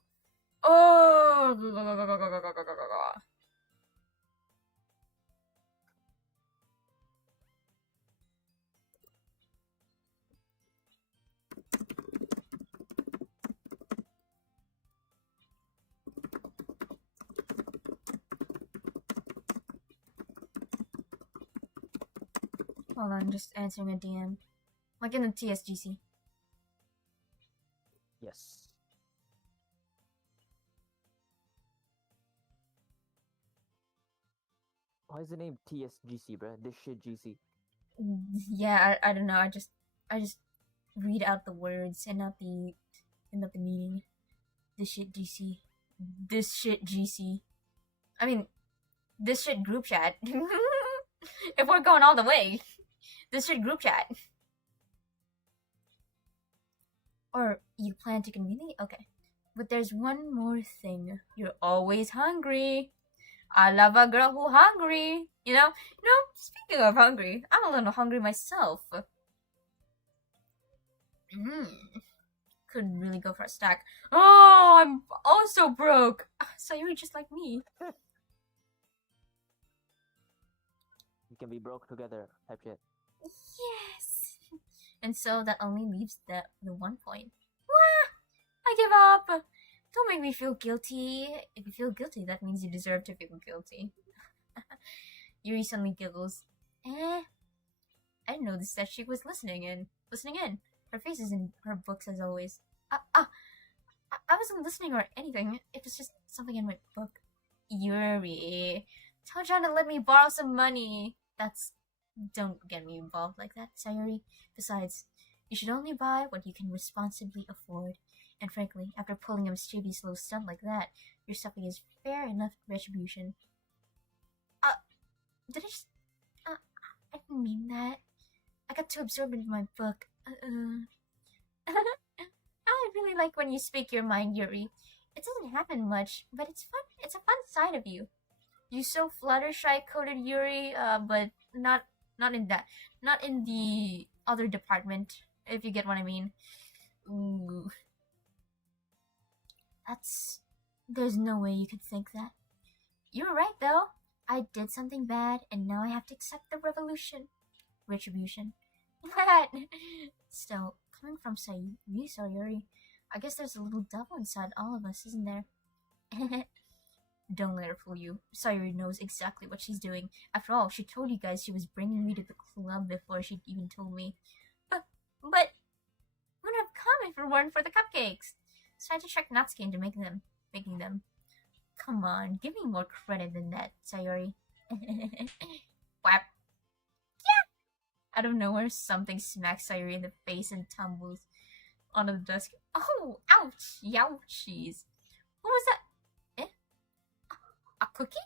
Hold on, just answering a DM. Like in the TSGC. Yes. Why is the name TSGC, bruh? This shit GC. Yeah, I don't know. I just read out the words and not the meaning. This shit GC. This shit GC. I mean, this shit group chat. If we're going all the way, this shit group chat. Or you plan to conveniently? Okay. But there's one more thing. You're always hungry. I love a girl who hungry. You know, speaking of hungry, I'm a little hungry myself. Could really go for a stack. Oh, I'm also broke. So you're just like me. We can be broke together, type shit. Yes. And so that only leaves the 1 point. Wah! I give up. Don't make me feel guilty. If you feel guilty, that means you deserve to feel guilty. Yuri suddenly giggles. I didn't notice that she was listening in. Her face is in her books as always. I wasn't listening or anything. It was just something in my book. Yuri, tell John to let me borrow some money. Don't get me involved like that, Sayuri. Besides, you should only buy what you can responsibly afford. And frankly, after pulling a mischievous little stunt like that, your suffering is fair enough retribution. Did I just... I didn't mean that. I got too absorbed into my book. I really like when you speak your mind, Yuri. It doesn't happen much, but it's fun. It's a fun side of you. You so Fluttershy coded Yuri, but not in that, not in the other department. If you get what I mean. Ooh, there's no way you could think that. You were right though. I did something bad, and now I have to accept the retribution. What? Still, coming from Sayuri, I guess there's a little devil inside all of us, isn't there? Don't let her fool you. Sayuri knows exactly what she's doing. After all, she told you guys she was bringing me to the club before she even told me. But wouldn't have come if it weren't for the cupcakes. So I had to trick Natsuki into making them. Come on, give me more credit than that, Sayuri. Whap. Out of nowhere, something smacks Sayuri in the face and tumbles onto the desk. Oh, ouch! Youchies. What was that? A cookie?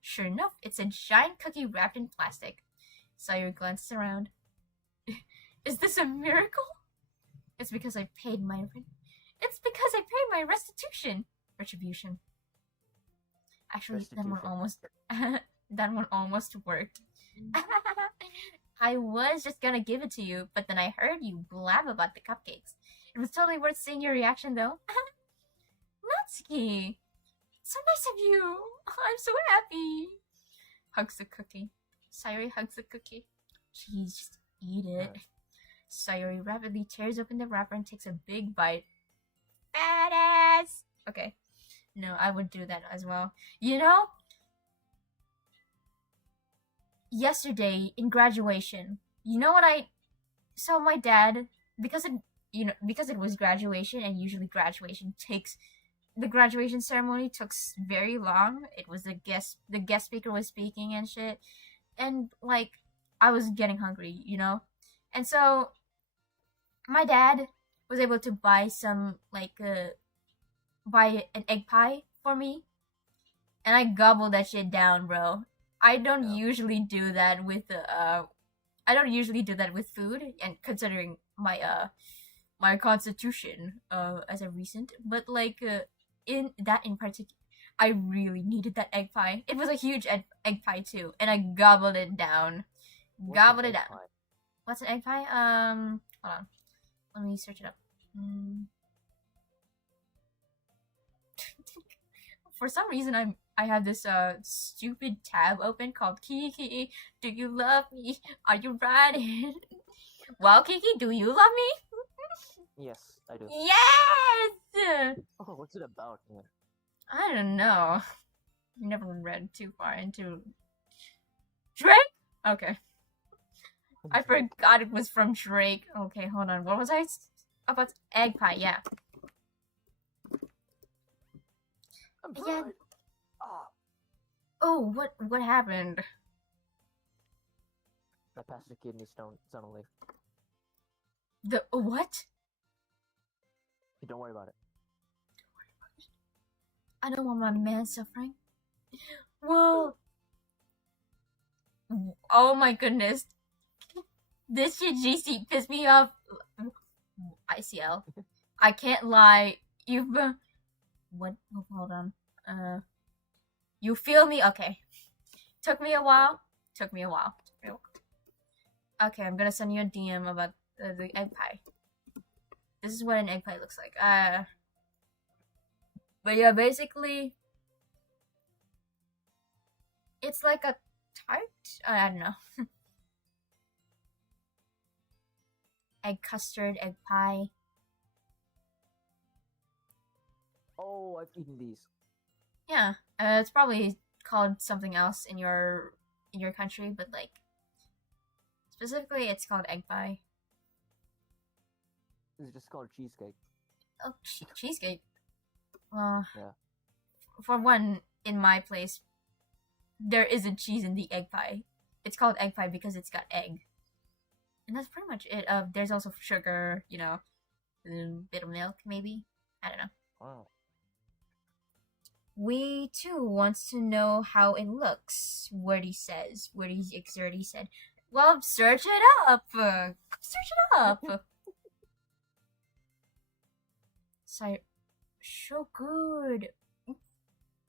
Sure enough, it's a giant cookie wrapped in plastic. Sayuri glances around. Is this a miracle? It's because I paid my rent. It's because I paid my retribution. Actually, that one almost worked. I was just gonna give it to you, but then I heard you blab about the cupcakes. It was totally worth seeing your reaction, though. Natsuki, so nice of you. I'm so happy. Hugs the cookie. Sayuri hugs the cookie. Jeez, just eat it. Sayuri rapidly tears open the wrapper and takes a big bite. Badass. Okay. No, I would do that as well. You know, yesterday in graduation, you know what so my dad, because it was graduation, and usually the graduation ceremony took very long. It was the guest speaker was speaking and shit, and like I was getting hungry, and so my dad was able to buy buy an egg pie for me, and I gobbled that shit down, bro. I don't usually do that with food, and considering my constitution as a recent, but in particular, I really needed that egg pie. It was a huge egg pie too, and I gobbled it down. Gobbled it down. What's an egg pie? Hold on. Let me search it up. For some reason, I have this stupid tab open called Kiki. Do you love me? Are you riding? Well, Kiki, do you love me? Yes, I do. Yes. Oh, what's it about? Yeah. I don't know. Never read too far into Drake. Okay. I forgot it was from Drake. Okay, hold on. What was I about? Egg pie. Yeah. Yeah. Oh, what happened? I passed the kidney stone suddenly. The what? Don't worry about it. I don't want my man suffering. Whoa. Oh my goodness. This shit GC pissed me off. ICL. I can't lie. You've what? Oh, hold on. You feel me? Okay. Took me a while. Okay, I'm gonna send you a DM about the egg pie. this is what an egg pie looks like. But yeah, basically, it's like a tart. I don't know. Egg custard, egg pie. Oh, I've eaten these. Yeah, it's probably called something else in your country, but like specifically, it's called egg pie. It's just called cheesecake. Oh, cheesecake. Well, Yeah. for one, in my place, there isn't cheese in the egg pie. It's called egg pie because it's got egg, and that's pretty much it. There's also sugar, a bit of milk, maybe. I don't know. Oh. We too wants to know how it looks. Wordy says. Wordy Exerty said, "Well, search it up. Search it up." So good.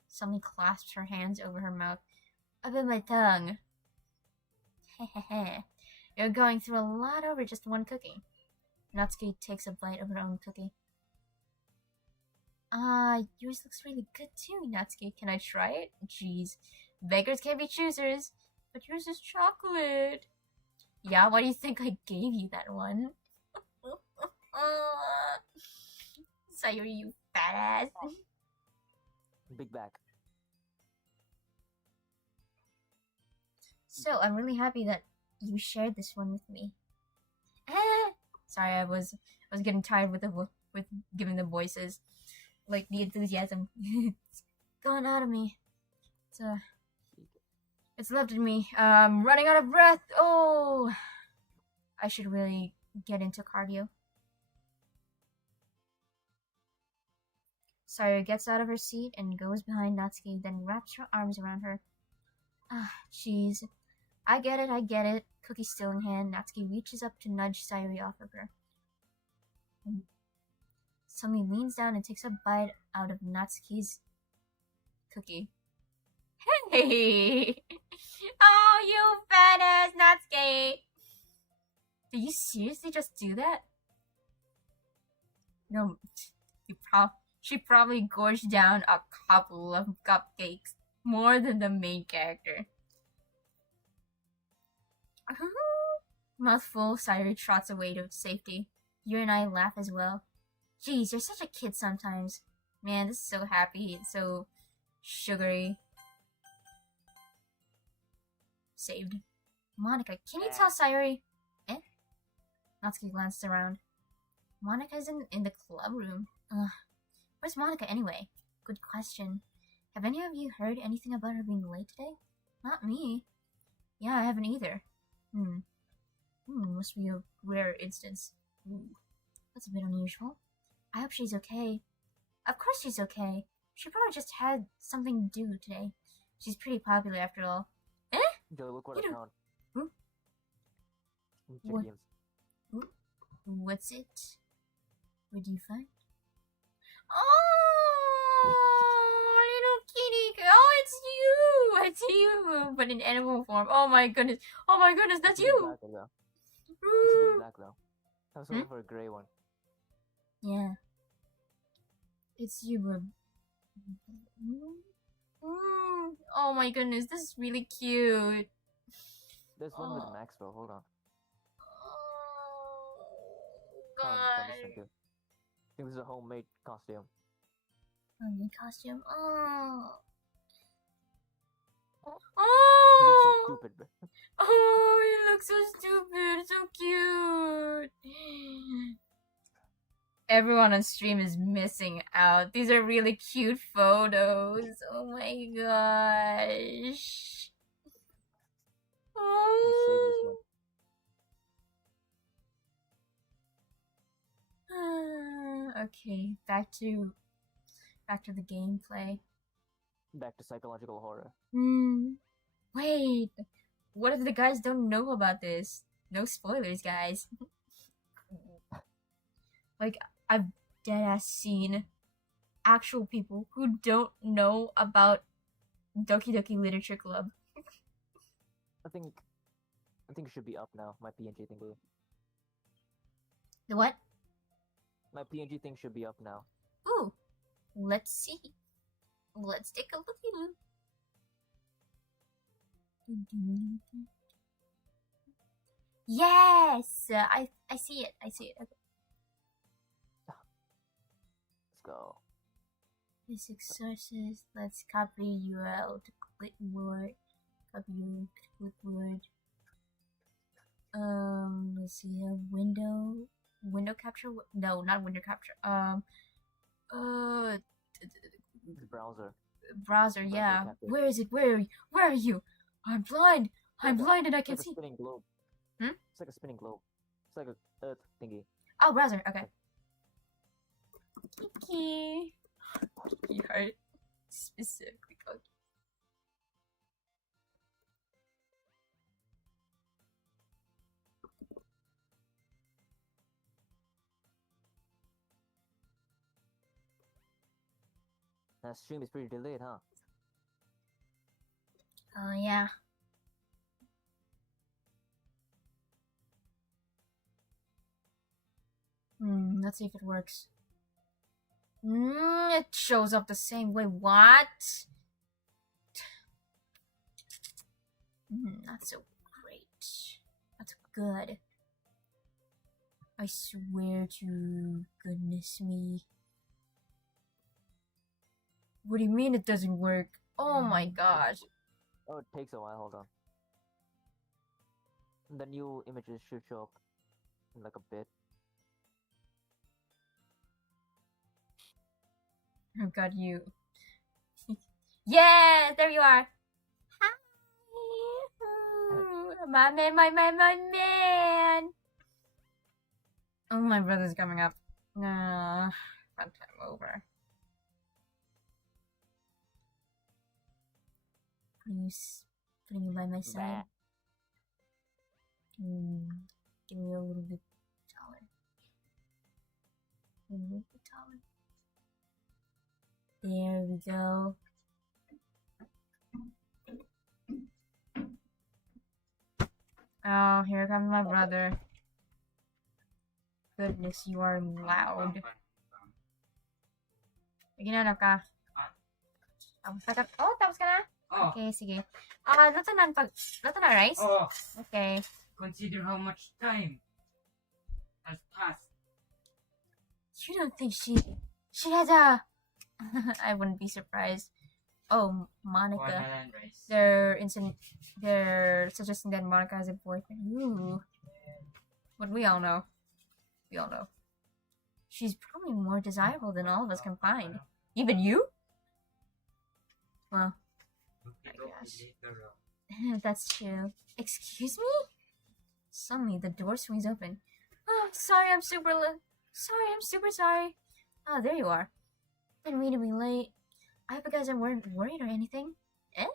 Suddenly clasps her hands over her mouth. I bit my tongue. Hehehe. You're going through a lot over just one cookie. Natsuki takes a bite of her own cookie. Yours looks really good too, Natsuki. Can I try it? Jeez. Beggars can't be choosers. But yours is chocolate. Yeah, why do you think I gave you that one? Sayuri, you fat ass. Big back. So, I'm really happy that you shared this one with me. Sorry, I was getting tired with giving the voices. Like, the enthusiasm. It's gone out of me. It's left in me. I'm running out of breath. Oh! I should really get into cardio. Sayuri gets out of her seat and goes behind Natsuki, then wraps her arms around her. Ah, jeez. I get it. Cookie still in hand, Natsuki reaches up to nudge Sayuri off of her. Suddenly leans down and takes a bite out of Natsuki's cookie. Hey! Oh, you fat ass Natsuki! Did you seriously just do that? No, she probably gorged down a couple of cupcakes, more than the main character. Mouthful, Sayuri trots away to safety. You and I laugh as well. Jeez, you're such a kid sometimes. Man, this is so happy. It's so sugary. Saved. Monica, can you tell Sayuri? Eh? Natsuki glanced around. Monica's in the club room. Ugh. Where's Monica anyway? Good question. Have any of you heard anything about her being late today? Not me. Yeah, I haven't either. Must be a rare instance. Ooh, that's a bit unusual. I hope she's okay. Of course she's okay. She probably just had something to do today. She's pretty popular after all. Eh? Joey, look what You I don't- found. Ooh. What? Ooh. What's it? What do you find? Oh, little kitty. Oh, it's you. But in animal form. Oh my goodness, that's It's a bit you. black, though. It's a Ooh. bit black though. I was looking for a gray one. Yeah. It's you, bro. Oh my goodness, this is really cute. There's one with Oh. Maxwell. Hold on. Oh, Hold on, I found God. this one too. I think this is a homemade costume. Homemade costume. Oh. He looks so Oh. stupid, bro. Oh, he looks so stupid. So cute. Everyone on stream is missing out. These are really cute photos. Oh my gosh. He saved this one. Okay, back to the gameplay. Back to psychological horror. Wait. What if the guys don't know about this? No spoilers, guys. Like, I've deadass seen actual people who don't know about Doki Doki Literature Club. I think it should be up now. My PNG thingy. The what? My PNG thing should be up now. Ooh, let's see. Let's take a look at you. Yes, I see it. I see it. Okay. Let's go. Basic sources. Let's copy URL to clipboard. Copy URL to clipboard. Let's see. Window capture. No, not window capture. Browser. Browser. Yeah. capture. Where is it? Where are you? I'm blind. I'm blind and I can't It's see. like a spinning globe. Hmm? It's like a spinning globe. It's like a earth thingy. Oh, browser. Okay. Kiki. Kiki heart. Specifically called. That stream is pretty delayed, huh? Oh, yeah. Let's see if it works. It shows up the same way. What? Not so great. That's good. I swear to goodness me. What do you mean it doesn't work? Oh my gosh. Oh, it takes a while. Hold on. The new images should show up in like a bit. Oh god, you. Yeah, there you are. Hi. My man. Oh, my brother's coming up. No, fun time over. Putting you by my side. Give me a little bit taller. A little bit taller. There we go. Oh, here comes my brother. Goodness, you are loud. Ginanap ka? Oh, tapos ka na? Oh. Okay, sige. Luto na rice? Oh, Okay. consider how much time has passed. You don't think she has a... I wouldn't be surprised. Oh, Monica. Watermelon rice. They're suggesting that Monica has a boyfriend. Ooh. But we all know. She's probably more desirable than all of us combined. Even you? Well, I guess. That's true. Excuse me? Suddenly, the door swings open. Oh, sorry, I'm super sorry. Oh, there you are. Didn't mean to be late. I hope you guys weren't worried or anything. Eh?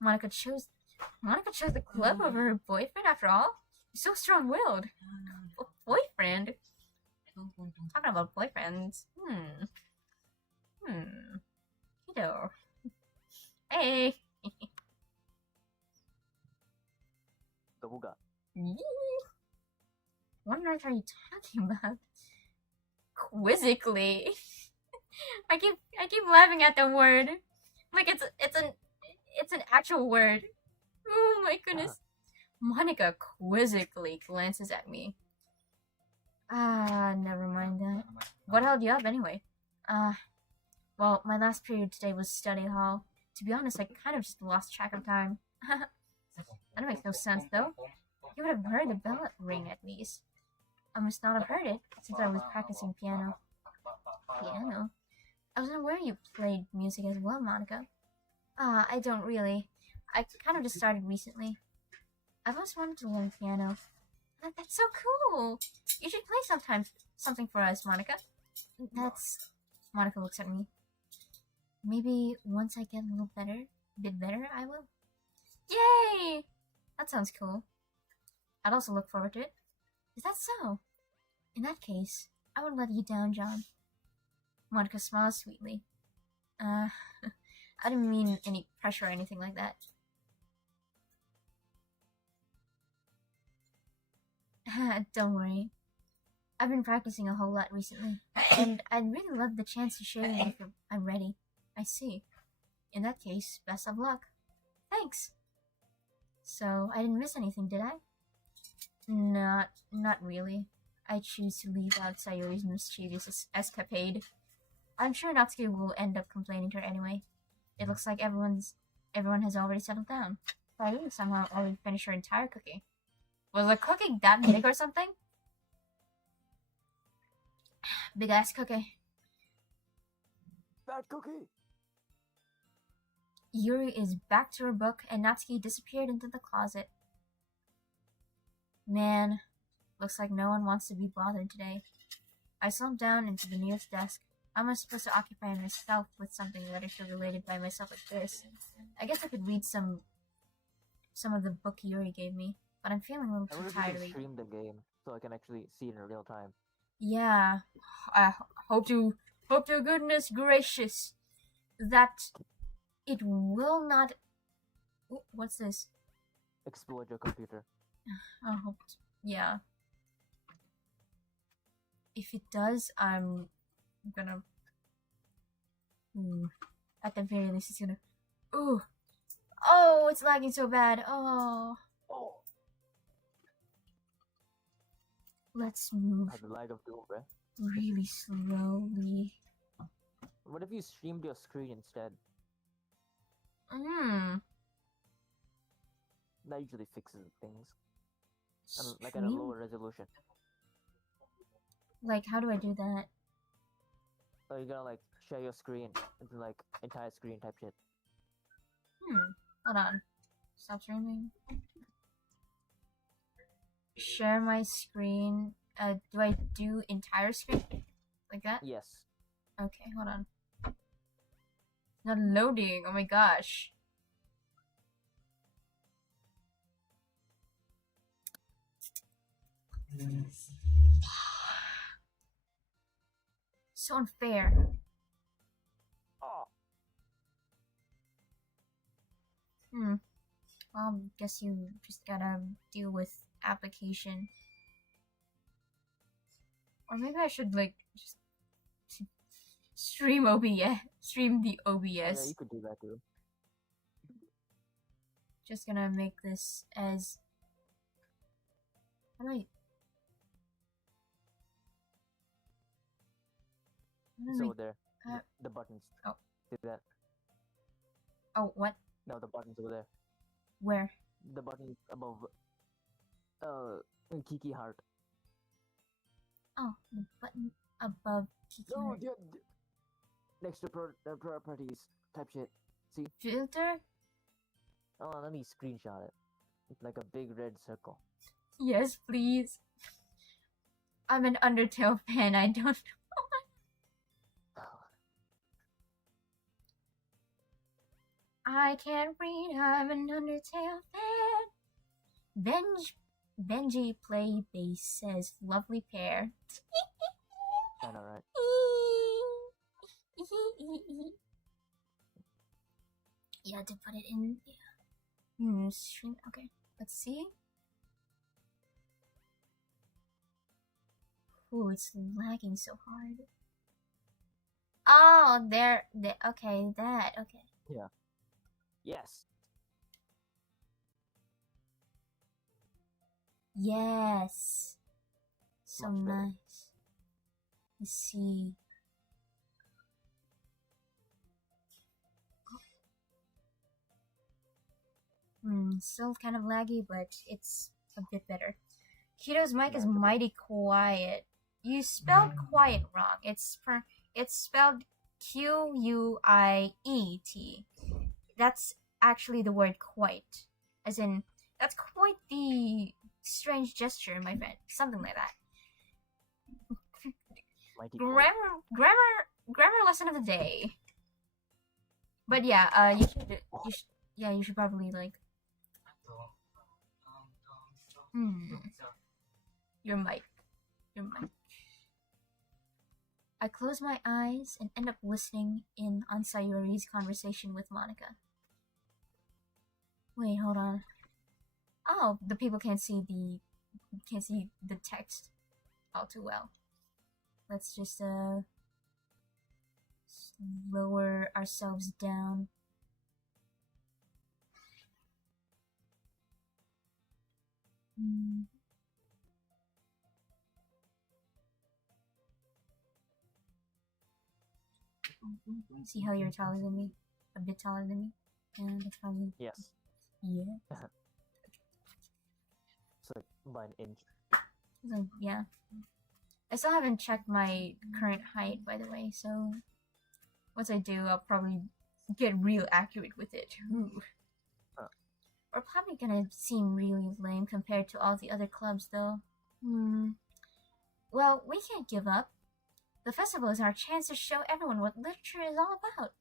Monica chose the club over her boyfriend after all? You're so strong-willed. Boyfriend? Talking about boyfriends. Hello. Hey. Gabuga. What on earth are you talking about? Quizzically. I keep laughing at the word. Like it's an actual word. Oh my goodness. Monica quizzically glances at me. Never mind that. What held you up anyway? Well, my last period today was study hall. To be honest, I kind of just lost track of time. That makes no sense, though. You would have heard the bell ring at least. I must not have heard it, since I was practicing piano. Piano? I wasn't aware you played music as well, Monica. I don't really. I kind of just started recently. I've always wanted to learn piano. That's so cool! You should play something for us, Monica. Monica looks at me. Maybe once I get a bit better, I will. Yay! That sounds cool. I'd also look forward to it. Is that so? In that case, I won't let you down, John. Monica smiles sweetly. I didn't mean any pressure or anything like that. Don't worry. I've been practicing a whole lot recently, and I'd really love the chance to share with you if I'm ready. I see. In that case, best of luck. Thanks. So, I didn't miss anything, did I? Not really. I choose to leave out Sayori's mischievous escapade. I'm sure Natsuki will end up complaining to her anyway. It looks like everyone has already settled down. Sayori somehow already finished her entire cookie. Was the cookie that big or something? Big ass cookie. Bad cookie! Yuri is back to her book, and Natsuki disappeared into the closet. Man, looks like no one wants to be bothered today. I slumped down into the nearest desk. How am I supposed to occupy myself with something literature related by myself like this? I guess I could read some of the book Yuri gave me, but I'm feeling a little I too wonder if tired you of can reading. stream the game so I can actually see it in real time. Yeah, I hope to goodness gracious that it will not. Ooh, what's this? Explode your computer. I hope. Yeah. If it does, I'm gonna. At the very least, it's gonna. Ooh. Oh, it's lagging so bad. Oh. Oh! Let's move Had the lag of doom, bruh. really slowly. What if you streamed your screen instead? That usually fixes things. And like at a Stream? lower resolution. Like, how do I do that? So you're gonna like share your screen into like entire screen type shit. Hold on. Stop streaming. Share my screen. Do I do entire screen? Like that? Yes. Okay, hold on. Not loading. Oh my gosh. So unfair. Oh! Guess you just gotta deal with application. Or maybe I should like just stream OBS. Stream the OBS. Yeah, you could do that too. Just gonna make this as. How do I? It's over there. uh, The buttons. oh. See that? Oh, what? No, the buttons over there. Where? The button above. Kiki heart. Oh, the button above Kiki. No, next to properties type shit. See? Filter? Oh, let me screenshot it. It's like a big red circle. Yes, please. I'm an Undertale fan. I don't. I can't read. I'm an Undertale fan. Benji play bass says lovely pair. I know, right? You had to put it in. Stream. Okay, let's see. Ooh, it's lagging so hard. Oh, there. Okay, that. Okay. Yeah. Yes. Yes. So Much better. nice. Let's see. Still kind of laggy, but it's a bit better. Kiddo's mic is Manageable. mighty quiet. You spelled quiet wrong. It's spelled Q-U-I-E-T. That's actually the word quite. As in, that's quite the strange gesture, my friend. Something like that. Mighty Grammar lesson of the day. But yeah, you should probably like your mic. I close my eyes and end up listening in on Sayori's conversation with Monica. Wait, hold on. Oh, the people can't see the text. all too well. Let's just lower ourselves down. See how you're taller than me? A bit taller than me? Yeah, that's probably... Yes. Yeah. It's like by an inch. So, yeah. I still haven't checked my current height, by the way, so... Once I do, I'll probably get real accurate with it. Ooh. We're probably gonna seem really lame compared to all the other clubs, though. Well, we can't give up. The festival is our chance to show everyone what literature is all about.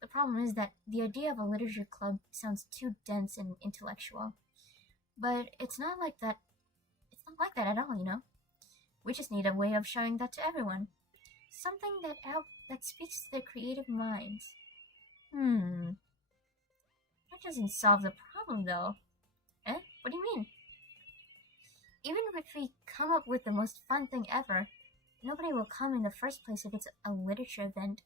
The problem is that the idea of a literature club sounds too dense and intellectual. But it's not like that. It's not like that at all, you know? We just need a way of showing that to everyone. Something that speaks to their creative minds. That doesn't solve the problem, though. Eh? What do you mean? Even if we come up with the most fun thing ever, nobody will come in the first place if it's a literature event.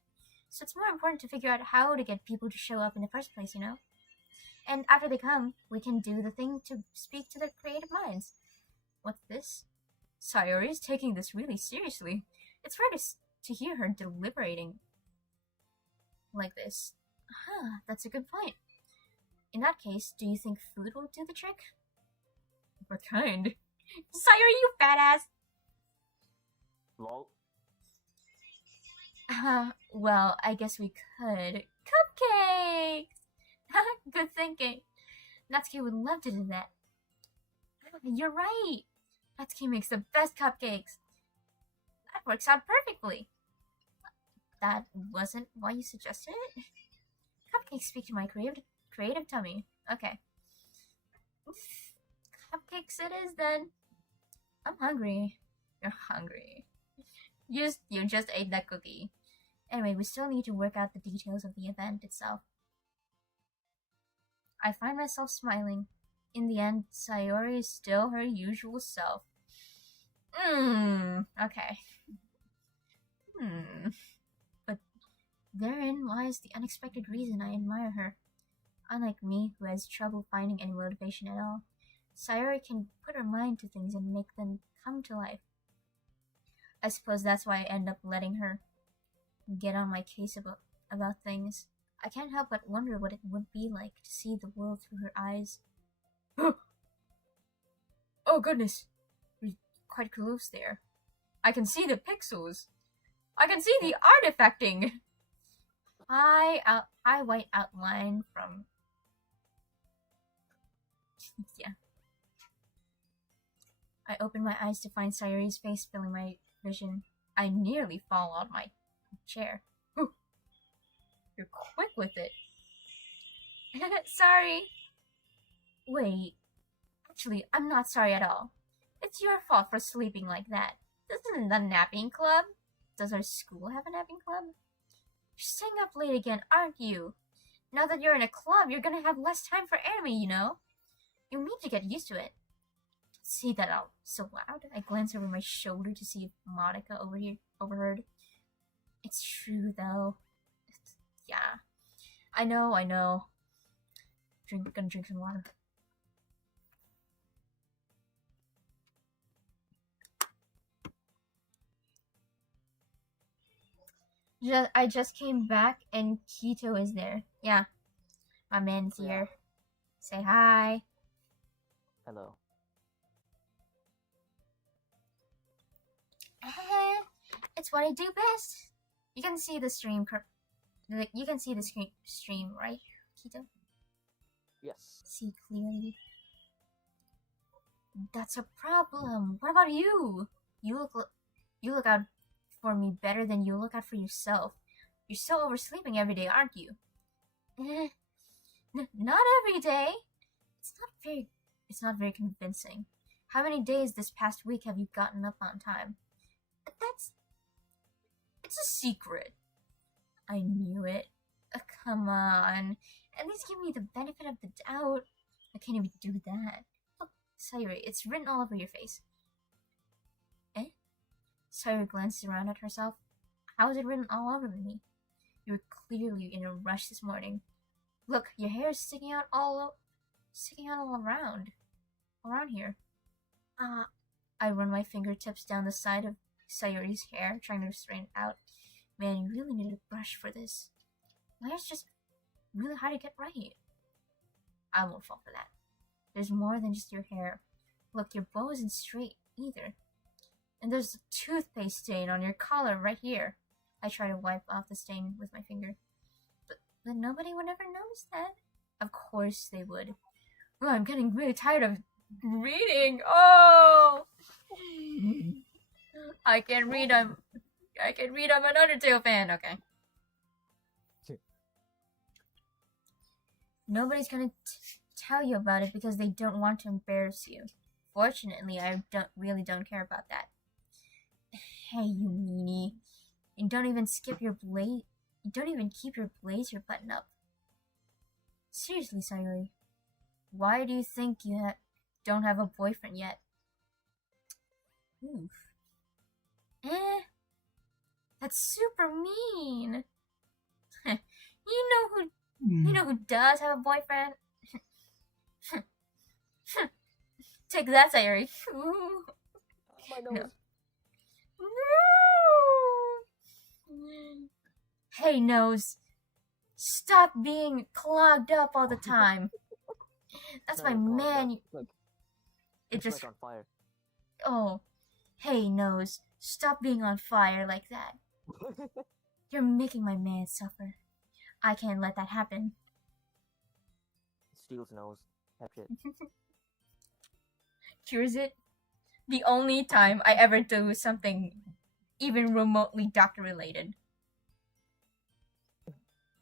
So it's more important to figure out how to get people to show up in the first place, you know? And after they come, we can do the thing to speak to their creative minds. What's this? Sayori is taking this really seriously. It's rare to hear her deliberating like this. That's a good point. In that case, do you think food will do the trick? What kind? Sayori, you badass! Lol. Well, I guess we could. Cupcakes! Good thinking. Natsuki would love to do that. You're right! Natsuki makes the best cupcakes. That works out perfectly. That wasn't why you suggested it? Cupcakes speak to my creative tummy. Okay. Cupcakes it is then. I'm hungry. You're hungry. You just ate that cookie. Anyway, we still need to work out the details of the event itself. I find myself smiling. In the end, Sayori is still her usual self. Okay. But therein lies the unexpected reason I admire her. Unlike me, who has trouble finding any motivation at all, Sayori can put her mind to things and make them come to life. I suppose that's why I end up letting her get on my case about things. I can't help but wonder what it would be like to see the world through her eyes. Oh goodness! We're quite close there. I can see the pixels! I can see the artifacting! I white outline from... yeah. I open my eyes to find Sayori's face filling my vision. I nearly fall out of my chair. Whew. You're quick with it. Sorry. Wait. Actually, I'm not sorry at all. It's your fault for sleeping like that. This isn't the napping club. Does our school have a napping club? You're staying up late again, aren't you? Now that you're in a club, you're gonna have less time for anime, you know? You need to get used to it. Say that out so loud. I glance over my shoulder to see if Monica overheard. It's true, though. Yeah. I know. Gonna drink some water. I just came back and Keto is there. Yeah. My man's here. Say hi. Hello. It's what I do best. You can see the stream. You can see the stream, right, Keto? Yes. See clearly. That's a problem. What about you? You look out for me better than you look out for yourself. You're still oversleeping every day, aren't you? Not every day. It's not very convincing. How many days this past week have you gotten up on time? It's a secret. I knew it. Come on. At least give me the benefit of the doubt. I can't even do that. Look, Sayori, it's written all over your face. Eh? Sayori glances around at herself. How is it written all over me? You were clearly in a rush this morning. Look, your hair is sticking out all around here. I run my fingertips down the side of Sayori's hair, trying to straighten it out. Man, you really need a brush for this. My hair's just really hard to get right. I won't fall for that. There's more than just your hair. Look, your bow isn't straight either. And there's a toothpaste stain on your collar right here. I try to wipe off the stain with my finger. But nobody would ever notice that. Of course they would. Oh, I'm getting really tired of reading. Oh! I can read. I'm an Undertale fan. Okay. Nobody's gonna tell you about it because they don't want to embarrass you. Fortunately, I don't care about that. Hey, you meanie! You don't even keep your blazer button up. Seriously, Sayori, why do you think you don't have a boyfriend yet? Oof. That's super mean. You know who does have a boyfriend? Take that, Sayori. My nose. No. Hey, Nose. Stop being clogged up all the time. That's my man. It just like on fire. Oh. Hey, Nose. Stop being on fire like that. You're making my man suffer. I can't let that happen. Steel's nose. That shit. Cures it. The only time I ever do something even remotely doctor related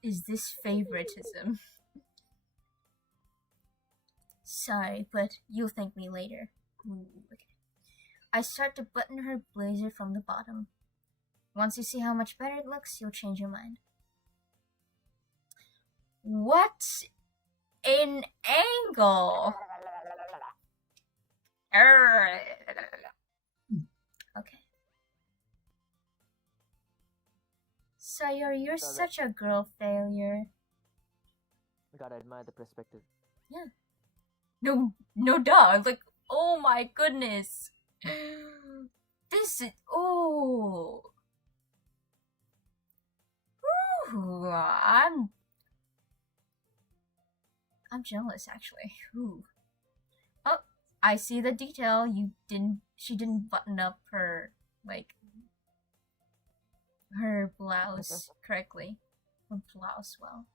is this favoritism. Sorry, but you'll thank me later. Ooh, okay. I start to button her blazer from the bottom. Once you see how much better it looks, you'll change your mind. What an angle! Okay. Sayori, you're such a girl failure. I gotta admire the perspective. Yeah. No duh. Like, oh my goodness. This is, oh. Ooh, I'm jealous, actually. Ooh. Oh, I see the detail. She didn't button up her, like, her blouse correctly. Her blouse well.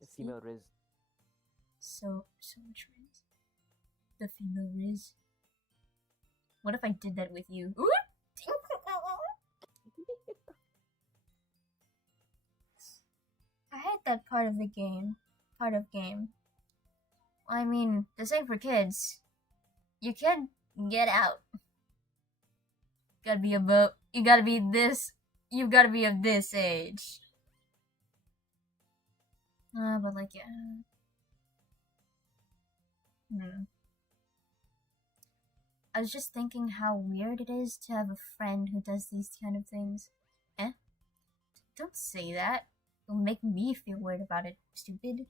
The female Riz. So much Riz. The female Riz. What if I did that with you? Ooh! I hate that part of the game. I mean, the same for kids. You can't get out. You gotta be of this age. But like, yeah. I was just thinking how weird it is to have a friend who does these kind of things. Don't say that. It'll make me feel weird about it, stupid.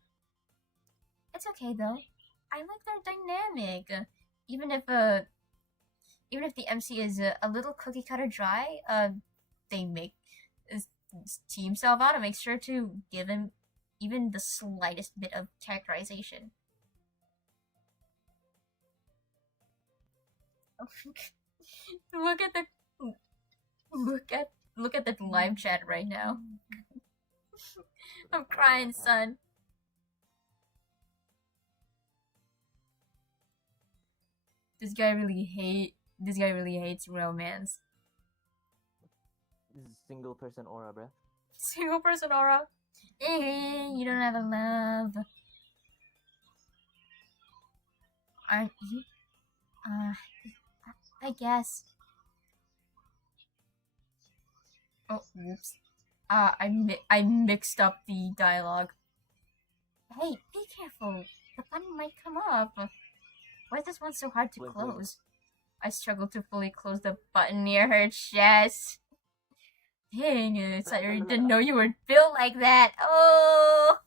It's okay though. I like their dynamic. Even if the MC is a little cookie cutter dry, they make Team Salvata makes sure to give him even the slightest bit of characterization. Look at the live chat right now. I'm crying, son. This guy really hates romance. This is single person aura, bruh. Single person aura. You don't have a love. Aren't you? I guess. Oh, whoops. I mixed up the dialogue. Hey, be careful. The button might come up. Why is this one so hard to close? I struggled to fully close the button near her chest. Dang it, I didn't know you were built like that. Oh!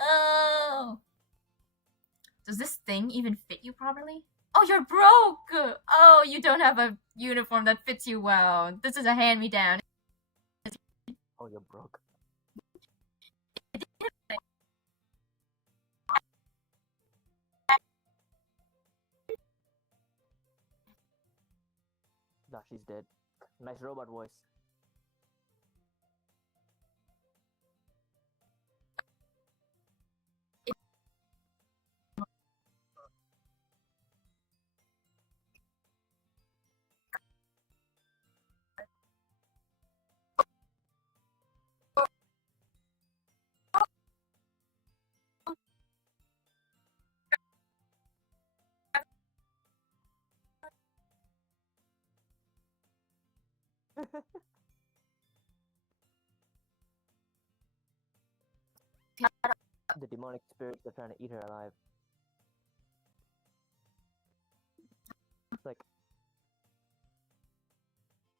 Oh! Does this thing even fit you properly? Oh, you're broke! Oh, you don't have a uniform that fits you well. This is a hand-me-down. Oh, you're broke. Nah, she's dead. Nice robot voice. The demonic spirits are trying to eat her alive. It's like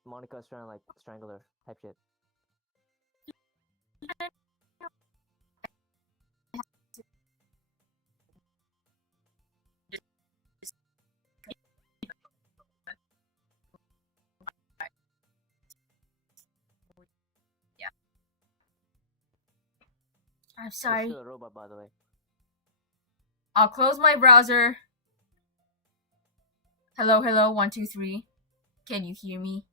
Monica's trying to like strangle her type shit. I'm She's sorry. still a robot, by the way. I'll close my browser. Hello, hello, 1, 2, 3. Can you hear me?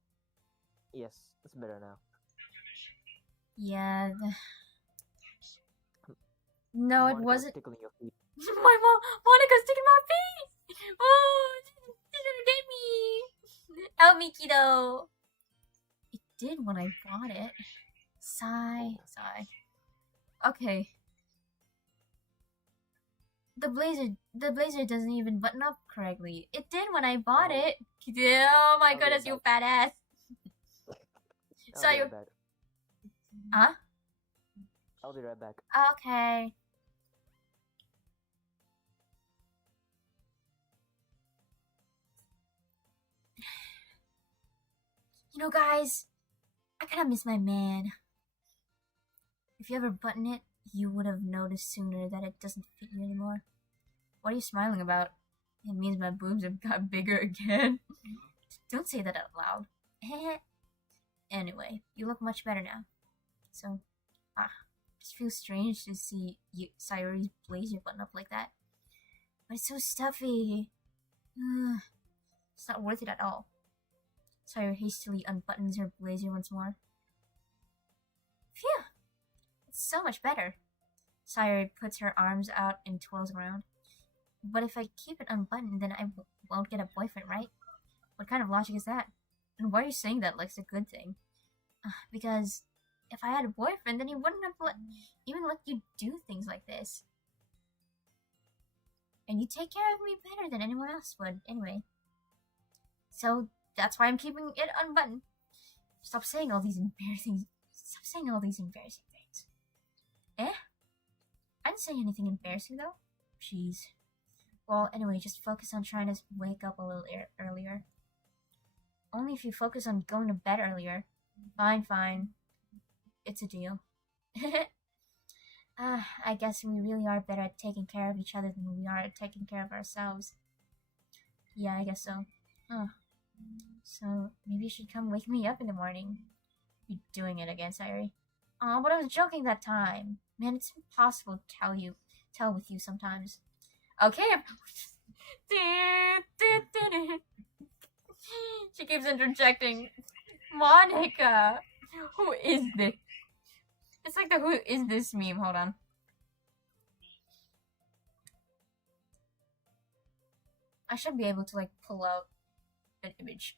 Yes, it's better now. Yeah. No, it Monica's wasn't. tickling your feet. Monica's sticking my face! Oh, she's gonna get me! Help me, kiddo! It did when I bought it. Sigh, sigh. Okay. The blazer doesn't even button up correctly. It did when I bought it. Oh my goodness, you fat ass. So you. Huh? I'll be right back. Okay. You know, guys, I kind of miss my man. If you ever button it, you would have noticed sooner that it doesn't fit you anymore. What are you smiling about? It means my boobs have got bigger again. Don't say that out loud. Anyway, you look much better now. So, just feels strange to see you, Sayori's blazer button up like that. But it's so stuffy. It's not worth it at all. Sayori hastily unbuttons her blazer once more. Phew! It's so much better. Sayori puts her arms out and twirls around. But if I keep it unbuttoned, then I won't get a boyfriend, right? What kind of logic is that? And why are you saying that like it's a good thing? Because if I had a boyfriend, then he wouldn't have even let you do things like this. And you take care of me better than anyone else would, anyway. So that's why I'm keeping it unbuttoned. Stop saying all these embarrassing things. Eh? I didn't say anything embarrassing though. Jeez. Well, anyway, just focus on trying to wake up a little earlier. Only if you focus on going to bed earlier. Fine. It's a deal. I guess we really are better at taking care of each other than we are at taking care of ourselves. Yeah, I guess so. So, maybe you should come wake me up in the morning. You're doing it again, Sayori. Aw, but I was joking that time. Man, it's impossible to tell with you sometimes. Okay. She keeps interjecting. Monica! Who is this? It's like the who is this meme. Hold on. I should be able to like pull out an image.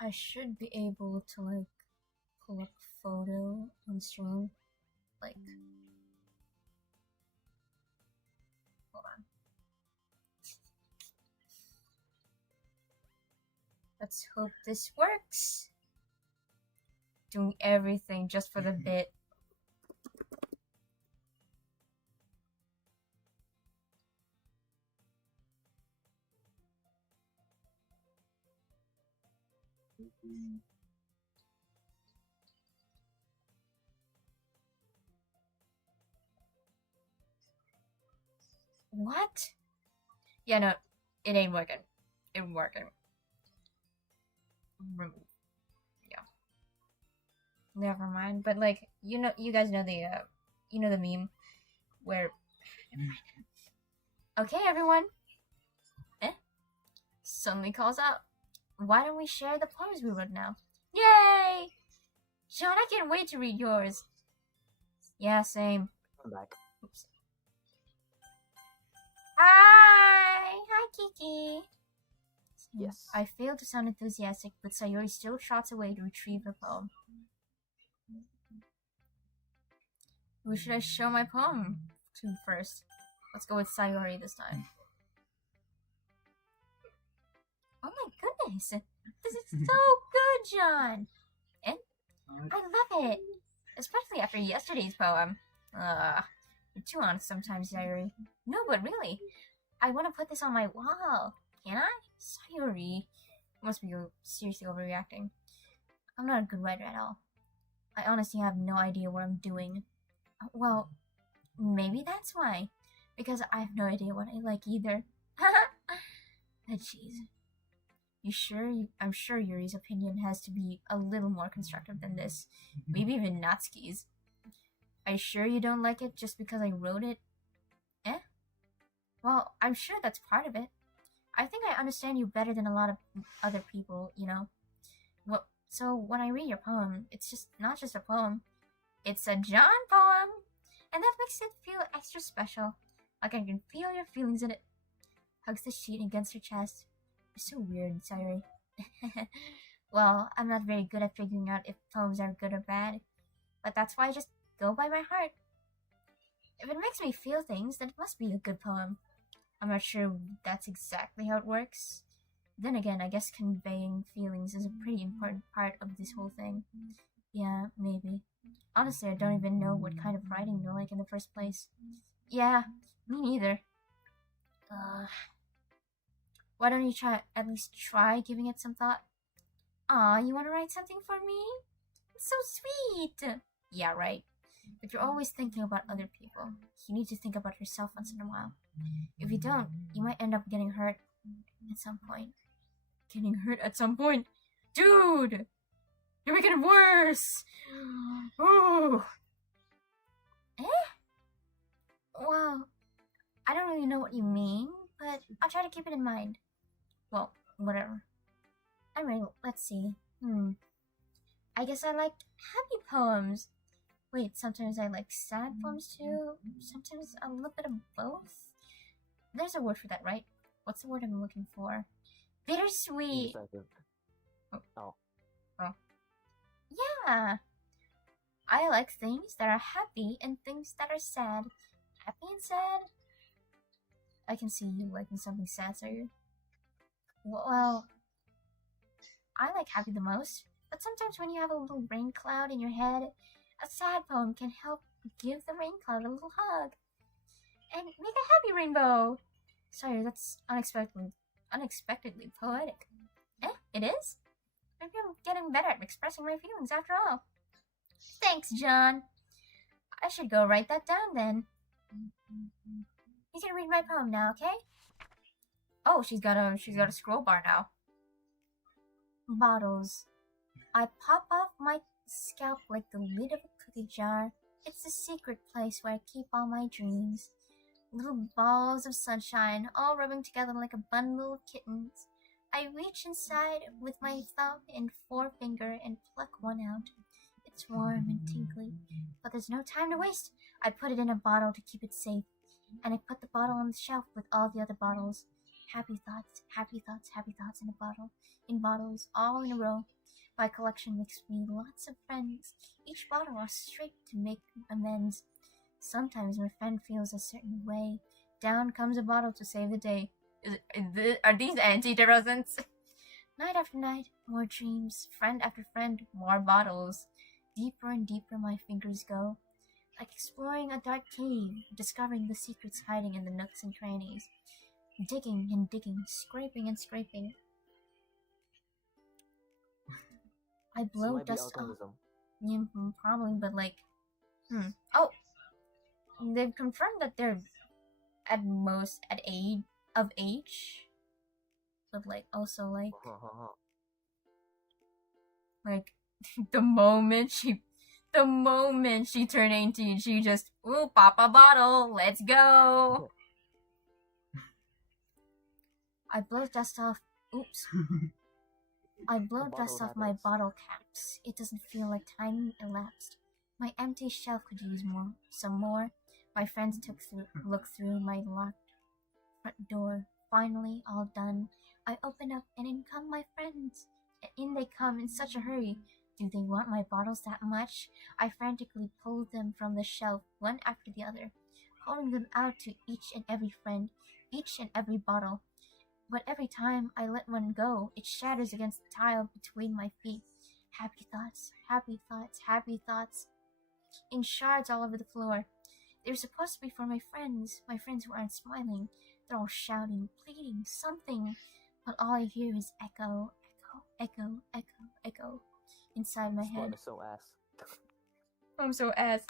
I should be able to like pull up a photo on stream. Like, hold on. Let's hope this works. Doing everything just for the bit. What? Yeah, no, it ain't working. It ain't working. Remove. Yeah. Never mind. But like, you guys know the meme where. Okay, everyone. Suddenly calls out. Why don't we share the poems we wrote now? Yay! John, I can't wait to read yours. Yeah, same. I'm back. Oops. Hi, Kiki. Yes. I failed to sound enthusiastic, but Sayori still trots away to retrieve her poem. Who should I show my poem to first? Let's go with Sayori this time. Oh my goodness! This is so good, John! And I love it! Especially after yesterday's poem. You're too honest sometimes, Sayori. No, but really, I want to put this on my wall. Can I? Sayori. You must be seriously overreacting. I'm not a good writer at all. I honestly have no idea what I'm doing. Well, maybe that's why. Because I have no idea what I like either. Jeez. I'm sure Yuri's opinion has to be a little more constructive than this. Maybe even Natsuki's. Are you sure you don't like it just because I wrote it? Well, I'm sure that's part of it. I think I understand you better than a lot of other people, you know? Well, so when I read your poem, it's just not just a poem. It's a John poem! And that makes it feel extra special. Like I can feel your feelings in it. Hugs the sheet against her chest. You're so weird, Sayori. Well, I'm not very good at figuring out if poems are good or bad. But that's why I just go by my heart. If it makes me feel things, then it must be a good poem. I'm not sure that's exactly how it works. Then again, I guess conveying feelings is a pretty important part of this whole thing. Yeah, maybe. Honestly, I don't even know what kind of writing you like in the first place. Yeah, me neither. Why don't you at least try giving it some thought? Aw, you want to write something for me? It's so sweet! Yeah, right. But you're always thinking about other people. You need to think about yourself once in a while. If you don't, you might end up getting hurt at some point. Getting hurt at some point? Dude! You're making it worse! Ooh! Well, I don't really know what you mean, but I'll try to keep it in mind. Well, whatever. Anyway, let's see. I guess I like happy poems. Wait, sometimes I like sad poems too. Sometimes a little bit of both. There's a word for that, right? What's the word I'm looking for? Bittersweet. Oh. Yeah. I like things that are happy and things that are sad. Happy and sad? I can see you liking something sad, Sayori. Well, I like happy the most. But sometimes when you have a little rain cloud in your head, a sad poem can help give the rain cloud a little hug. And make a happy rainbow. Sorry, that's unexpectedly poetic. It is? Maybe I'm getting better at expressing my feelings after all. Thanks, John. I should go write that down then. You can read my poem now, okay? Oh, she's got a scroll bar now. Bottles. I pop off my scalp like the lid of a cookie jar. It's the secret place where I keep all my dreams. Little balls of sunshine, all rubbing together like a bundle of kittens. I reach inside with my thumb and forefinger and pluck one out. It's warm and tingly, but there's no time to waste. I put it in a bottle to keep it safe, and I put the bottle on the shelf with all the other bottles. Happy thoughts, happy thoughts, happy thoughts in a bottle, in bottles, all in a row. My collection makes me lots of friends. Each bottle a straight to make amends. Sometimes my friend feels a certain way. Down comes a bottle to save the day. Are these antidepressants? Night after night, more dreams. Friend after friend, more bottles. Deeper and deeper my fingers go, like exploring a dark cave, discovering the secrets hiding in the nooks and crannies. Digging and digging, scraping and scraping. I This blow might be dust off. alcoholism. Yeah, probably, but like, Oh, they've confirmed that they're at most at age, but like also like the moment she turned 18, she just pop a bottle, let's go. I blow dust off. Oops. I blow dust off my bottle caps. It doesn't feel like time elapsed. My empty shelf could use some more. My friends looked through my locked front door. Finally, all done. I open up and in come my friends. In they come in such a hurry. Do they want my bottles that much? I frantically pulled them from the shelf, one after the other, holding them out to each and every friend, each and every bottle. But every time I let one go, it shatters against the tile between my feet. Happy thoughts, happy thoughts, happy thoughts. In shards all over the floor. They're supposed to be for my friends who aren't smiling. They're all shouting, pleading, something. But all I hear is echo, echo, echo, echo, echo inside my head. I'm so ass. I'm so ass.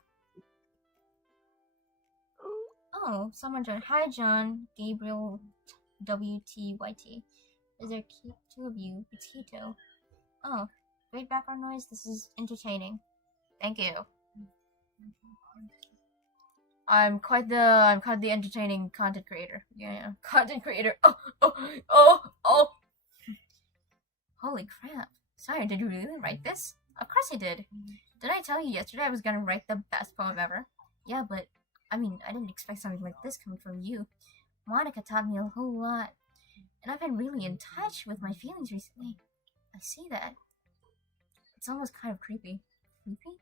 Oh, someone joined. Hi, John. Gabriel WTYT. Is there two of you? It's Hito. Oh, great background noise. This is entertaining. Thank you. I'm quite the entertaining content creator. Yeah, content creator. Oh. Holy crap. Sorry, did you really write this? Of course I did. Did I tell you yesterday I was gonna write the best poem ever? Yeah, but I didn't expect something like this coming from you. Monica taught me a whole lot, and I've been really in touch with my feelings recently. I see that. It's almost kind of creepy. Creepy?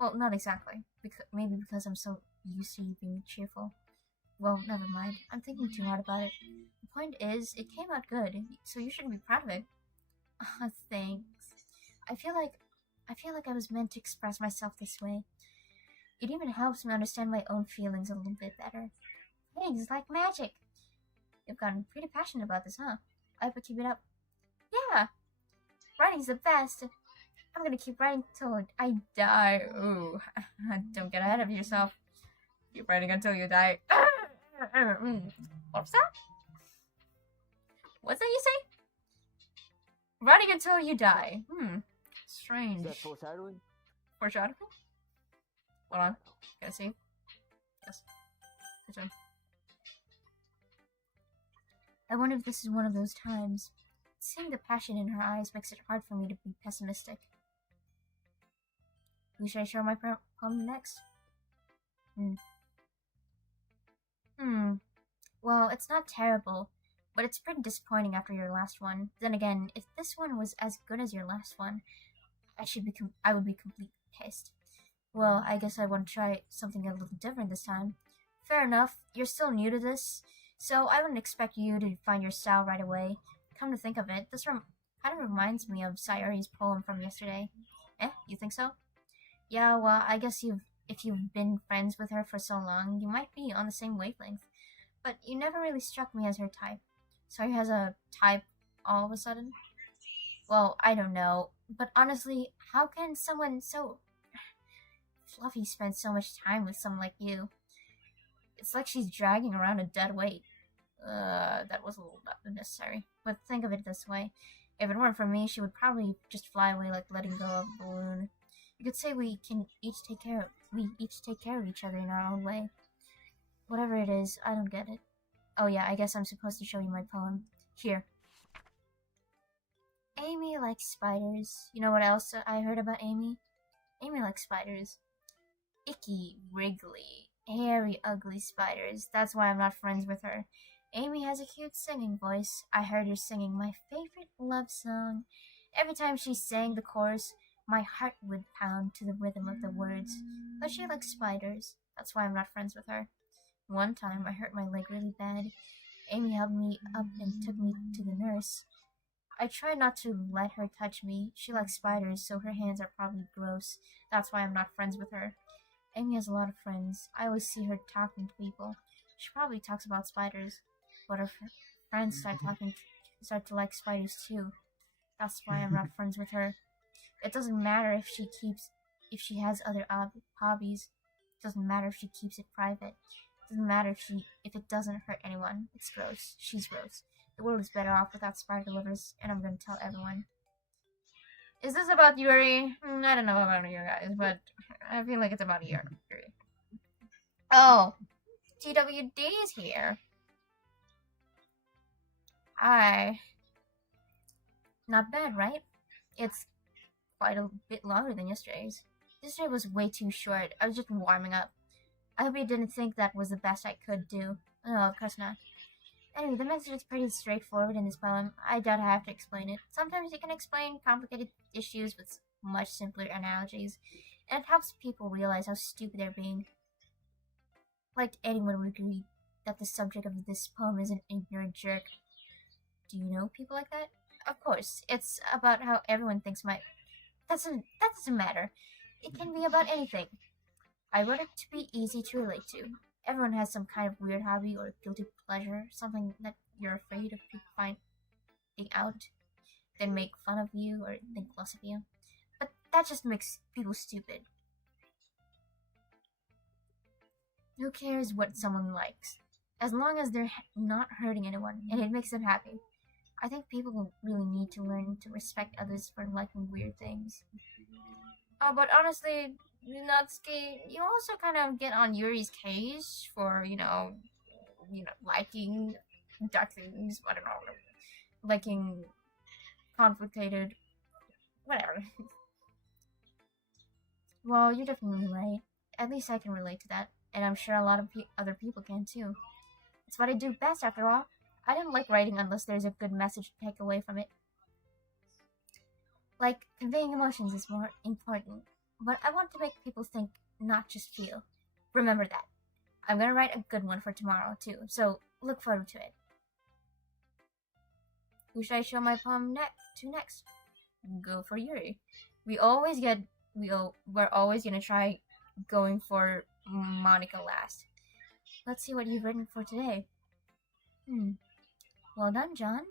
Well, not exactly. Maybe because I'm so used to you being cheerful. Well, never mind. I'm thinking too hard about it. The point is, it came out good, so you should be proud of it. Oh, thanks. I feel like I was meant to express myself this way. It even helps me understand my own feelings a little bit better. Thanks, like magic. You've gotten pretty passionate about this, huh? I hope you keep it up. Yeah! Writing's the best! I'm gonna keep writing till I die. Ooh. Don't get ahead of yourself. Keep writing until you die. What's that? What's that you say? Writing until you die. Strange. Is that foreshadowing? Foreshadowing? Hold on. Can I see? Yes. Good job. I wonder if this is one of those times. Seeing the passion in her eyes makes it hard for me to be pessimistic. Who should I show my poem next? Well, it's not terrible, but it's pretty disappointing after your last one. Then again, if this one was as good as your last one, I would be completely pissed. Well, I guess I want to try something a little different this time. Fair enough, you're still new to this, so I wouldn't expect you to find your style right away. Come to think of it, this kind of reminds me of Sayori's poem from yesterday. You think so? Yeah, well, I guess if you've been friends with her for so long, you might be on the same wavelength. But you never really struck me as her type. Sayori has a type all of a sudden? Well, I don't know. But honestly, how can someone so fluffy spend so much time with someone like you? It's like she's dragging around a dead weight. That was a little unnecessary. But think of it this way. If it weren't for me, she would probably just fly away like letting go of a balloon. You could say we each take care of each other in our own way. Whatever it is, I don't get it. Oh yeah, I guess I'm supposed to show you my poem. Here. Amy likes spiders. You know what else I heard about Amy? Amy likes spiders. Icky, wriggly, hairy, ugly spiders. That's why I'm not friends with her. Amy has a cute singing voice. I heard her singing my favorite love song. Every time she sang the chorus, my heart would pound to the rhythm of the words. But she likes spiders. That's why I'm not friends with her. One time I hurt my leg really bad. Amy helped me up and took me to the nurse. I try not to let her touch me. She likes spiders, so her hands are probably gross. That's why I'm not friends with her. Amy has a lot of friends. I always see her talking to people. She probably talks about spiders, but her friends start to like spiders too. That's why I'm not friends with her. It doesn't matter if she has other hobbies. It doesn't matter if she keeps it private. It doesn't matter if it doesn't hurt anyone. It's gross. She's gross. The world is better off without spider lovers, and I'm gonna tell everyone. Is this about Yuri? I don't know about you guys, but I feel like it's about Yuri. Oh, TWD's here. Hi. Not bad, right? It's quite a bit longer than yesterday's. Yesterday was way too short. I was just warming up. I hope you didn't think that was the best I could do. No, of course not. Anyway, the message is pretty straightforward in this poem. I doubt I have to explain it. Sometimes you can explain complicated issues with much simpler analogies, and it helps people realize how stupid they're being. Like anyone would agree that the subject of this poem is an ignorant jerk. Do you know people like that? Of course, it's about how everyone thinks that doesn't matter. It can be about anything. I wrote it to be easy to relate to. Everyone has some kind of weird hobby or guilty pleasure, something that you're afraid of people finding out, then make fun of you or think less of you. But that just makes people stupid. Who cares what someone likes? As long as they're not hurting anyone and it makes them happy. I think people really need to learn to respect others for liking weird things. Oh, but honestly, Natsuki, you also kind of get on Yuri's case for, liking dark things, I don't know, liking conflicted, whatever. Well, you're definitely right. At least I can relate to that, and I'm sure a lot of other people can too. It's what I do best, after all. I don't like writing unless there's a good message to take away from it. Like, conveying emotions is more important, but I want to make people think, not just feel. Remember that. I'm gonna write a good one for tomorrow, too, so look forward to it. Who should I show my poem to next? Go for Yuri. We're always gonna try going for Monica last. Let's see what you've written for today. Well done, John.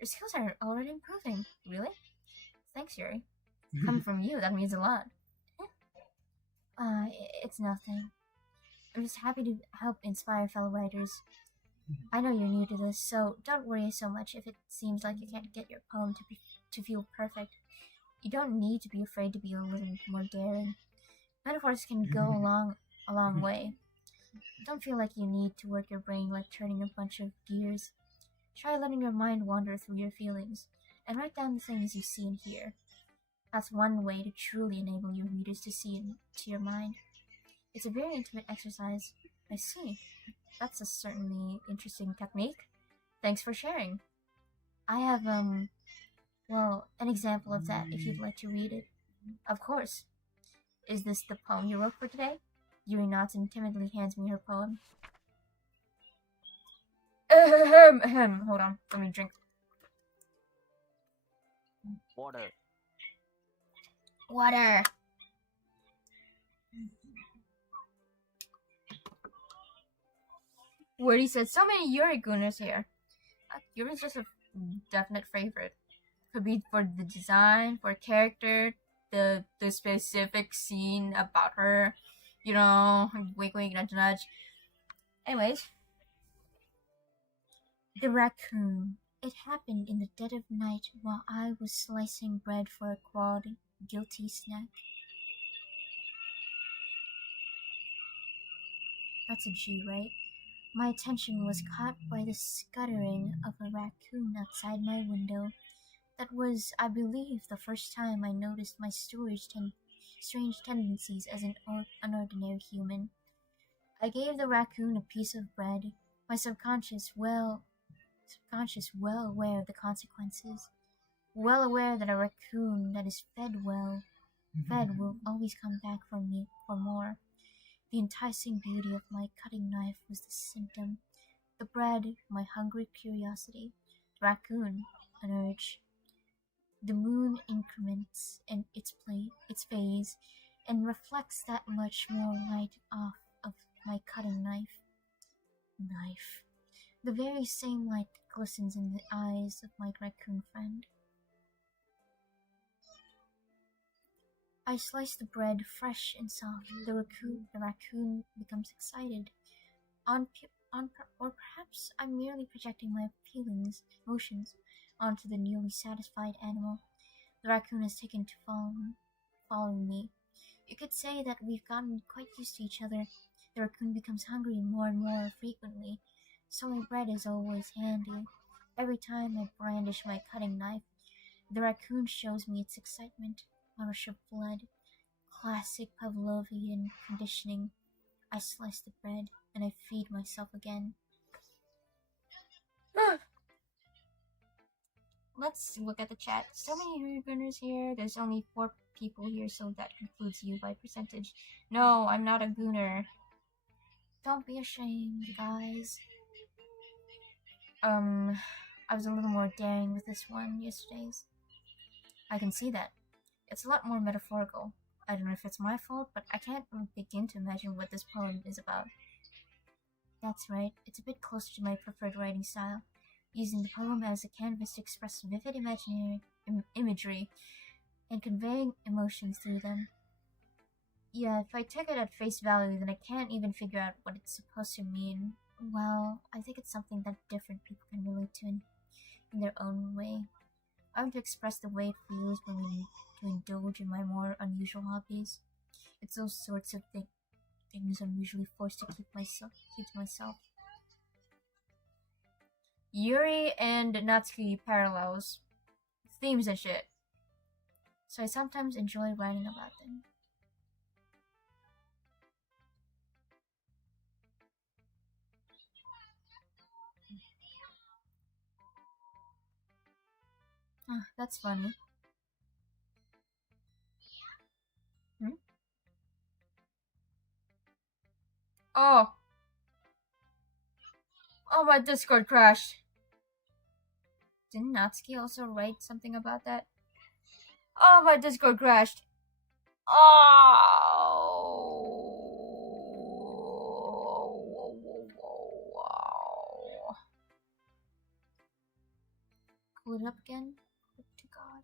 Your skills are already improving. Really? Thanks, Yuri. Coming from you, that means a lot. It's nothing. I'm just happy to help inspire fellow writers. I know you're new to this, so don't worry so much if it seems like you can't get your poem to feel perfect. You don't need to be afraid to be a little more daring. Metaphors can go a long way. Don't feel like you need to work your brain like turning a bunch of gears. Try letting your mind wander through your feelings, and write down the things you see and hear. That's one way to truly enable your readers to see into your mind. It's a very intimate exercise. I see. That's a certainly interesting technique. Thanks for sharing. I have, an example of that if you'd like to read it. Of course. Is this the poem you wrote for today? Yuri nods and timidly hands me her poem. Hold on, let me drink. Water. Water. Wordy said, so many Yuri Gunners here. Yuri's just a definite favorite. Could be for the design, for character, the specific scene about her. Wink wink, nudge nudge. Anyways. The raccoon. It happened in the dead of night while I was slicing bread for a quality, guilty snack. That's a G, right? My attention was caught by the scuttering of a raccoon outside my window. That was, I believe, the first time I noticed my strange tendencies as an unordinary human. I gave the raccoon a piece of bread. My subconscious well aware of the consequences, well aware that a raccoon that is fed will always come back for me for more. The enticing beauty of my cutting knife was the symptom. The bread, my hungry curiosity. The raccoon, an urge. The moon increments in its phase, and reflects that much more light off of my cutting knife. Knife. The very same light that glistens in the eyes of my raccoon friend. I slice the bread fresh and soft. The raccoon becomes excited. Or perhaps I'm merely projecting my emotions, onto the newly satisfied animal. The raccoon has taken to following me. You could say that we've gotten quite used to each other. The raccoon becomes hungry more and more frequently, so my bread is always handy. Every time I brandish my cutting knife, the raccoon shows me its excitement. A rush of blood. Classic Pavlovian conditioning. I slice the bread, and I feed myself again. Let's look at the chat. So many Gooners here. There's only 4 people here, so that concludes you by percentage. No, I'm not a Gooner. Don't be ashamed, guys. I was a little more daring with this one yesterday's. I can see that. It's a lot more metaphorical. I don't know if it's my fault, but I can't begin to imagine what this poem is about. That's right, it's a bit closer to my preferred writing style, using the poem as a canvas to express vivid imagery and conveying emotions through them. Yeah, if I take it at face value, then I can't even figure out what it's supposed to mean. Well, I think it's something that different people can relate to in their own way. I want to express the way it feels when we to indulge in my more unusual hobbies. It's those sorts of things I'm usually forced to keep to myself. Yuri and Natsuki parallels, themes and shit. So I sometimes enjoy writing about them. That's funny. Oh! Oh, my Discord crashed. Didn't Natsuki also write something about that? Oh, my Discord crashed. Oh! Cool it up again? Hope to God.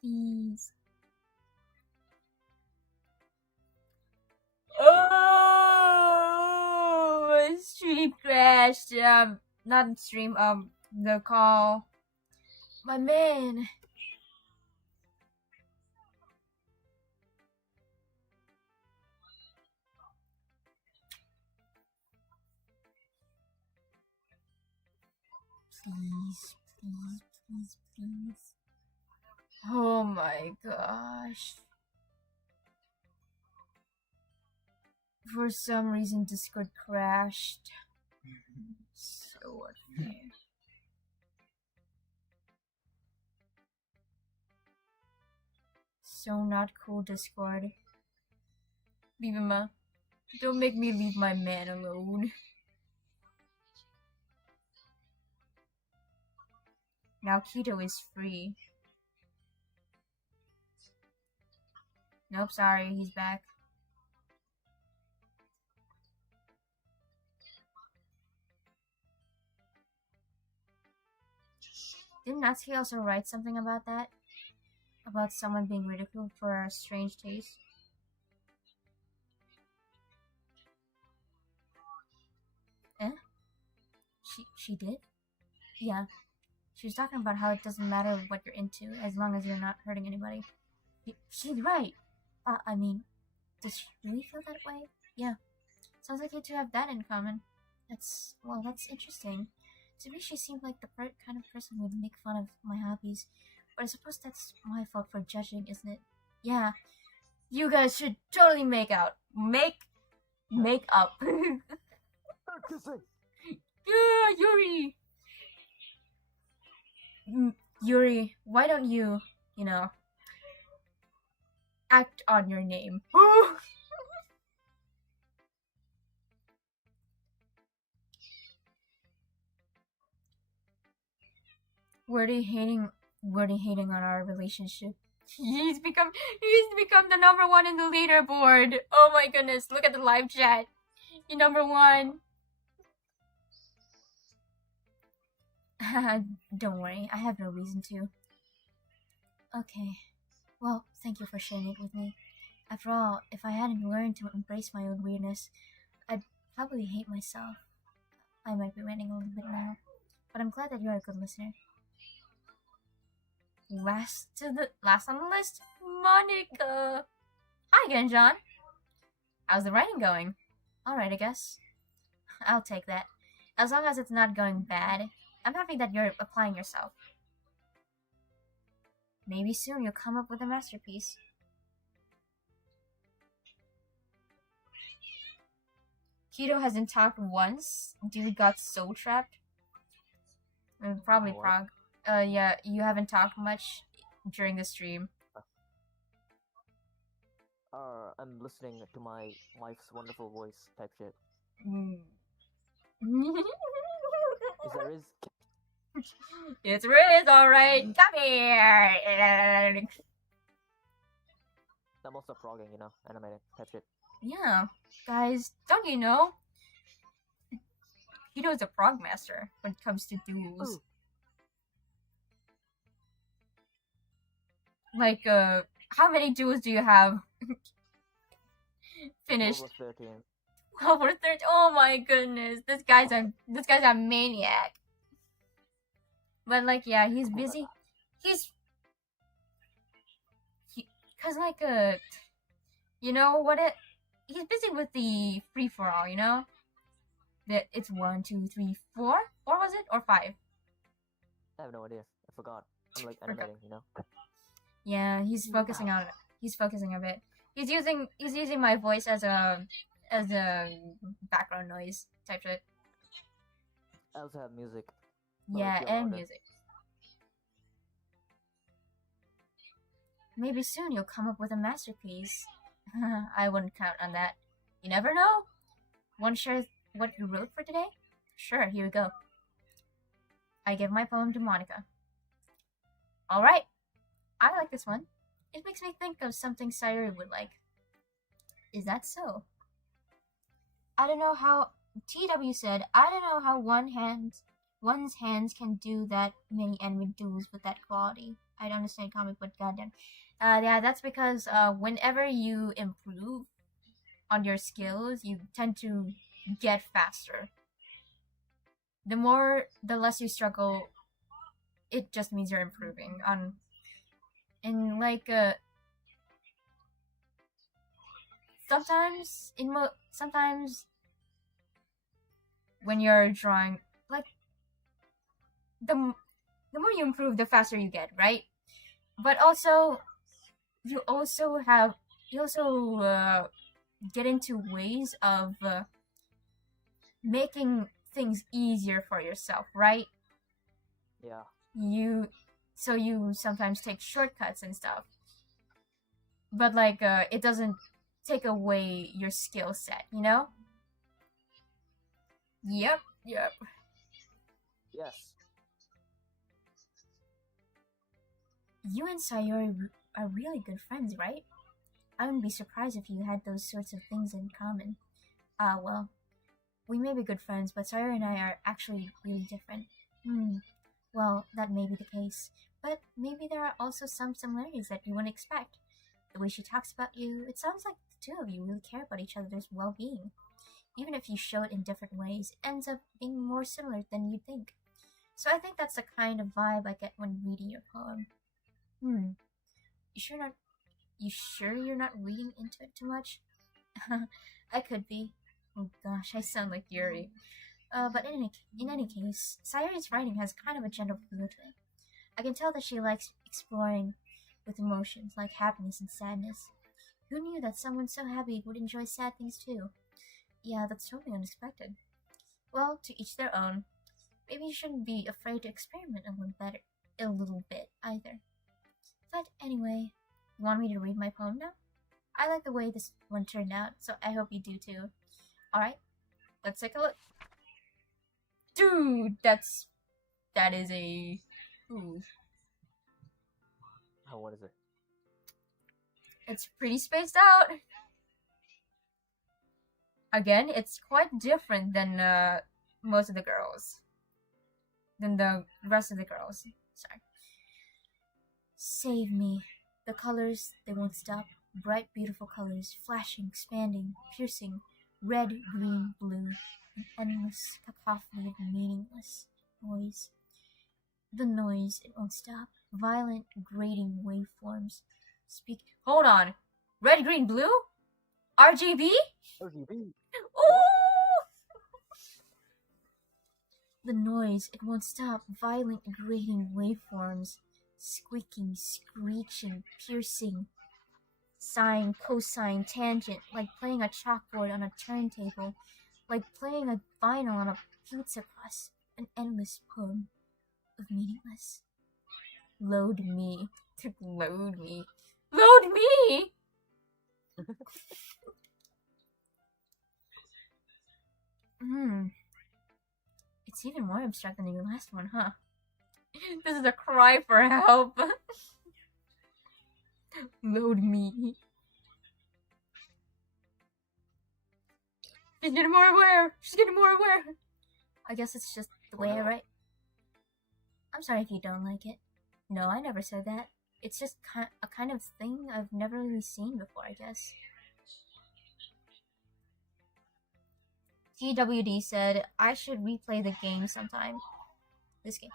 Please. Oh, my stream crashed. Not stream. The call. My man. Please, please, please, please. Oh my gosh. For some reason, Discord crashed. So unfair. So not cool, Discord. Leave him Don't make me leave my man alone. Now Keto is free. Nope, sorry, he's back. Didn't Natsuki also write something about that? About someone being ridiculed for a strange taste? Eh? She did? Yeah. She was talking about how it doesn't matter what you're into as long as you're not hurting anybody. She's right. I mean, does she really feel that way? Yeah. Sounds like you two have that in common. That's interesting. To me, she seemed like the kind of person who would make fun of my hobbies But I suppose that's my fault for judging, isn't it? Yeah, you guys should totally make out. Make up. Start kissing. Yeah, Yuri! Yuri, why don't you, act on your name? Were they hating on our relationship? He's become the number one in the leaderboard. Oh my goodness, look at the live chat. You're number one. Don't worry, I have no reason to. Okay. Well, thank you for sharing it with me. After all, if I hadn't learned to embrace my own weirdness, I'd probably hate myself. I might be ranting a little bit now, but I'm glad that you're a good listener. Last on the list, Monica. Hi again, John. How's the writing going? Alright, I guess. I'll take that. As long as it's not going bad, I'm happy that you're applying yourself. Maybe soon you'll come up with a masterpiece. Keto hasn't talked once. Dude got soul trapped. Probably What? Prague. Yeah, you haven't talked much during the stream. I'm listening to my wife's wonderful voice type shit. Is that Riz? It's Riz, alright. Come here. I'm also progging, animating type shit. Yeah, guys, don't you know? Keto's a prog master when it comes to duels. Ooh. Like, how many duels do you have finished? Over 13. Over 30. Oh my goodness, this guy's a maniac. But like, yeah, he's busy. Cause like, you know what he's busy with the free for all, that it's 1, 2, 3, 4. 4 was it, or 5? I have no idea. I forgot. I'm like animating, Yeah, he's focusing a bit. He's using my voice as a background noise type shit. I also have music. Yeah, and music. Maybe soon you'll come up with a masterpiece. I wouldn't count on that. You never know. Want to share what you wrote for today? Sure, here we go. I give my poem to Monica. Alright, I like this one. It makes me think of something Sayuri would like. Is that so? I don't know how... TW said, I don't know how one's hands can do that many anime duels with that quality. I don't understand comic, but goddamn. Yeah, that's because whenever you improve on your skills, you tend to get faster. The less you struggle, it just means you're improving. Sometimes when you're drawing, like, the more you improve, the faster you get, right? But also, you also get into ways of making things easier for yourself, right? Yeah. You sometimes take shortcuts and stuff, but like it doesn't take away your skill set, Yep. Yes. You and Sayori are really good friends, right? I wouldn't be surprised if you had those sorts of things in common. Well, we may be good friends, but Sayori and I are actually really different. Well, that may be the case, but maybe there are also some similarities that you wouldn't expect. The way she talks about you, it sounds like the two of you really care about each other's well-being. Even if you show it in different ways, it ends up being more similar than you'd think. So I think that's the kind of vibe I get when reading your poem. You sure you're not reading into it too much? I could be. Oh gosh, I sound like Yuri. But in any case, Sayori's writing has kind of a gentle feel to it. I can tell that she likes exploring with emotions like happiness and sadness. Who knew that someone so happy would enjoy sad things too? Yeah, that's totally unexpected. Well, to each their own. Maybe you shouldn't be afraid to experiment a little bit either. But anyway, you want me to read my poem now? I like the way this one turned out, so I hope you do too. Alright, let's take a look. Dude, that is a... Ooh. Oh, what is it? It's pretty spaced out. Again, it's quite different than most of the girls. Than the rest of the girls. Sorry. Save me. The colors, they won't stop. Bright, beautiful colors, flashing, expanding, piercing, red, green, blue, an endless cacophony of meaningless noise. The noise, it won't stop. Violent, grating waveforms. Speak. Hold on. Red, green, blue? RGB? RGB. Ooh! The noise, it won't stop. Violent, grating waveforms. Squeaking, screeching, piercing. Sine, cosine, tangent, like playing a chalkboard on a turntable, like playing a vinyl on a pizza crust, an endless poem of meaningless. Load me. Load me. Load me! It's even more abstract than your last one, huh? This is a cry for help. Load me. She's getting more aware. She's getting more aware. I guess it's just the way I write. I'm sorry if you don't like it. No, I never said that. It's just a kind of thing I've never really seen before, I guess. TWD said, I should replay the game sometime. This game.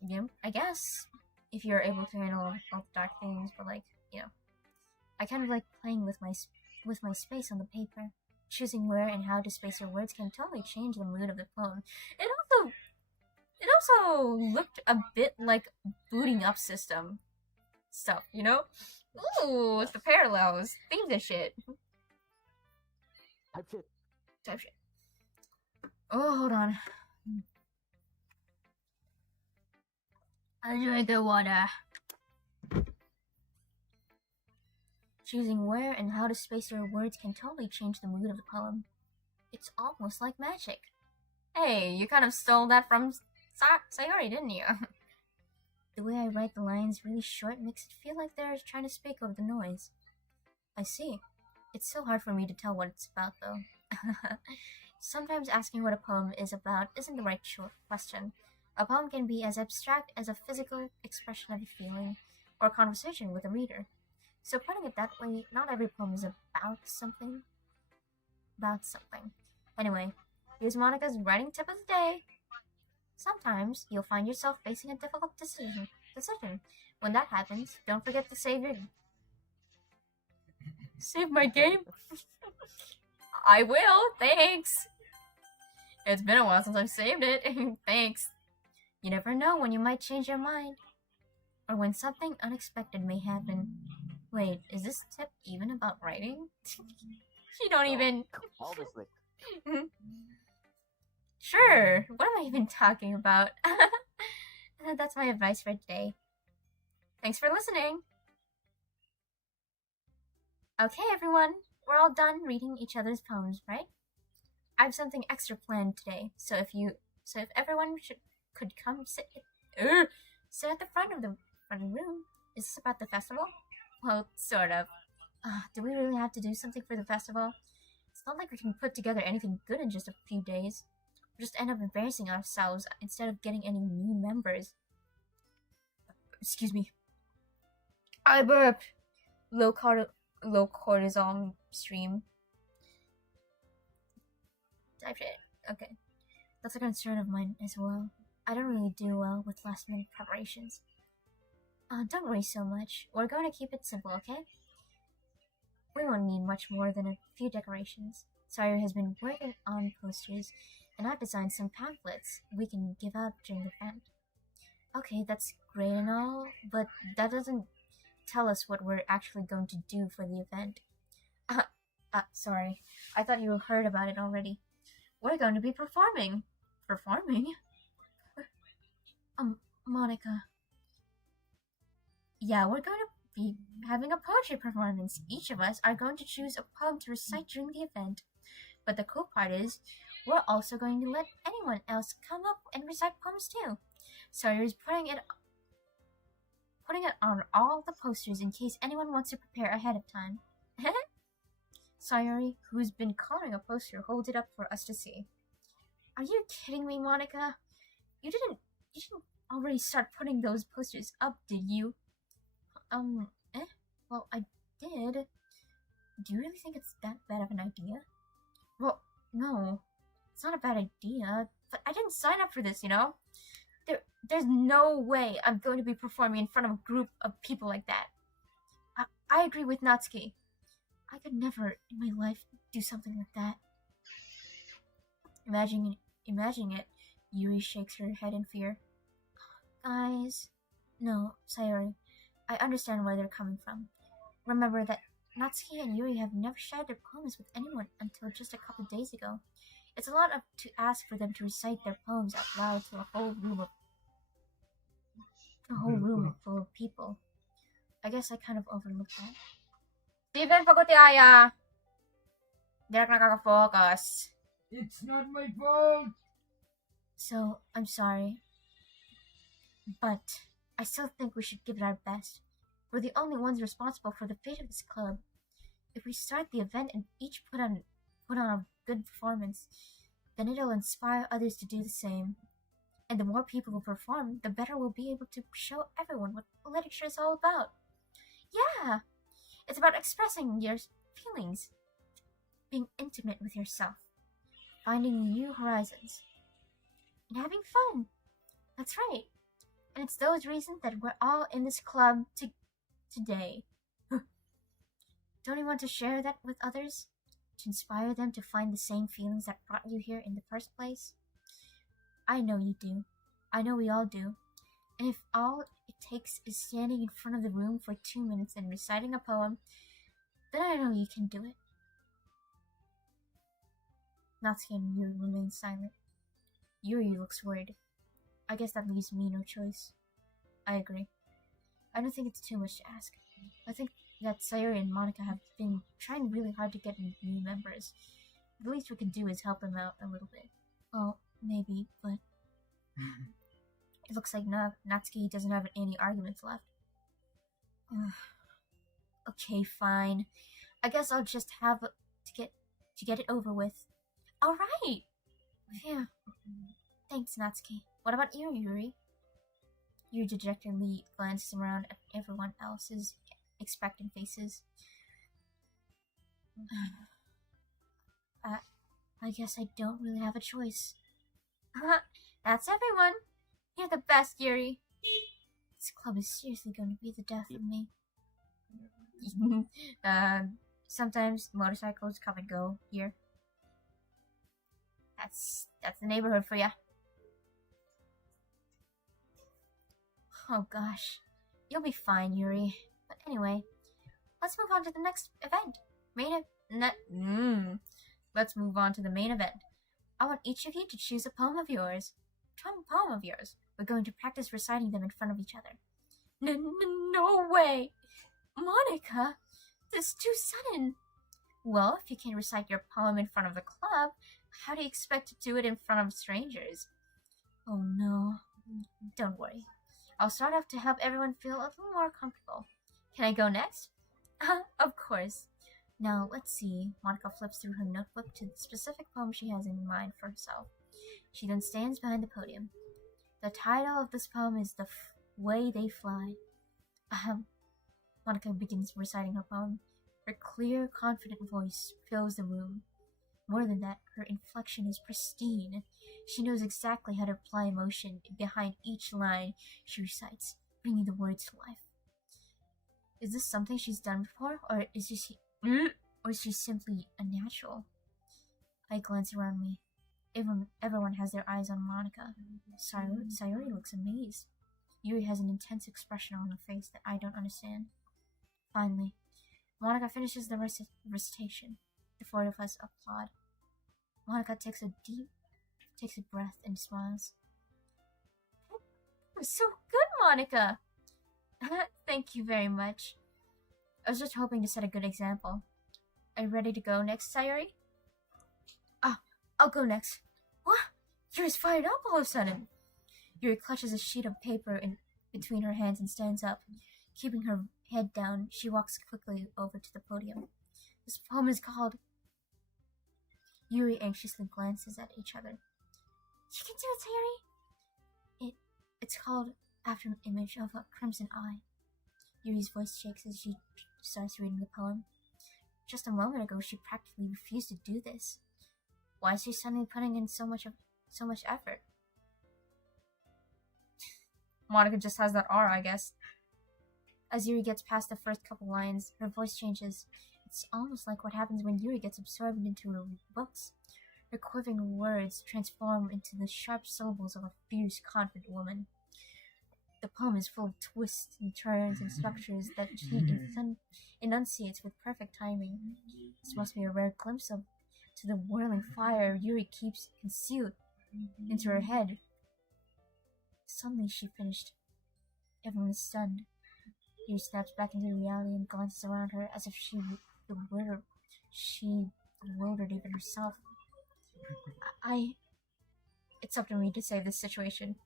Yeah, I guess. If you're able to handle all the dark things, but like, you know. I kind of like playing with my space on the paper. Choosing where and how to space your words can totally change the mood of the poem. It also looked a bit like booting up system stuff, you know? Ooh, it's the parallels. Themes and shit. Type shit. Oh, hold on. I drink the water. Choosing where and how to space your words can totally change the mood of the poem. It's almost like magic. Hey, you kind of stole that from Sayori, didn't you? The way I write the lines really short makes it feel like they're trying to speak over the noise. I see. It's so hard for me to tell what it's about, though. Sometimes asking what a poem is about isn't the right question. A poem can be as abstract as a physical expression of a feeling or a conversation with a reader. So putting it that way, not every poem is about something. Anyway, here's Monica's writing tip of the day. Sometimes you'll find yourself facing a difficult decision. When that happens, don't forget to save my game? I will, thanks. It's been a while since I've saved it. Thanks. You never know when you might change your mind. Or when something unexpected may happen. Wait, is this tip even about writing? You don't even... Obviously. Sure, what am I even talking about? That's my advice for today. Thanks for listening. Okay, everyone, we're all done reading each other's poems, right? I have something extra planned today, so if everyone could come sit at the front of the room. Is this about the festival? Well, sort of. Do we really have to do something for the festival? It's not like we can put together anything good in just a few days. We'll just end up embarrassing ourselves instead of getting any new members. Excuse me. I burped. Low cortisol stream. Type it. Okay. That's a concern of mine as well. I don't really do well with last minute preparations. Don't worry so much. We're going to keep it simple, okay? We won't need much more than a few decorations. Sawyer has been working on posters, and I've designed some pamphlets we can give out during the event. Okay, that's great and all, but that doesn't tell us what we're actually going to do for the event. Sorry. I thought you heard about it already. We're going to be performing. Performing? Monica. Yeah, we're going to be having a poetry performance. Each of us are going to choose a poem to recite during the event. But the cool part is, we're also going to let anyone else come up and recite poems too. Sawyer's putting it on all the posters in case anyone wants to prepare ahead of time. Sayori, who's been coloring a poster, holds it up for us to see. Are you kidding me, Monica? You didn't already start putting those posters up, did you? Well, I did. Do you really think it's that bad of an idea? Well, no. It's not a bad idea, but I didn't sign up for this, you know? There's no way I'm going to be performing in front of a group of people like that. I agree with Natsuki. I could never in my life do something like that. Imagining it, Yuri shakes her head in fear. Guys, no, Sayori. I understand where they're coming from. Remember that Natsuki and Yuri have never shared their poems with anyone until just a couple days ago. It's a lot to ask for them to recite their poems out loud to a whole room full of people. I guess I kind of overlooked that. Steven, pagutiaya! Di na nakaka-focus. It's not my fault. So, I'm sorry. But I still think we should give it our best. We're the only ones responsible for the fate of this club. If we start the event and each put on a good performance, then it'll inspire others to do the same. And the more people who perform, the better we'll be able to show everyone what literature is all about. Yeah! It's about expressing your feelings, being intimate with yourself, finding new horizons, and having fun. That's right. And it's those reasons that we're all in this club today. Don't you want to share that with others? To inspire them to find the same feelings that brought you here in the first place? I know you do. I know we all do. And if all it takes is standing in front of the room for 2 minutes and reciting a poem, then I know you can do it. Natsuki and Yuri remain silent. Yuri looks worried. I guess that leaves me no choice. I agree. I don't think it's too much to ask. I think that Sayori and Monica have been trying really hard to get new members. The least we can do is help them out a little bit. Well, maybe, but it looks like Natsuki doesn't have any arguments left. Okay, fine. I guess I'll just have to get it over with. All right. Yeah. Thanks, Natsuki. What about you, Yuri? Yuri dejectedly glances around at everyone else's expectant faces. I guess I don't really have a choice. That's everyone. You're the best, Yuri. This club is seriously going to be the death of me. Sometimes motorcycles come and go here. That's the neighborhood for ya. Oh gosh, you'll be fine, Yuri. But anyway, let's move on to the next event. Let's move on to the main event. I want each of you to choose a poem of yours. Poem of yours. We're going to practice reciting them in front of each other. No way! Monica, this is too sudden. Well, if you can't recite your poem in front of the club, how do you expect to do it in front of strangers? Oh no. Don't worry. I'll start off to help everyone feel a little more comfortable. Can I go next? Of course. Now, let's see. Monica flips through her notebook to the specific poem she has in mind for herself. She then stands behind the podium. The title of this poem is The Way They Fly. Monica begins reciting her poem. Her clear, confident voice fills the room. More than that, her inflection is pristine. She knows exactly how to apply emotion behind each line she recites, bringing the words to life. Is this something she's done before, or is she simply a natural? I glance around me. Everyone has their eyes on Monica. Sayori looks amazed. Yuri has an intense expression on her face that I don't understand. Finally, Monica finishes the recitation. The four of us applaud. Monica takes a breath and smiles. That was so good, Monica! Thank you very much. I was just hoping to set a good example. Are you ready to go next, Sayori? Ah, I'll go next. What? Yuri's fired up all of a sudden. Yuri clutches a sheet of paper between her hands and stands up. Keeping her head down, she walks quickly over to the podium. This poem is called... Yuri anxiously glances at each other. You can do it, Sayori! It's called After an Image of a Crimson Eye. Yuri's voice shakes as she starts reading the poem. Just a moment ago, she practically refused to do this. Why is she suddenly putting in so much effort? Monica just has that aura, I guess. As Yuri gets past the first couple lines, her voice changes. It's almost like what happens when Yuri gets absorbed into her books. Her quivering words transform into the sharp syllables of a fierce, confident woman. The poem is full of twists and turns and structures that she enunciates with perfect timing. This must be a rare glimpse to the whirling fire Yuri keeps concealed into her head. Suddenly she finished. Everyone is stunned. Yuri snaps back into reality and glances around her as if she bewildered even herself. It's up to me to save this situation.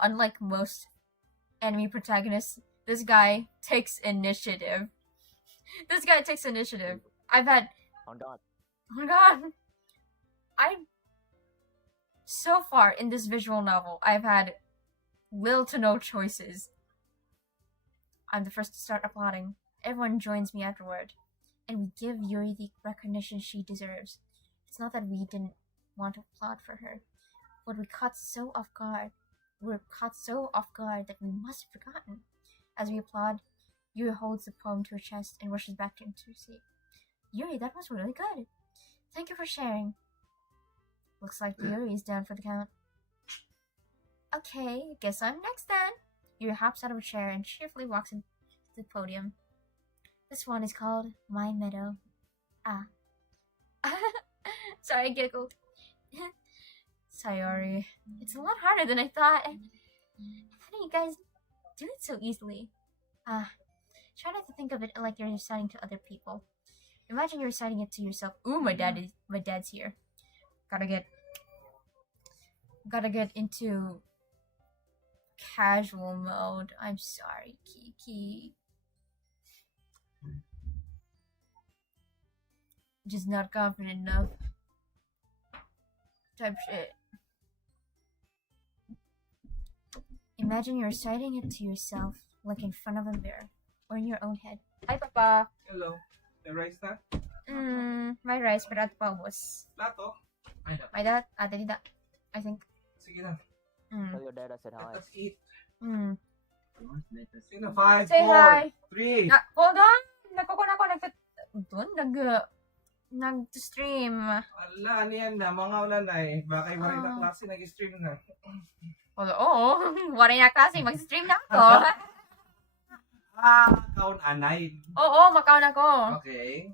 Unlike most anime protagonists, this guy takes initiative. I've had... Oh God. Oh God. So far in this visual novel, I've had little to no choices. I'm the first to start applauding. Everyone joins me afterward, and we give Yuri the recognition she deserves. It's not that we didn't want to applaud for her, but we're caught so off guard that we must have forgotten. As we applaud, Yuri holds the poem to her chest and rushes back into her seat. Yuri, that was really good. Thank you for sharing. Looks like Yuri is down for the count. Okay, guess I'm next then. Yuri hops out of her chair and cheerfully walks into the podium. This one is called My Meadow. Ah. Sorry, I giggled. Sayori, it's a lot harder than I thought. How do you guys do it so easily? Try not to think of it like you're reciting to other people. Imagine you're reciting it to yourself. Ooh, my dad's here. Gotta get into casual mode. I'm sorry, Kiki. Just not confident enough. Type shit. Imagine you're reciting it to yourself, like in front of a mirror, or in your own head. Hi, Papa. Hello. The rice na? My rice, but at paubos. Plato? My dad? Tidak. I think. Sige na. Tell your dad I said hi. Let us eat. Let Sige na. 5, Say 4, hi. 3. Hold on! Nagkukuna ko. Nag-stream. Ala, ano yan na? Mga ulan na eh. Baka yung maray na klase nag-stream na. Oo. Waray na klase. Mag-stream na ako. Kaun anay. Oo, makaon ako. Okay.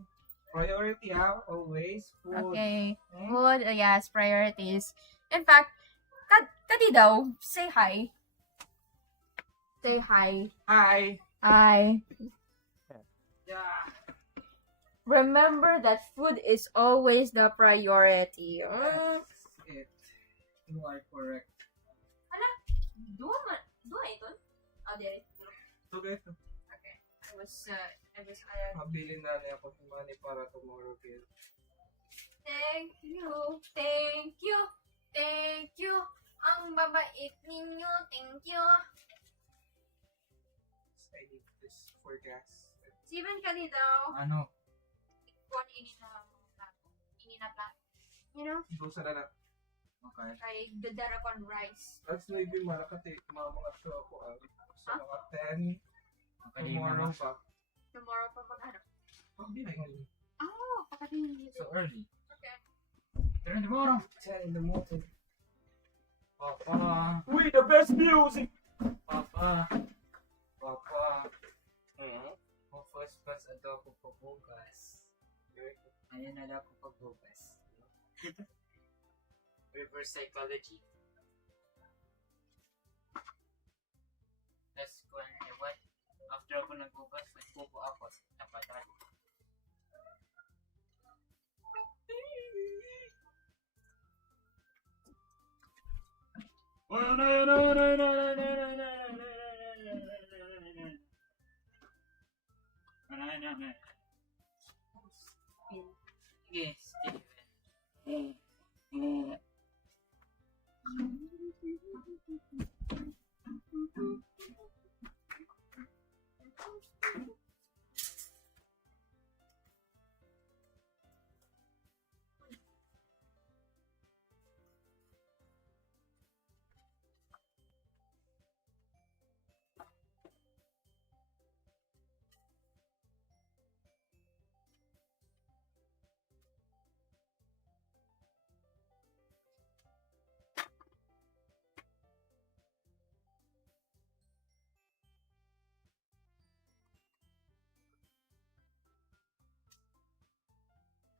Priority ha? Always. Food. Okay. Food, yes, priorities. In fact, kadi daw, say hi. Say hi. Hi. Hi. Yeah. Remember that food is always the priority. That's it. You are correct. Hala, dua ito? Oh, there it is. Okay. Okay. I was Mabili na niya ako ng money para tomorrow. Thank you. Ang babait ninyo. Thank you. I need this for gas. Steven ka dito. Ano? Ikon ini na plato. You know? Dosa na na. Okay. Kay dadara kon rice. That's maybe malakati. Mga to ako. So mga 10. Okay, di Tomorrow naman. pa. Tomorrow pa mag-ano. Pagbilay ngayon. Pagkatingin So early. Okay. Pero tomorrow. 10 in the morning. Papa. Uy, the best music! Papa. Papa. Hmm? Focus pa sa adobo pagbugas. Ayan na lang ako pagbugas. Reverse psychology. Let's go and what? After ako nagbugas, nagpupo ako sa tapatan. Yes, Steven.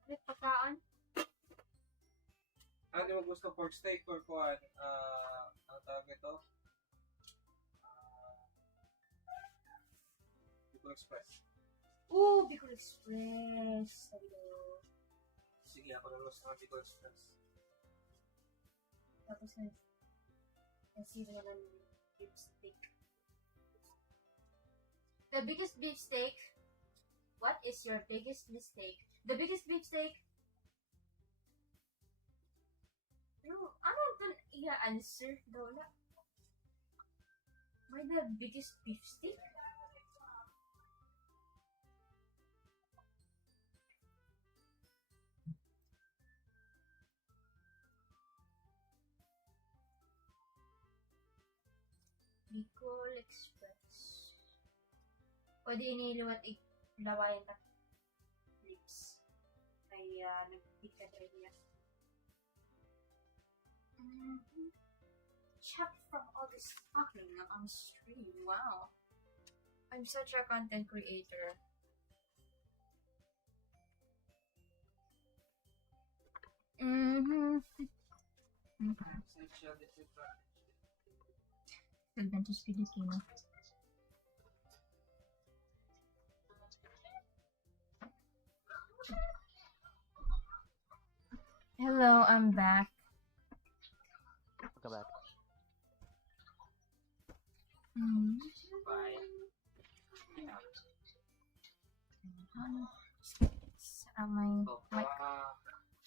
Ulit pagkaan? Ano di mo gusto pork steak or kuhan? Ang tawag ito? Bicol Express. Ooh, Bicol Express. Hello. Sige, ako na gusto ng Bicol Express. Tapos nasira naman yung beef steak. The biggest beef steak. What is your biggest mistake? The biggest beef steak. No, ano ito i-answer daw na? Why the biggest beef steak? Bicol Express. Pwede iniluwat ilawayan na lips. Ay, nag-pick ka niya. Check from all this talking on stream. Wow. I'm such a content creator. Sexual disadvantage. Advantage Filipino. Hello, I'm back. Come back. Bye.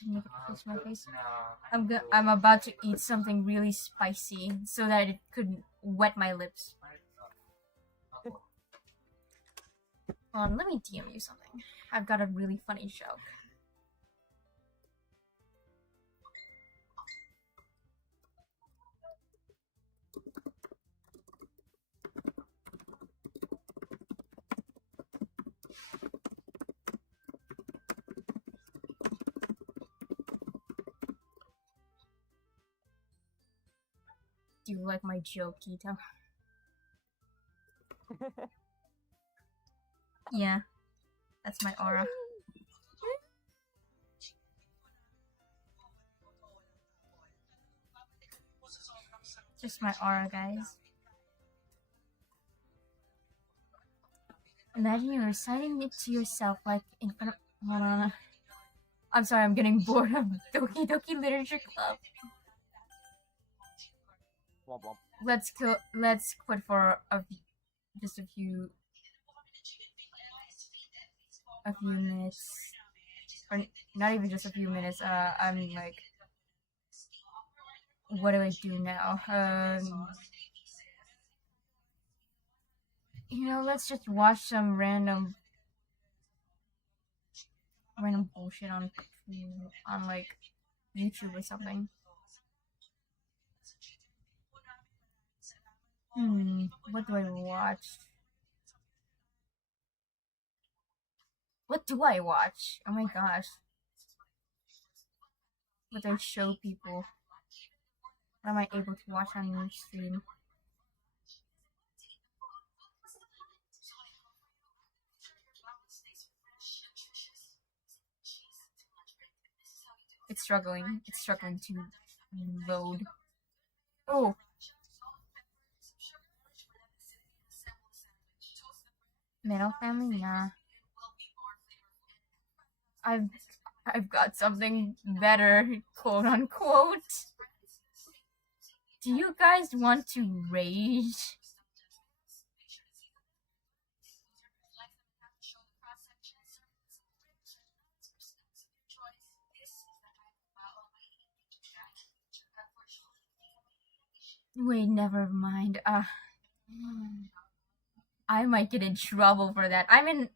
Make it fix my face. I'm about to eat something really spicy so that it could wet my lips. Let me DM you something. I've got a really funny joke. Do you like my joke, Keto? Yeah, that's my aura. Just my aura, guys. Imagine you're reciting it to yourself, like in front of. Hold on. I'm sorry, I'm getting bored of Doki Doki Literature Club. Womp womp. Let's quit for just a few minutes, or not even just a few minutes. I'm like, what do I do now? Let's just watch some random bullshit on like YouTube or something. What do I watch? What do I watch? Oh my gosh. What do I show people? What am I able to watch on stream? It's struggling. It's struggling to load. Oh. Metal Family? Nah. I've got something better, quote unquote. Do you guys want to rage? Wait, never mind. I might get in trouble for that. I'm in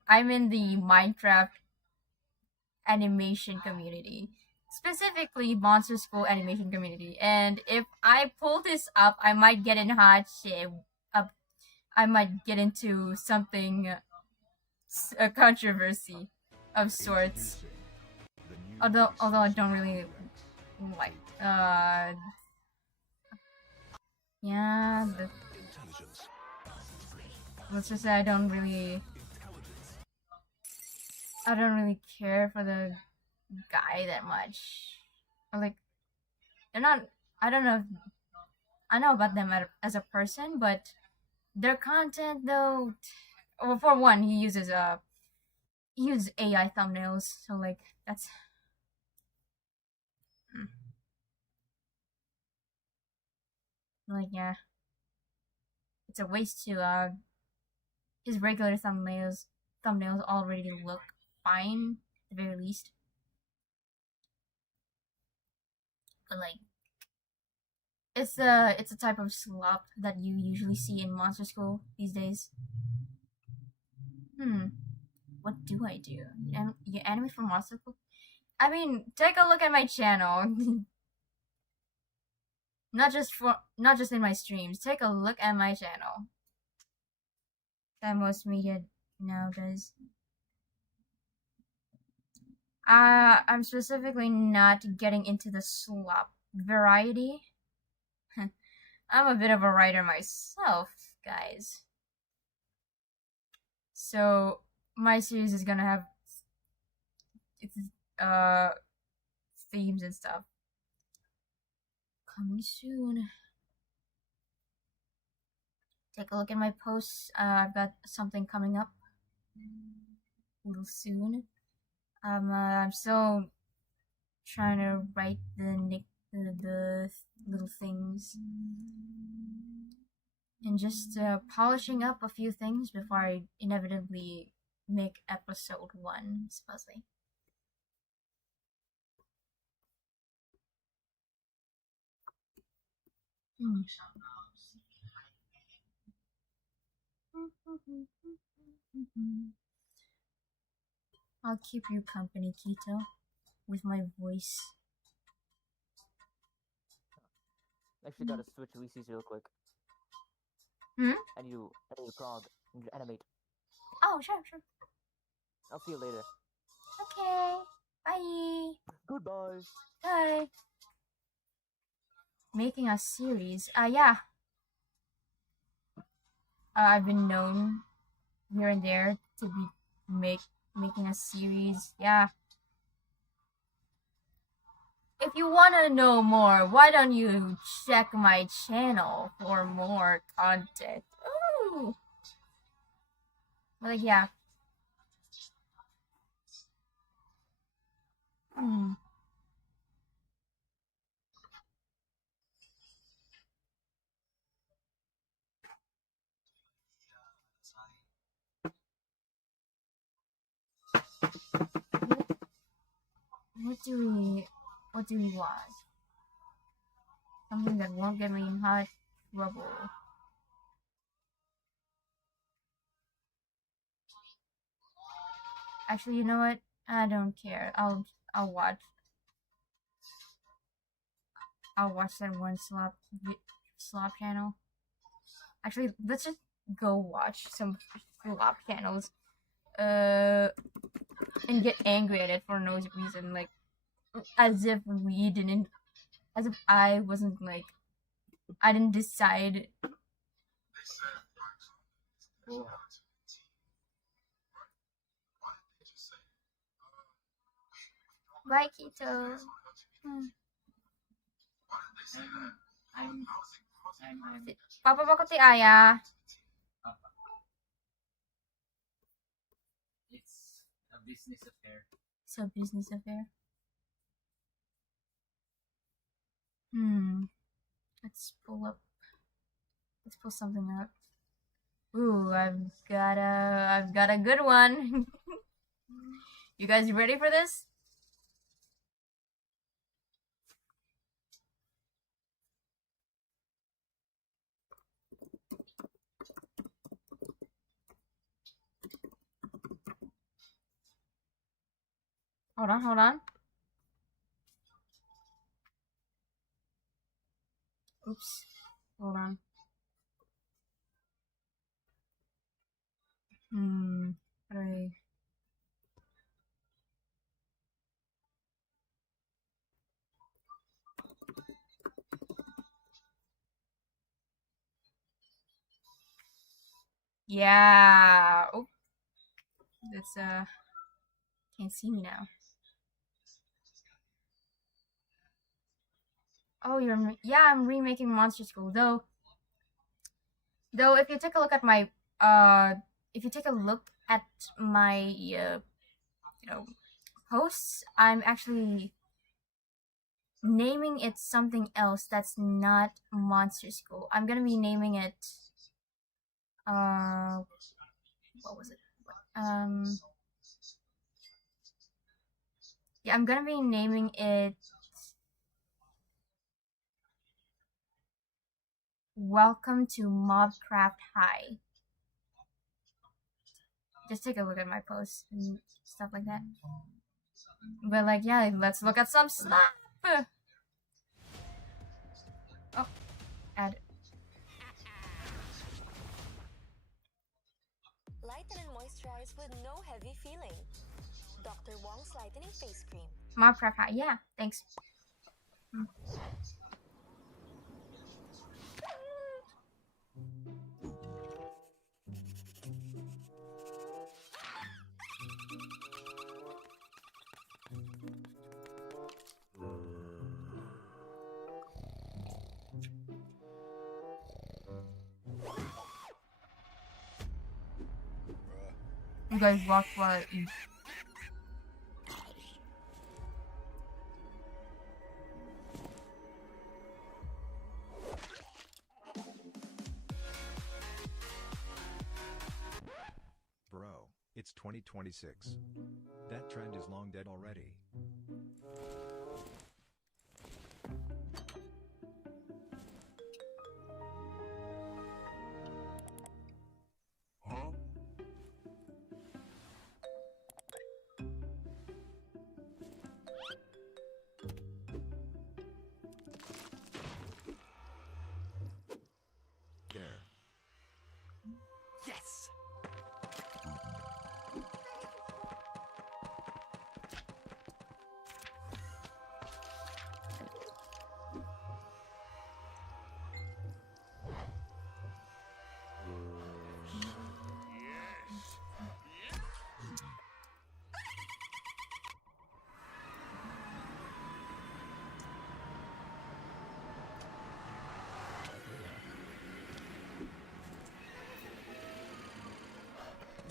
the Minecraft animation community, specifically Monster School animation community, and if I pull this up, I might get in hot shit. I might get into something, a controversy of sorts. Although I don't really like. Yeah. Let's just say I don't really care for the guy that much. Or like, they're not. I don't know. I know about them as a person, but their content though. Well, for one, he uses AI thumbnails, so like that's. Like, yeah, it's a waste to his regular thumbnails already look fine at the very least, but like it's a type of slop that you usually see in Monster School these days. What do I do? You anime for Monster School? I mean, take a look at my channel. not just in my streams. Take a look at my channel. That most media now does. I'm specifically not getting into the slop variety. I'm a bit of a writer myself, guys. So my series is gonna have themes and stuff coming soon. Take a look at my posts. I've got something coming up a little soon. I'm still trying to write the little things and just polishing up a few things before I inevitably make episode 1, supposedly. I'll keep you company, Kito, with my voice. Actually, gotta switch VCs real quick. And you called and you animate. Oh, sure. I'll see you later. Okay. Bye. Goodbye. Bye. Making a series. Yeah. I've been known here and there to be making a series. Yeah. If you want to know more, why don't you check my channel for more content? Ooh. Like, yeah. What do we want? Something that won't get me in hot trouble. Actually, you know what? I don't care. I'll watch that one slop channel. Actually, let's just go watch some slop channels. And get angry at it for no reason, like as if I wasn't like I didn't decide. Oh, Bye, Kito. Hmm. I'm, I'm, Papa ba ko ti Aya? it's a business affair. So business affair. Hmm. Let's pull up. Let's pull something up. Ooh, I've got a good one. You guys ready for this? Hold on. Oops. Hold on. How do I... Yeah. Oh, that's can't see me now. Oh, yeah. I'm remaking Monster School though. Though, if you take a look at my if you take a look at my posts, I'm actually naming it something else that's not Monster School. I'm gonna be naming it what was it? Yeah, I'm gonna be naming it Welcome to Mobcraft High. Just take a look at my posts and stuff like that. But like, yeah, let's look at some stuff. Oh, add. Lighten and moisturize with no heavy feeling. Dr. Wong's Lightening Face Cream. Mobcraft High. Yeah, thanks. You guys watch while I eat. Bro, it's 2026. That trend is long dead already. There. Yes!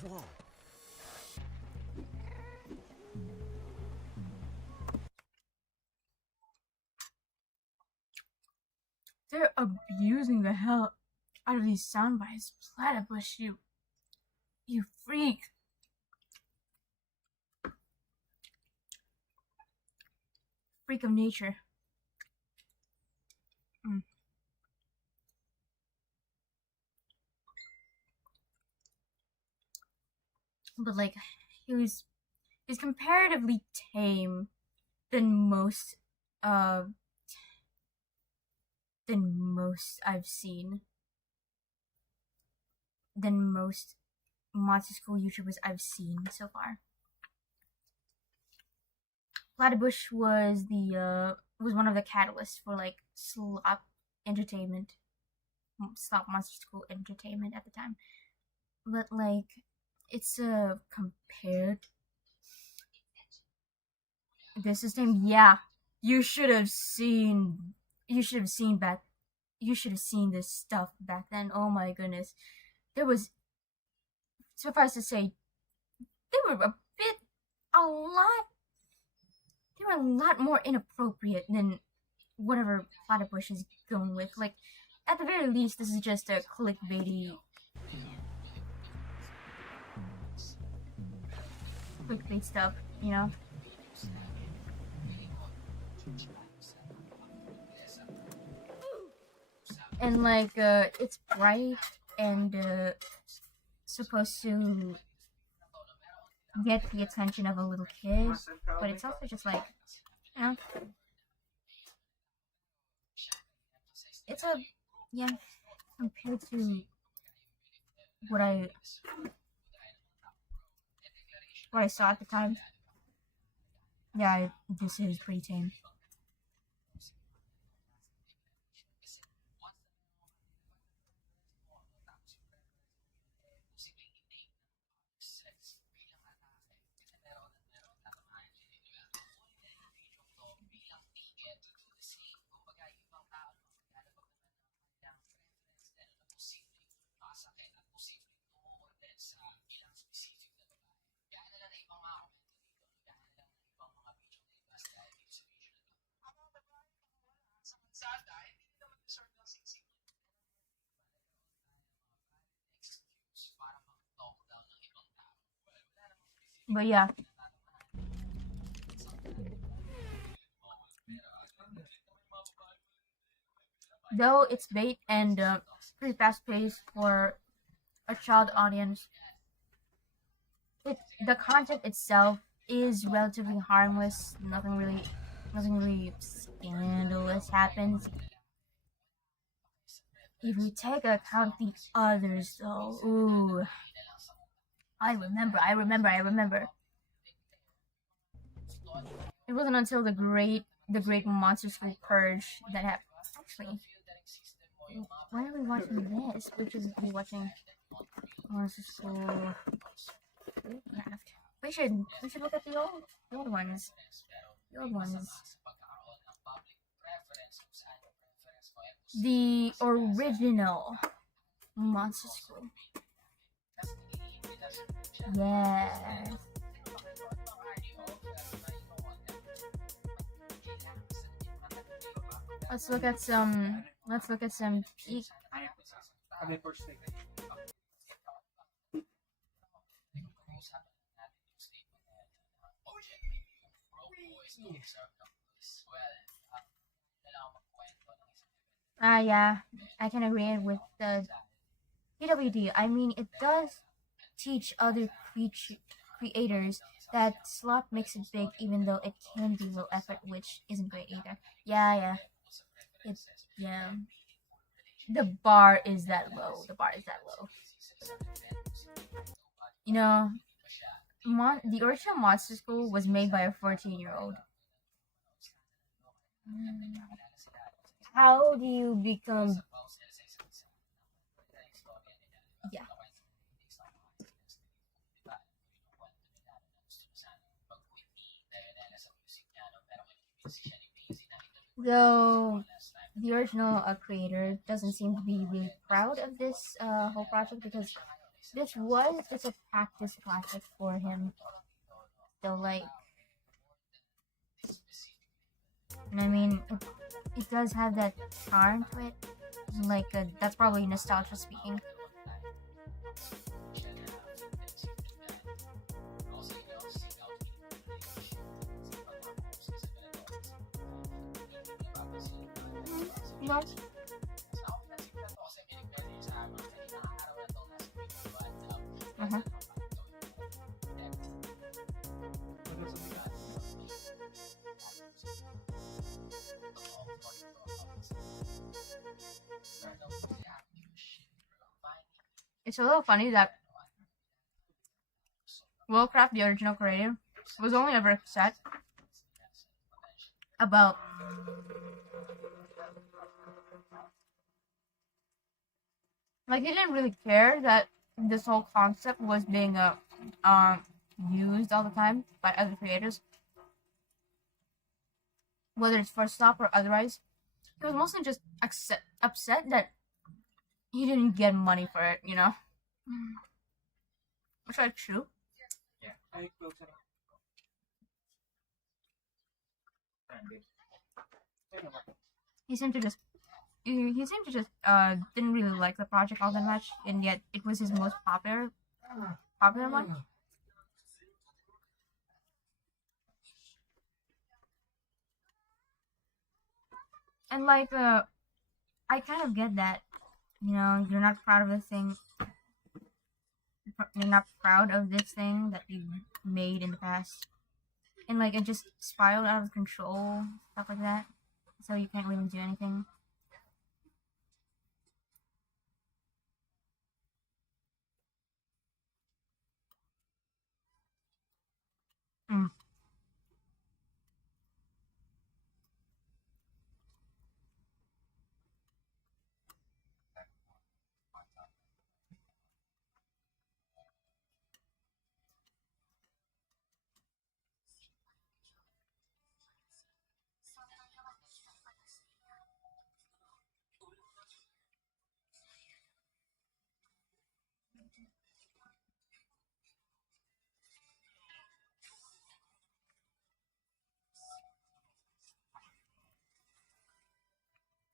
Whoa. They're abusing the hell out of these sound bites. Platypus, you freak. Freak of nature. But like, he's comparatively tame than most I've seen. Than most Monster School YouTubers I've seen so far. Platybush was one of the catalysts for like slop entertainment, stop monster school entertainment at the time. But like, it's compared the system. Yeah, you should have seen. You should have seen back. You should have seen this stuff back then. Oh my goodness, there was. Suffice to say, they were a lot. They were a lot more inappropriate than whatever Platypus is going with. Like, at the very least, this is just a clickbait stuff, you know? And like, it's bright and supposed to get the attention of a little kid, but it's also just like, you know, it's a, yeah, compared to what I saw at the time. Yeah, this is pretty tame. But yeah. Though it's bait and pretty fast paced for a child audience, the content itself is relatively harmless. Nothing really scandalous happens. If we take account the others, though, ooh, I remember. It wasn't until the great Monster School purge that happened. Actually, why are we watching this? We should be watching Monster School Craft. We should look at the old ones. The old ones. The original Monster School. Yeah. Let's look at some peak. Yeah, I can agree with the PWD. I mean, it does teach other creators that slop makes it big, even though it can be low effort, which isn't great either. Yeah. Yeah. The bar is that low. You know, the original Monster School was made by a 14-year-old. How do you become? Yeah. Though the original creator doesn't seem to be really proud of this whole project, because this was just a practice project for him. So like, and I mean, it does have that charm to it. Like, that's probably nostalgia speaking. What? Uh-huh. It's a little funny that Willcraft, the original creator, was only ever upset about Like, he didn't really care that this whole concept was being used all the time by other creators, whether it's for stop or otherwise. He was mostly just upset that he didn't get money for it, you know? Which is true. Yeah. Ay, close na. Friendly. Ayun naman. He seemed to just didn't really like the project all that much, and yet it was his most popular one. And like I kind of get that, you know, you're not proud of the thing, you're not proud of this thing that you made in the past, and like it just spiraled out of control, stuff like that, so you can't really do anything. Mm.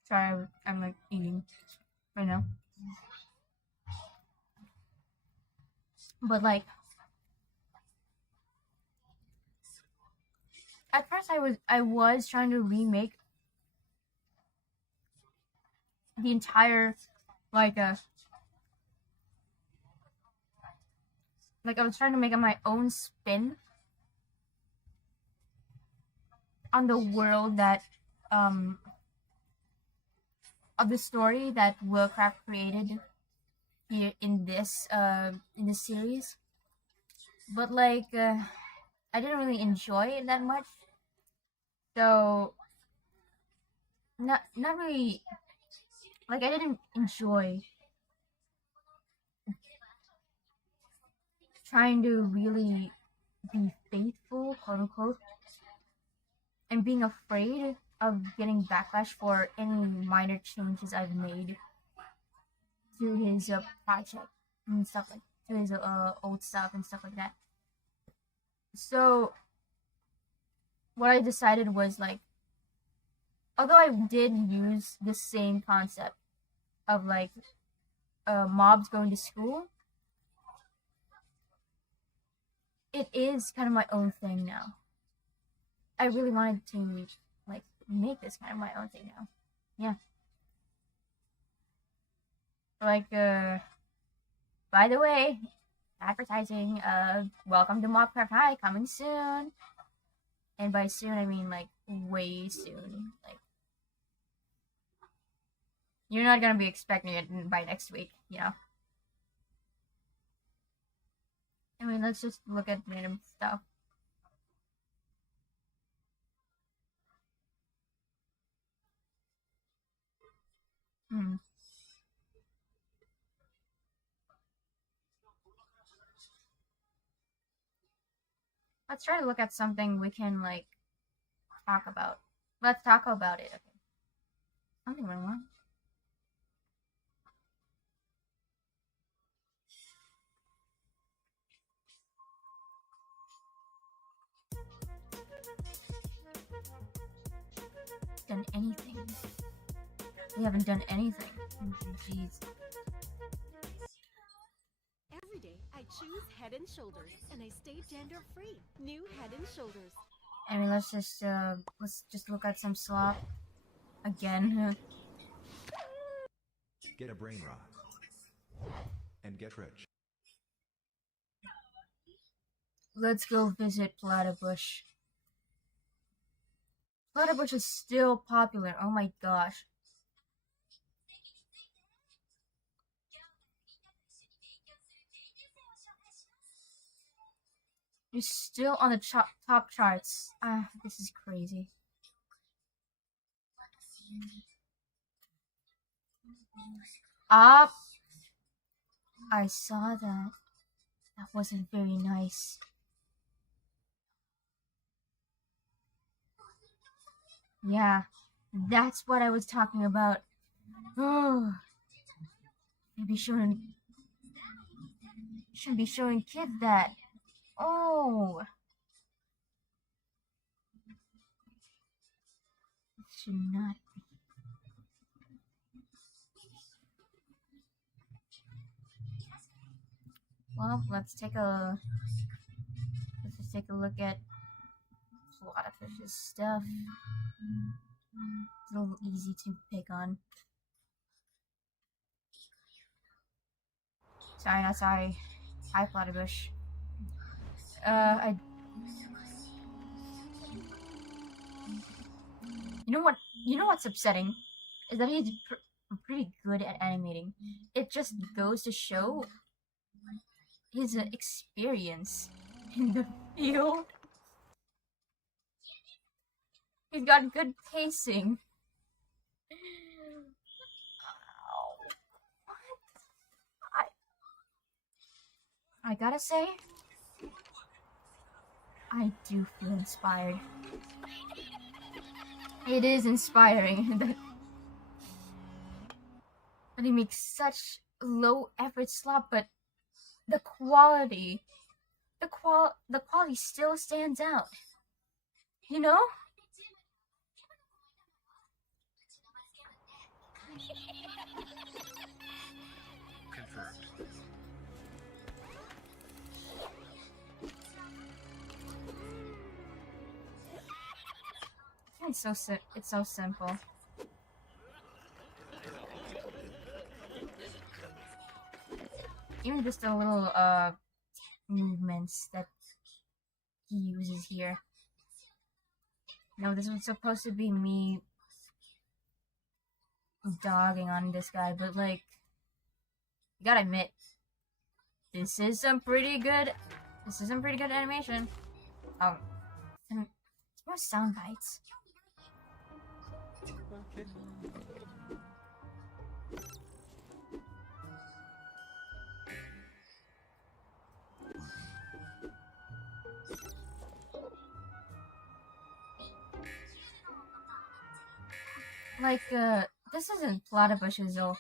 Sorry, I'm like eating right now. But like at first I was trying to remake the entire like like I was trying to make my own spin on the world that um of the story that Warcraft created here in this series. But like I didn't really enjoy it that much. So not really like I didn't enjoy trying to really be faithful, quote unquote, and being afraid of getting backlash for any minor changes I've made to his project and stuff like to his old stuff and stuff like that. So what I decided was like, although I did use the same concept of like mobs going to school, it is kind of my own thing now. I really wanted to like make this kind of my own thing now. Yeah. Like by the way, advertising, welcome to Mobcraft High coming soon. And by soon I mean like way soon. Like you're not gonna be expecting it by next week, you know. I mean, let's just look at random stuff. Hmm. Let's try to look at something we can like talk about. Let's talk about it. Okay. Something went wrong. Done anything? We haven't done anything. Jeez. Every day, I choose Head and Shoulders, and I stay gender-free. New Head and Shoulders. I mean, let's just look at some slop again. Get a brain rot. And get rich. Let's go visit Platybush. Platybush is still popular. Oh my gosh. He's still on the top charts. Ah, this is crazy. Up. I saw that. That wasn't very nice. Yeah, that's what I was talking about. Oh, maybe shouldn't be showing kids that. Oh, it should not. Well, let's just take a look at a lot of Fish's stuff. It's a little easy to pick on. Sorry, not sorry. Hi, Flutterbush. I. You know what? You know what's upsetting is that he's pretty good at animating. It just goes to show his experience in the field. He's got good pacing. I gotta say, I do feel inspired. It is inspiring that he makes such low effort slop, but the quality still stands out. You know? Confirmed. It's so simple. Even just the little movements that he uses here. No, this was supposed to be me dogging on this guy, but like, you gotta admit, this is some pretty good animation. Some more sound bites. Like, this isn't Platypush's though.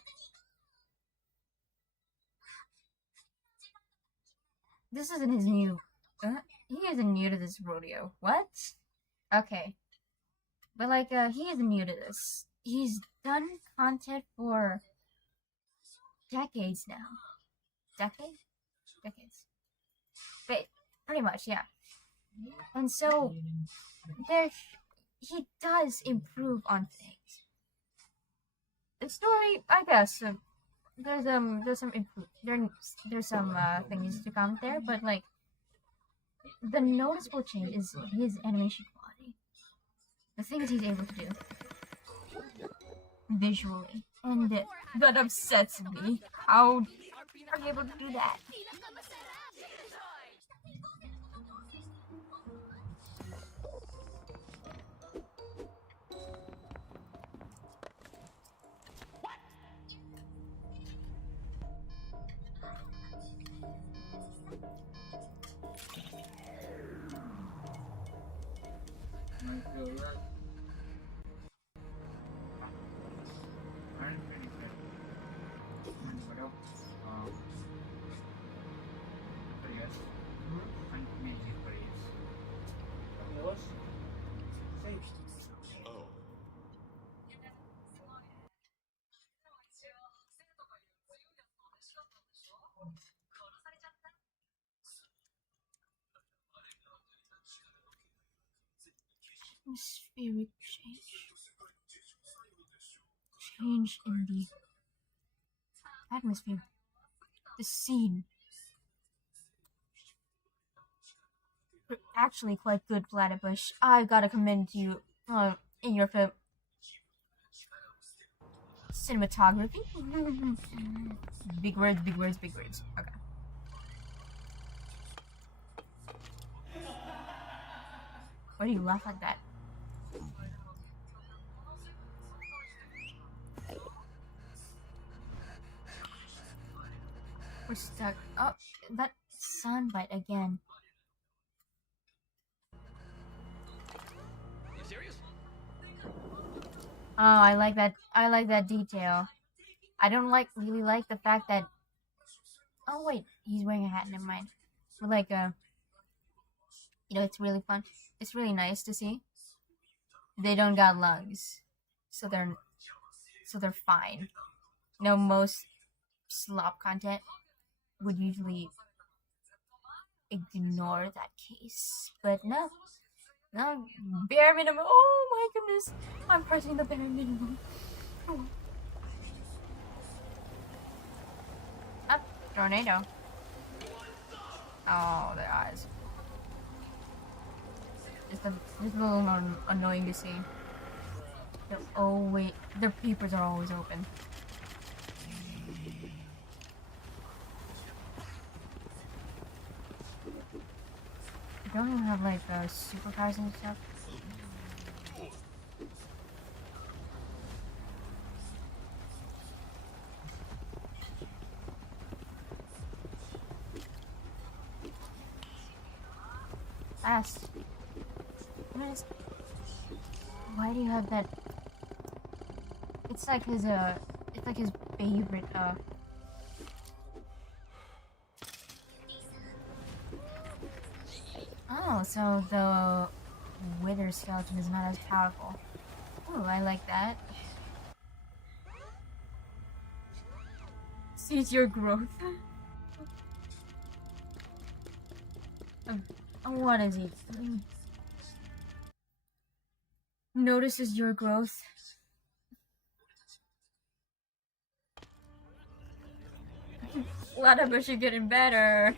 This isn't his new. He isn't new to this rodeo. What? Okay. But like, he isn't new to this. He's done content for decades now. Decades. But pretty much, yeah. And so he does improve on things. The story, I guess, there's some there's some things to come there, but like the noticeable change is his animation quality. The things he's able to do visually, and that upsets me. How are you able to do that? Atmospheric change in the atmosphere, the scene. You're actually quite good, Platypush. I've got to commend you in your film cinematography. Big words, big words, big words. Okay. Why do you laugh like that? stuck. Oh, that soundbite again. You serious? Oh, I like that. I like that detail. I don't really like the fact that. Oh wait, he's wearing a hat. Never mind. But like, it's really fun. It's really nice to see. They don't got lungs, so they're fine. Most slop content would usually ignore that case, but no, bare minimum. Oh my goodness, I'm pressing the bare minimum. Oh. Up, tornado. Oh, their eyes. Just a little annoying to see. Their peepers are always open. They don't even have like superpowers and stuff. Fast. Why do you have that? It's like his favorite Oh, so the wither skeleton is not as powerful. Oh, I like that. Sees your growth. What is he doing? Notices your growth. Platypus, you're getting better.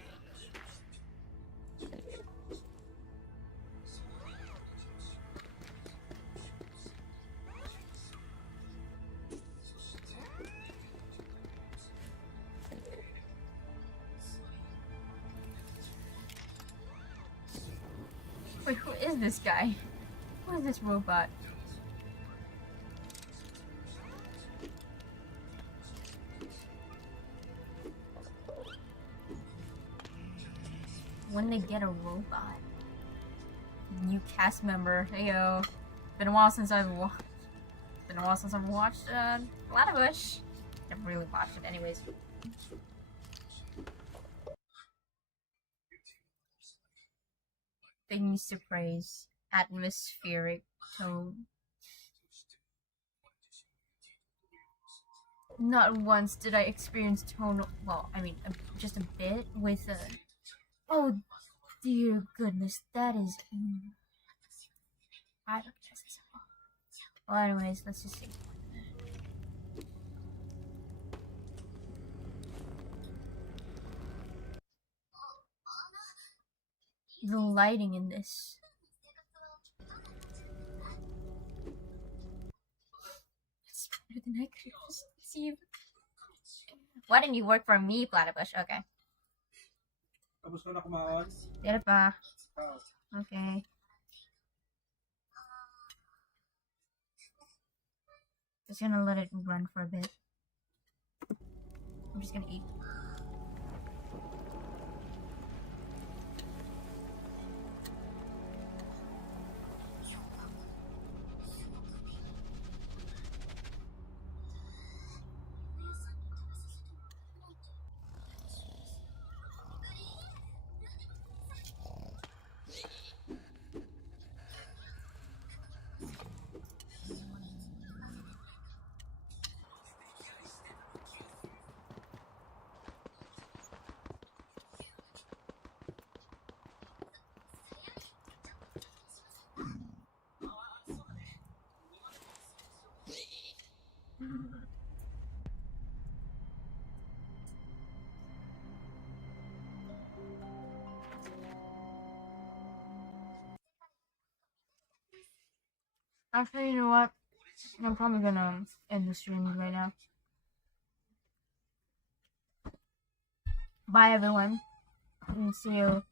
Wait, who is this guy? Who is this robot? When they get a robot, new cast member. Heyo, been a while since I've watched. Platypus. Never really watched it, anyways. Things to praise: atmospheric tone. Not once did I experience tonal. Well, I mean, just a bit with a. Oh, dear goodness, that is. I don't guess. Well, anyways, let's just see. The lighting in this. It's better than I could conceive. Why didn't you work for me, Platypus? Okay. Tapos ko na kumaon. Tira pa. Oh. Okay. Just gonna let it run for a bit. I'm just gonna eat. Actually, you know what? I'm probably gonna end the stream right now. Bye, everyone. And see you